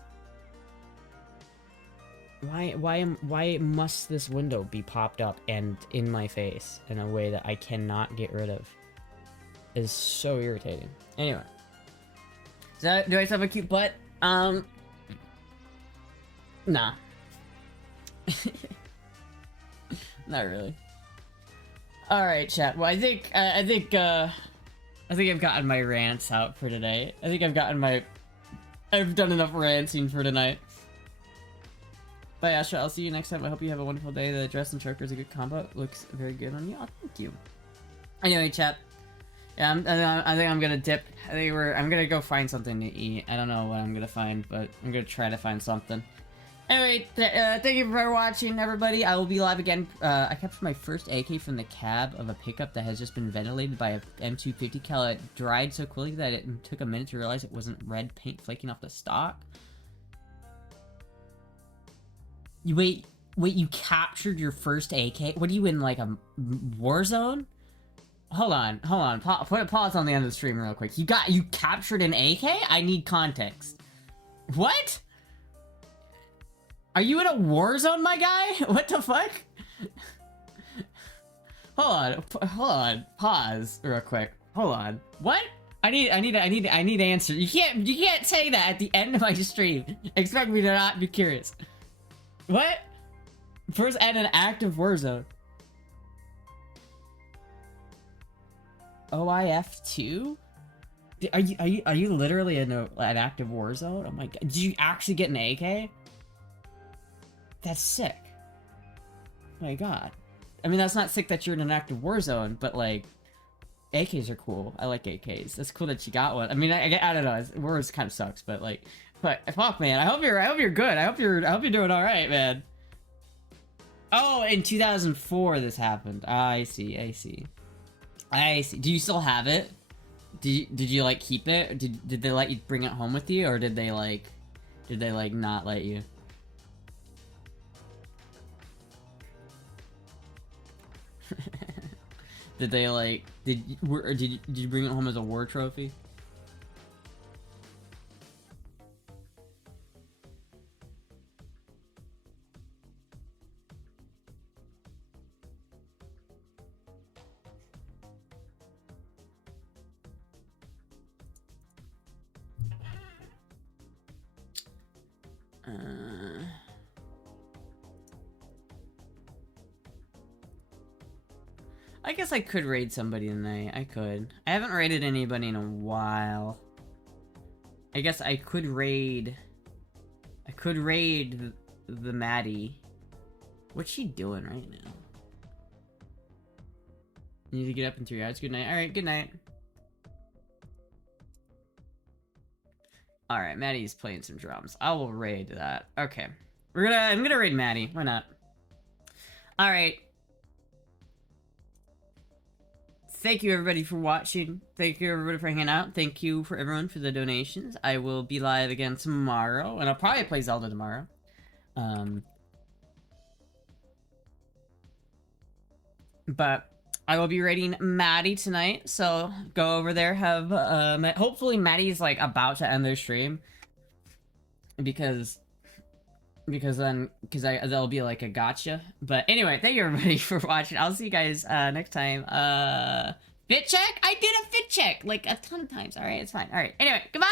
Why must this window be popped up and in my face in a way that I cannot get rid of? It is so irritating. Anyway. Do I have a cute butt? Nah. Not really. Alright, chat. Well, I think I've gotten my rants out for today. I think I've done enough ranting for tonight. Bye, Astra. I'll see you next time. I hope you have a wonderful day. The dress and choker is a good combo. It looks very good on you. Oh, thank you. Anyway, chat. Yeah, I think I'm gonna dip. I'm gonna go find something to eat. I don't know what I'm gonna find, but I'm gonna try to find something. Anyway, thank you for watching, everybody. I will be live again. I captured my first AK from the cab of a pickup that has just been ventilated by a M250 cal. It dried so quickly that it took a minute to realize it wasn't red paint flaking off the stock. Wait, you captured your first AK? What are you in, like, a war zone? Hold on. Put a pause on the end of the stream real quick. You captured an AK? I need context. What? Are you in a war zone, my guy? What the fuck? Hold on. Pause real quick. Hold on. What? I need answer. You can't say that at the end of my stream. Expect me to not be curious. What? First at an active war zone. OIF2? Are you literally in an active war zone? Oh my god. Did you actually get an AK? That's sick. Oh my god. I mean, that's not sick that you're in an active war zone, but like, AKs are cool. I like AKs. That's cool that you got one. I mean, I don't know. Wars kind of sucks, but like, fuck, man. I hope you're good. I hope you're doing all right, man. Oh, in 2004 this happened. I see. Do you still have it? Did you like keep it? Did they let you bring it home with you, or did they like not let you? Did they like did you bring it home as a war trophy? I guess I could raid somebody tonight. I could. I haven't raided anybody in a while. I guess I could raid. The Maddie. What's she doing right now? You need to get up in 3 hours. Good night. Alright, good night. Alright, Maddie's playing some drums. I will raid that. Okay. I'm gonna raid Maddie. Why not? Alright. Thank you everybody for watching. Thank you everybody for hanging out. Thank you for everyone for the donations. I will be live again tomorrow, and I'll probably play Zelda tomorrow. But I will be raiding Maddie tonight, so go over there. Have hopefully Maddie's like about to end their stream, because that'll be like a gotcha. But anyway, thank you everybody for watching. I'll see you guys next time. Fit check? I did a fit check like a ton of times. All right, it's fine. All right. Anyway, goodbye.